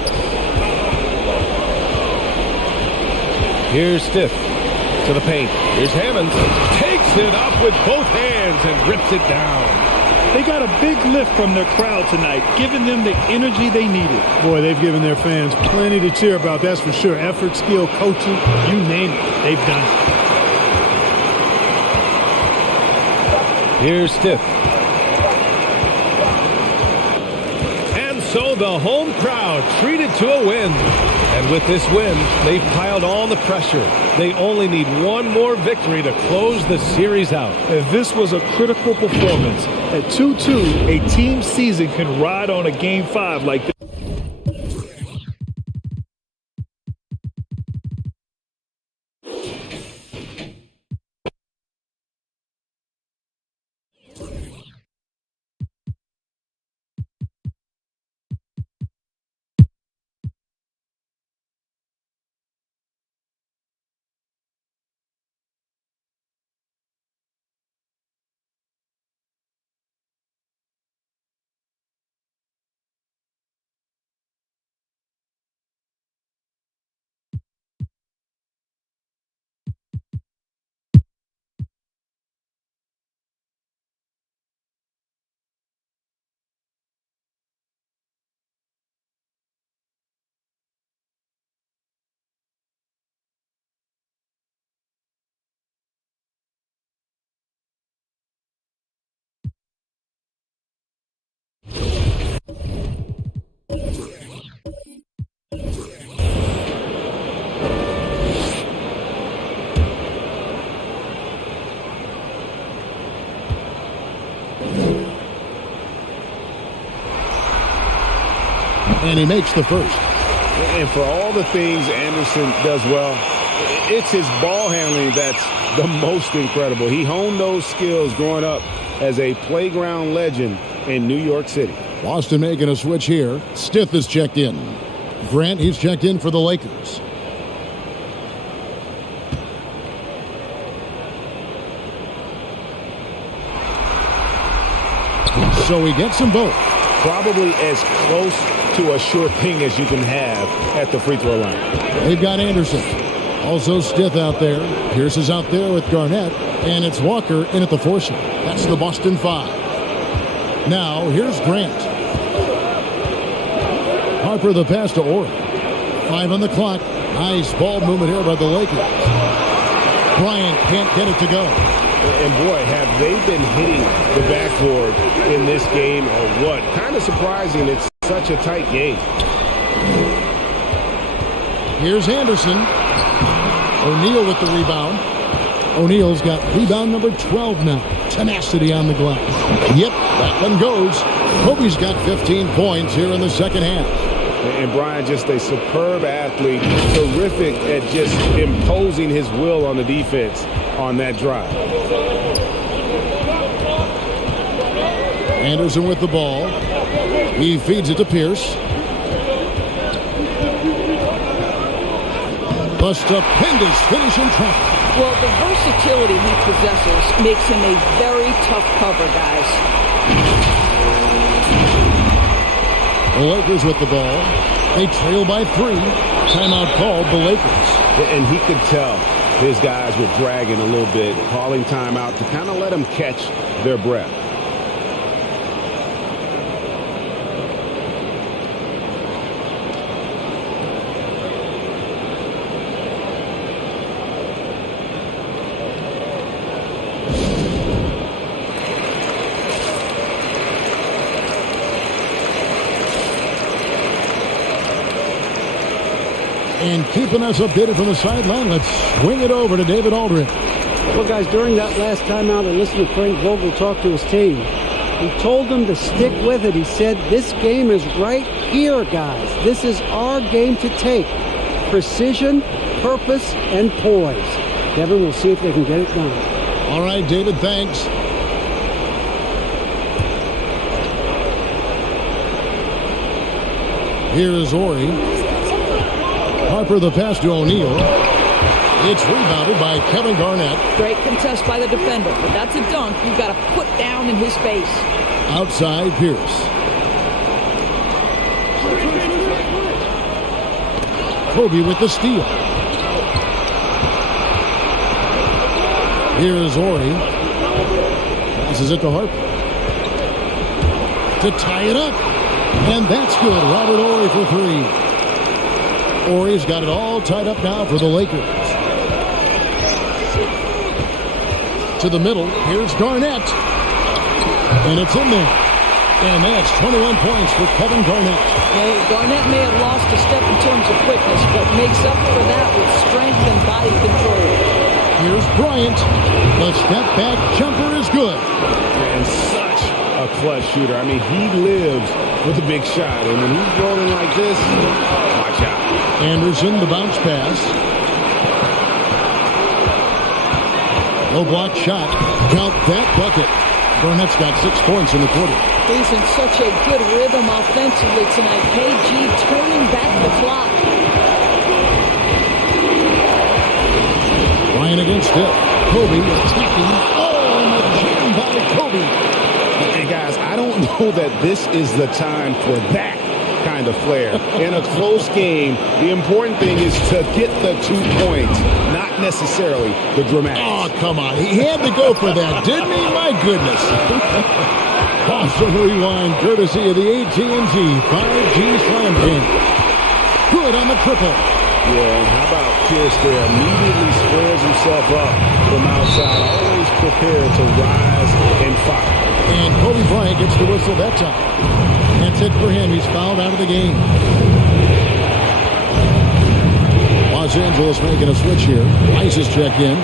Here's Stiff to the paint. Here's Hammonds. Takes it up with both hands and rips it down. They got a big lift from their crowd tonight, giving them the energy they needed. Boy, they've given their fans plenty to cheer about, that's for sure. Effort, skill, coaching, you name it, they've done it. Here's Stiff. And so the home crowd treated to a win. And with this win, they've piled on the pressure. They only need one more victory to close the series out. And this was a critical performance. At 2-2, a team season can ride on a Game 5 like this. And he makes the first. And for all the things Anderson does well, it's his ball handling that's the most incredible. He honed those skills growing up as a playground legend in New York City. Boston making a switch here. Stith is checked in. Grant, he's checked in for the Lakers. So he gets them both. Probably as close to a sure thing as you can have at the free throw line. They've got Anderson. Also Stith out there. Pierce is out there with Garnett. And it's Walker in at the foursome. That's the Boston 5. Now here's Grant. Harper the pass to Orr. 5 on the clock. Nice ball movement here by the Lakers. Bryant can't get it to go. And boy, have they been hitting the backboard in this game or what? Kind of surprising it's such a tight game. Here's Anderson. O'Neal with the rebound. O'Neal's got rebound number 12 now. Tenacity on the glass. Yep, that one goes. Kobe's got 15 points here in the second half. And Brian, just a superb athlete, terrific at just imposing his will on the defense on that drive. Anderson with the ball. He feeds it to Pierce. A stupendous finish in traffic. Well, the versatility he possesses makes him a very tough cover, guys. The Lakers with the ball. They trail by 3. Timeout called the Lakers. And he could tell his guys were dragging a little bit, calling timeout to kind of let them catch their breath. And keeping us updated from the sideline, let's swing it over to David Aldridge. Well, guys, during that last timeout, I listened to Frank Vogel talk to his team. He told them to stick with it. He said, this game is right here, guys. This is our game to take. Precision, purpose, and poise. Kevin, we'll see if they can get it done. All right, David, thanks. Here is Ori. Harper the pass to O'Neal. It's rebounded by Kevin Garnett. Great contest by the defender, but that's a dunk you've got to put down in his face. Outside Pierce. Kobe with the steal. Here is Ori. Passes it to Harper. To tie it up. And that's good. Robert Ori for 3. Ori's got it all tied up now for the Lakers. To the middle. Here's Garnett. And it's in there. And that's 21 points for Kevin Garnett. Well, Garnett may have lost a step in terms of quickness, but makes up for that with strength and body control. Here's Bryant. The step back jumper is good. And such a clutch shooter. I mean, he lives for the big shot. And when he's rolling like this, watch out. Anderson, the bounce pass. Low block shot. Count that bucket. Garnett's got 6 points in the quarter. He's in such a good rhythm offensively tonight. KG turning back the clock. Ryan against it. Kobe attacking. Oh, and a jam by Kobe. Hey, guys, I don't know that this is the time for that kind of flair. In a close game, the important thing is to get the 2 points, not necessarily the dramatics. Oh, come on. He had to go for that, didn't he? My goodness. Boston rewind, courtesy of the AT&T 5G Slam game. Good on the triple. Yeah, and how about Pierce there? Immediately squares himself up from outside, always prepared to rise and fire. And Kobe Bryant gets the whistle that time. That's it for him. He's fouled out of the game. Los Angeles making a switch here. Rice is checked in.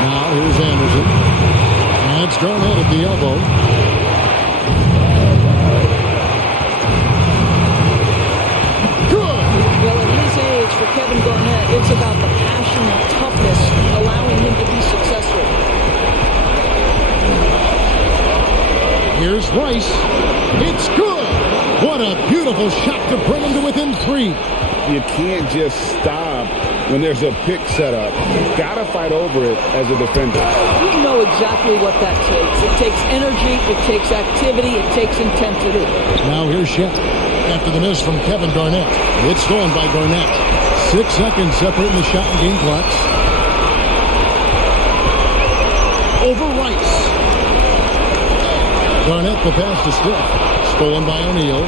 Now here's Anderson. And it's Garnett at the elbow. Good. Well, at his age, for Kevin Garnett, it's about the passion and toughness allowing him to be successful. Here's Rice. It's good. What a beautiful shot to bring him to within 3. You can't just stop when there's a pick set up. Got to fight over it as a defender. You know exactly what that takes. It takes energy, it takes activity, it takes intensity. Now here's Shep. After the miss from Kevin Garnett. It's stolen by Garnett. 6 seconds separating the shot and game clocks. Over Rice. Garnett the pass to Steph. Stolen by O'Neal.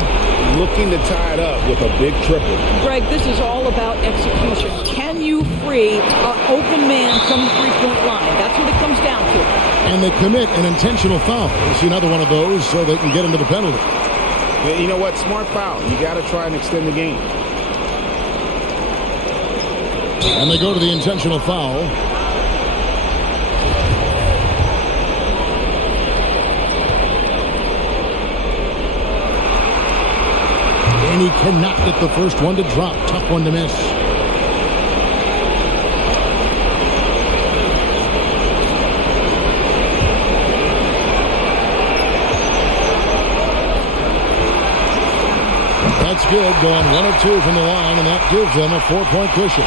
Looking to tie it up with a big triple. Greg, this is all about execution. Can you free an open man from the three-point line? That's what it comes down to. And they commit an intentional foul. We'll see another one of those so they can get into the penalty. Yeah, you know what? Smart foul. You got to try and extend the game. And they go to the intentional foul. And he cannot get the first one to drop. Tough one to miss. That's good. Going 1 of 2 from the line, and that gives them a 4-point cushion.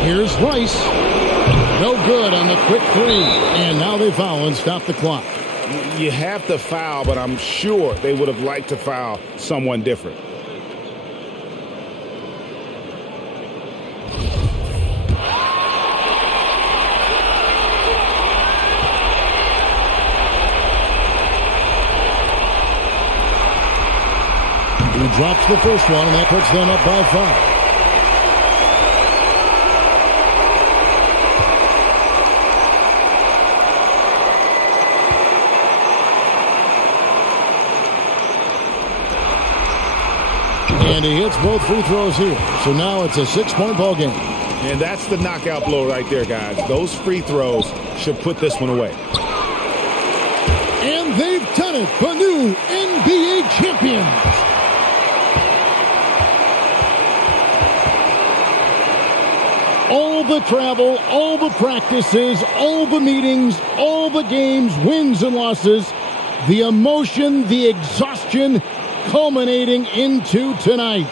Here's Rice. No good on the quick three. And now they foul and stop the clock. You have to foul, but I'm sure they would have liked to foul someone different. He drops the first one, and that puts them up by 5. And he hits both free throws here. So now it's a 6-point ball game. And that's the knockout blow right there, guys. Those free throws should put this one away. And they've done it. The new NBA champions. All the travel, all the practices, all the meetings, all the games, wins and losses, the emotion, the exhaustion, culminating into tonight.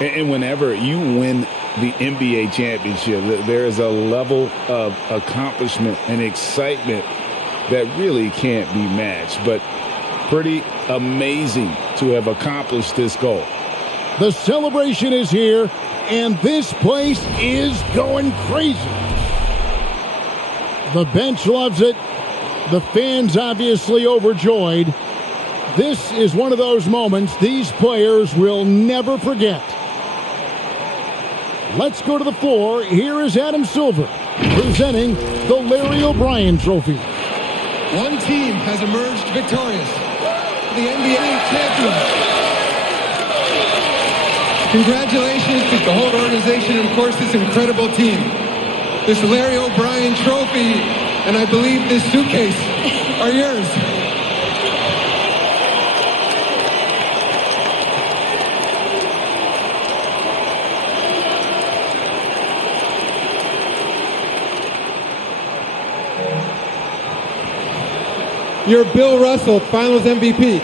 And whenever you win the NBA championship, there is a level of accomplishment and excitement that really can't be matched. But pretty amazing to have accomplished this goal. The celebration is here, and this place is going crazy. The bench loves it. The fans obviously overjoyed. This is one of those moments these players will never forget. Let's go to the floor. Here is Adam Silver presenting the Larry O'Brien Trophy. One team has emerged victorious, the NBA champions. Congratulations to the whole organization and, of course, this incredible team. This Larry O'Brien Trophy and I believe this suitcase are yours. You're Bill Russell, Finals MVP.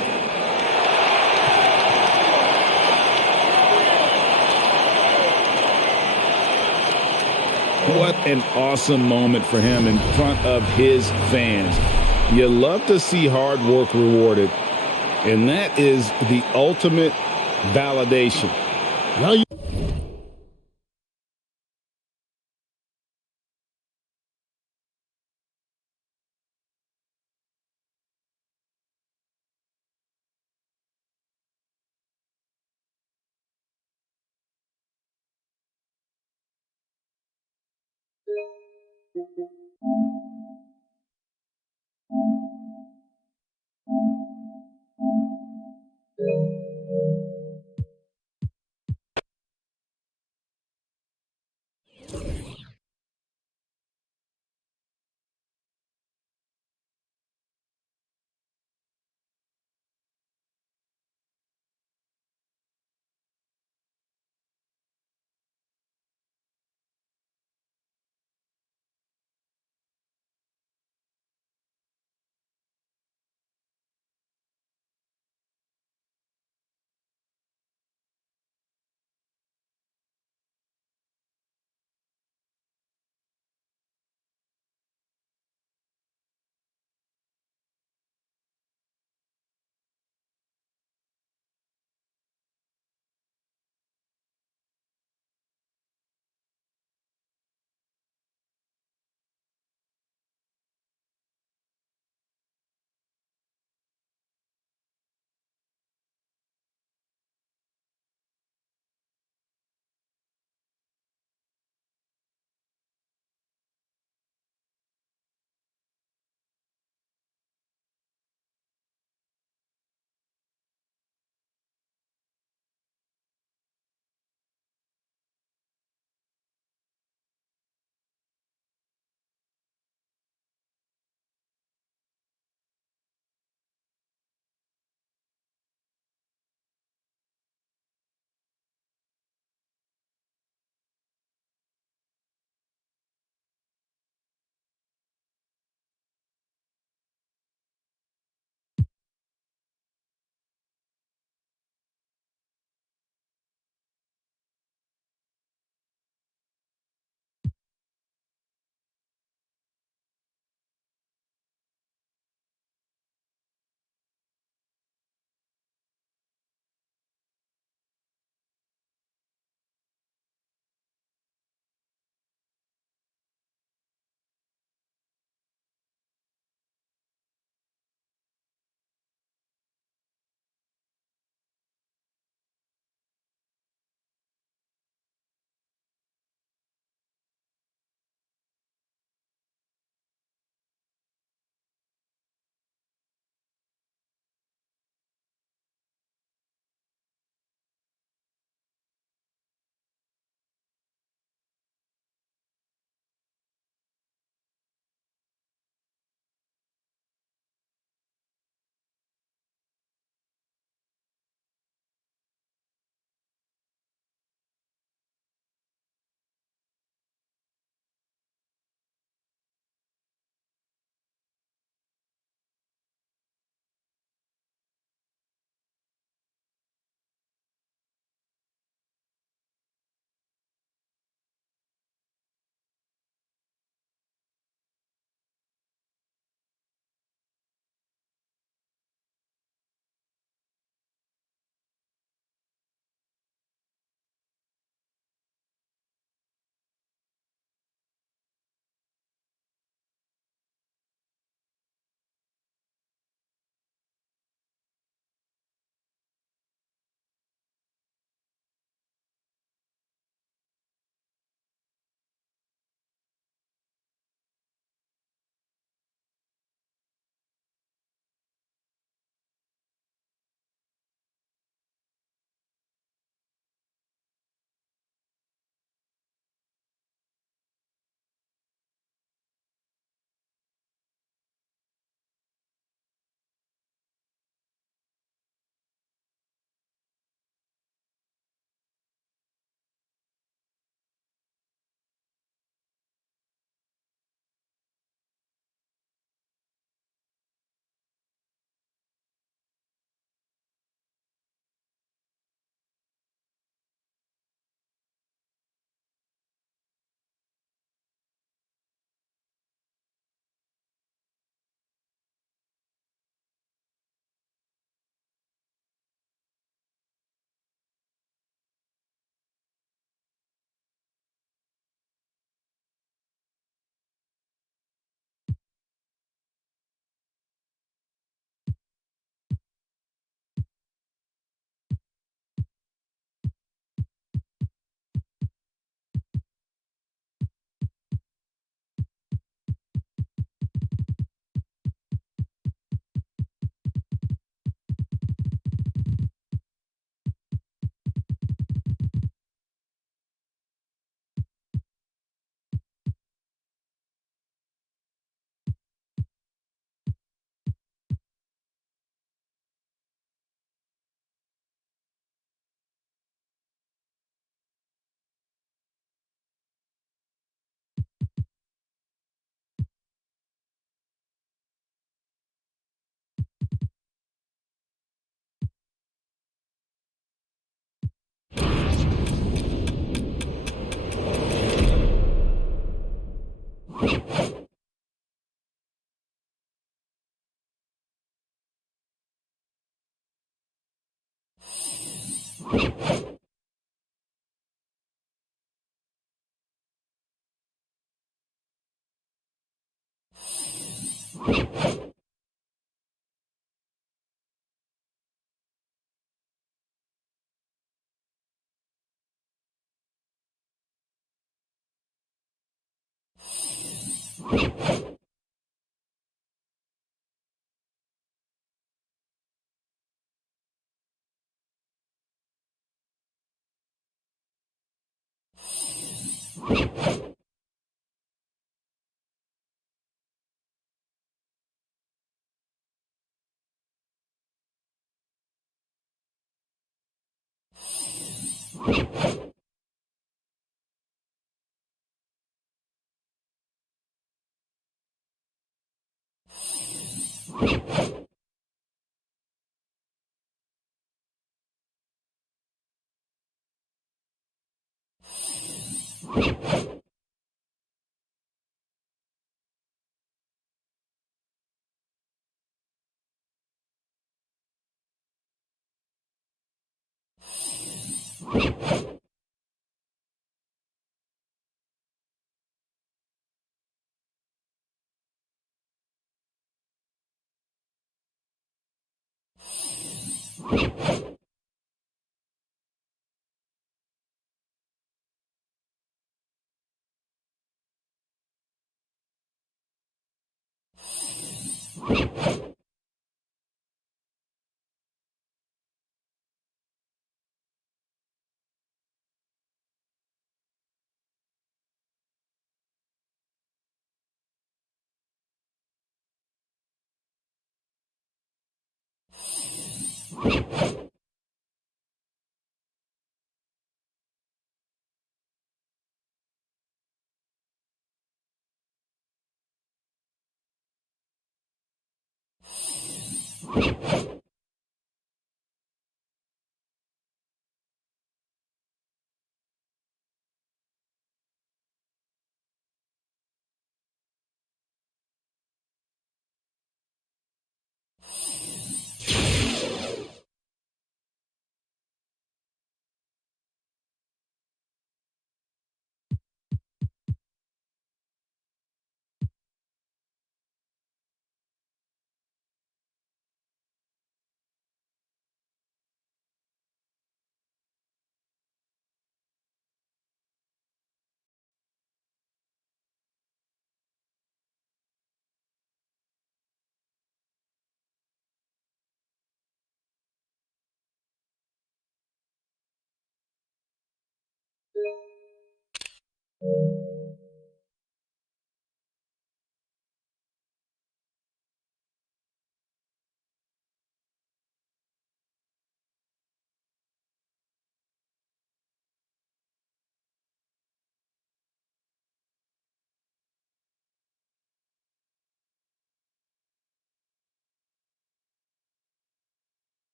What an awesome moment for him in front of his fans. You love to see hard work rewarded, and that is the ultimate validation. Well,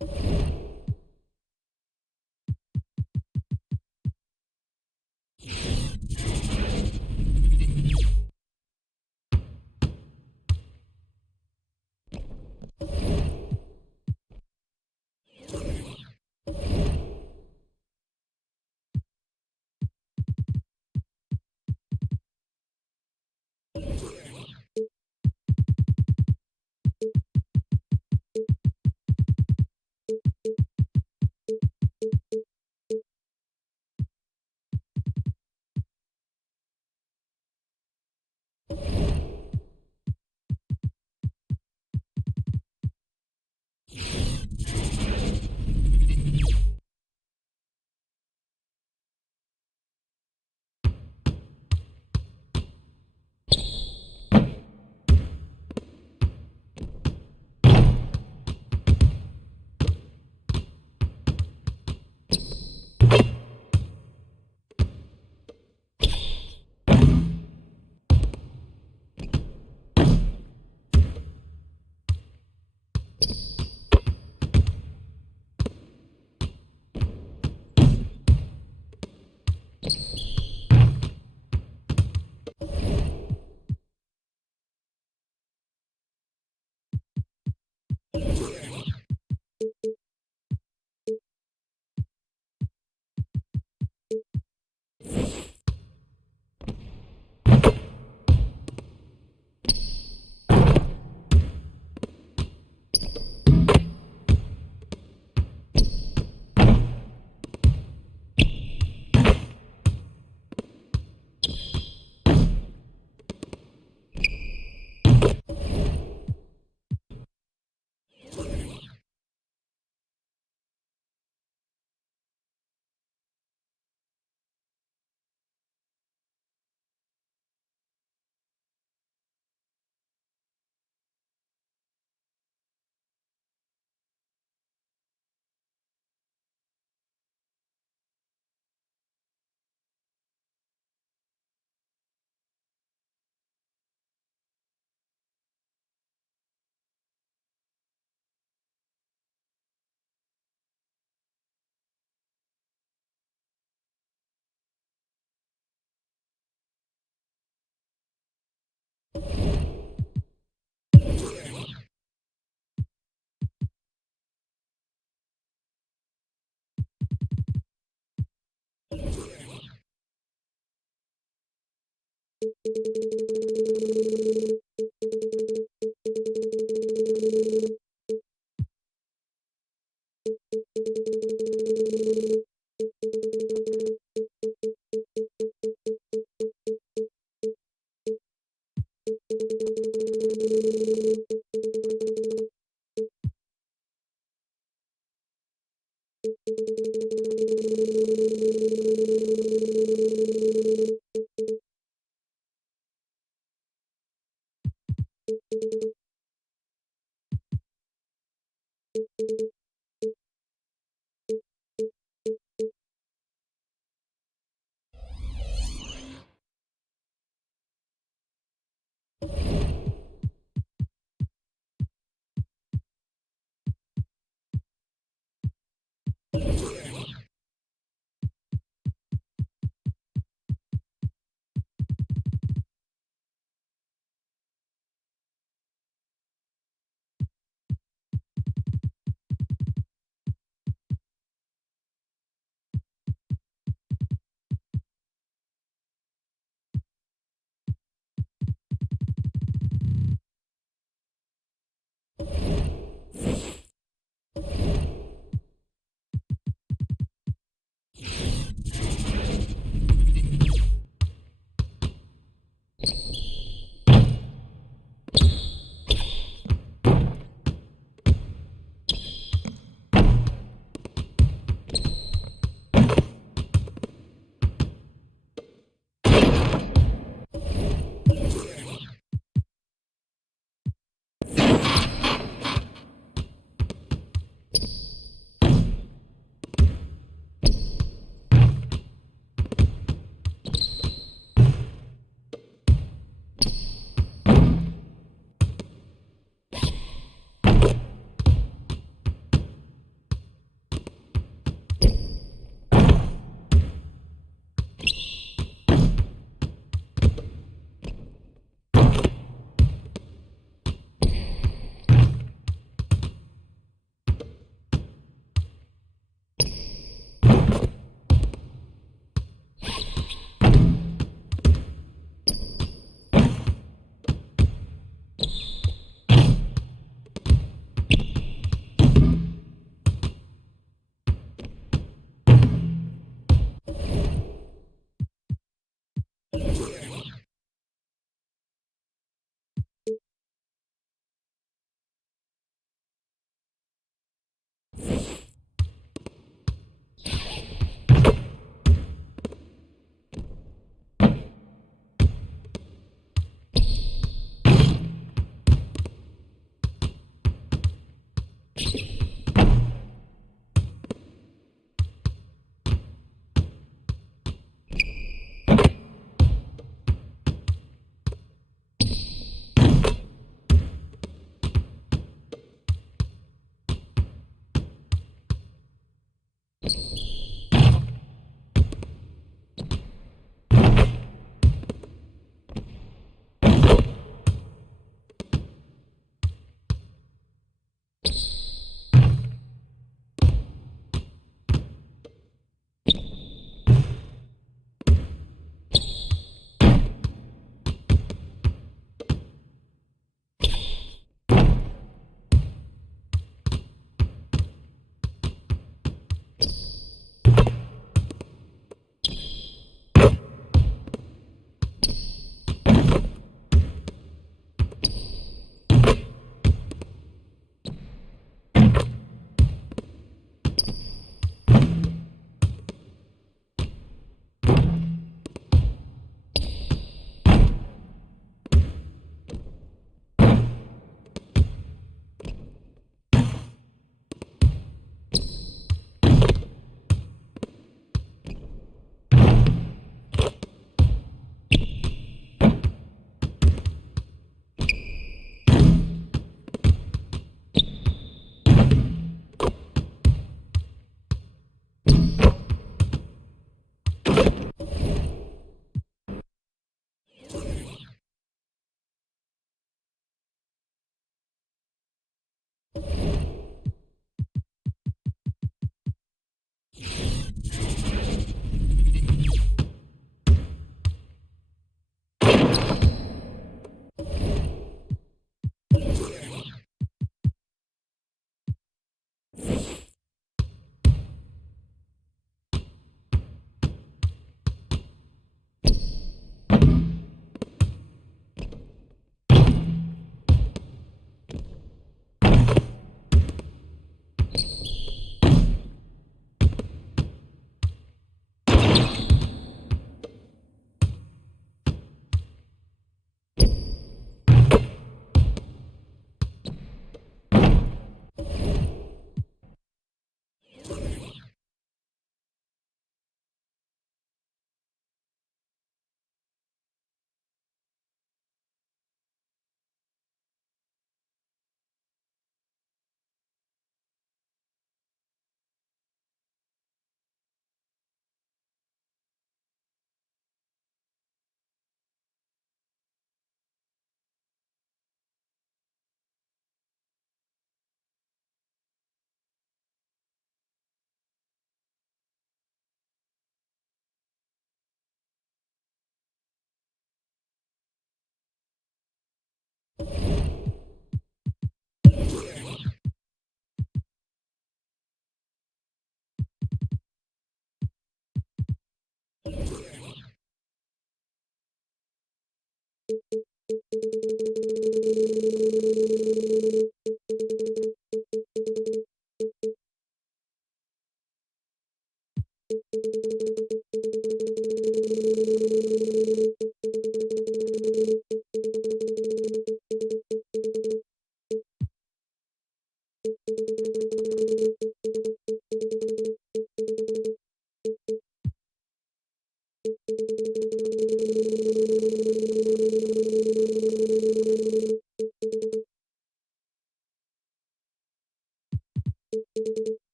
you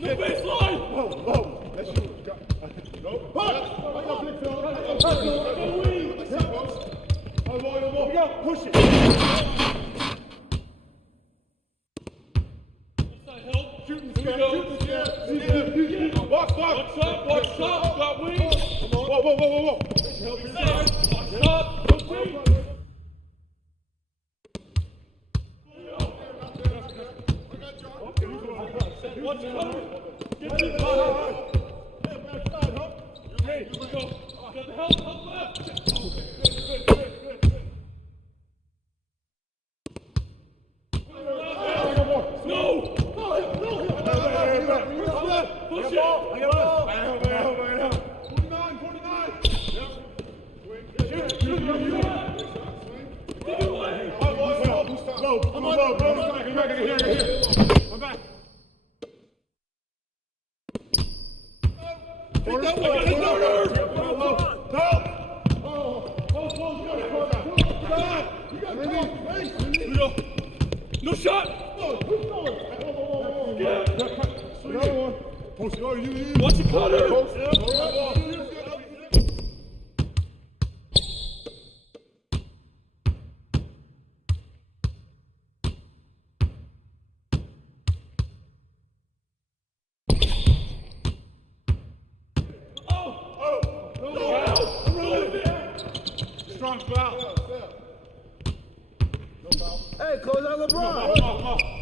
No baseline! Whoa, that's you. No. Push it. Shooting scared. Watch up, got wings. Whoa. Help inside. Watch up, no wings. Watch cover. Get this ball. Hey, go. Got the help left. No! Push it! 49! I'm back. No shot! Watch it, Cutter! Strong foul. Hey, close out LeBron.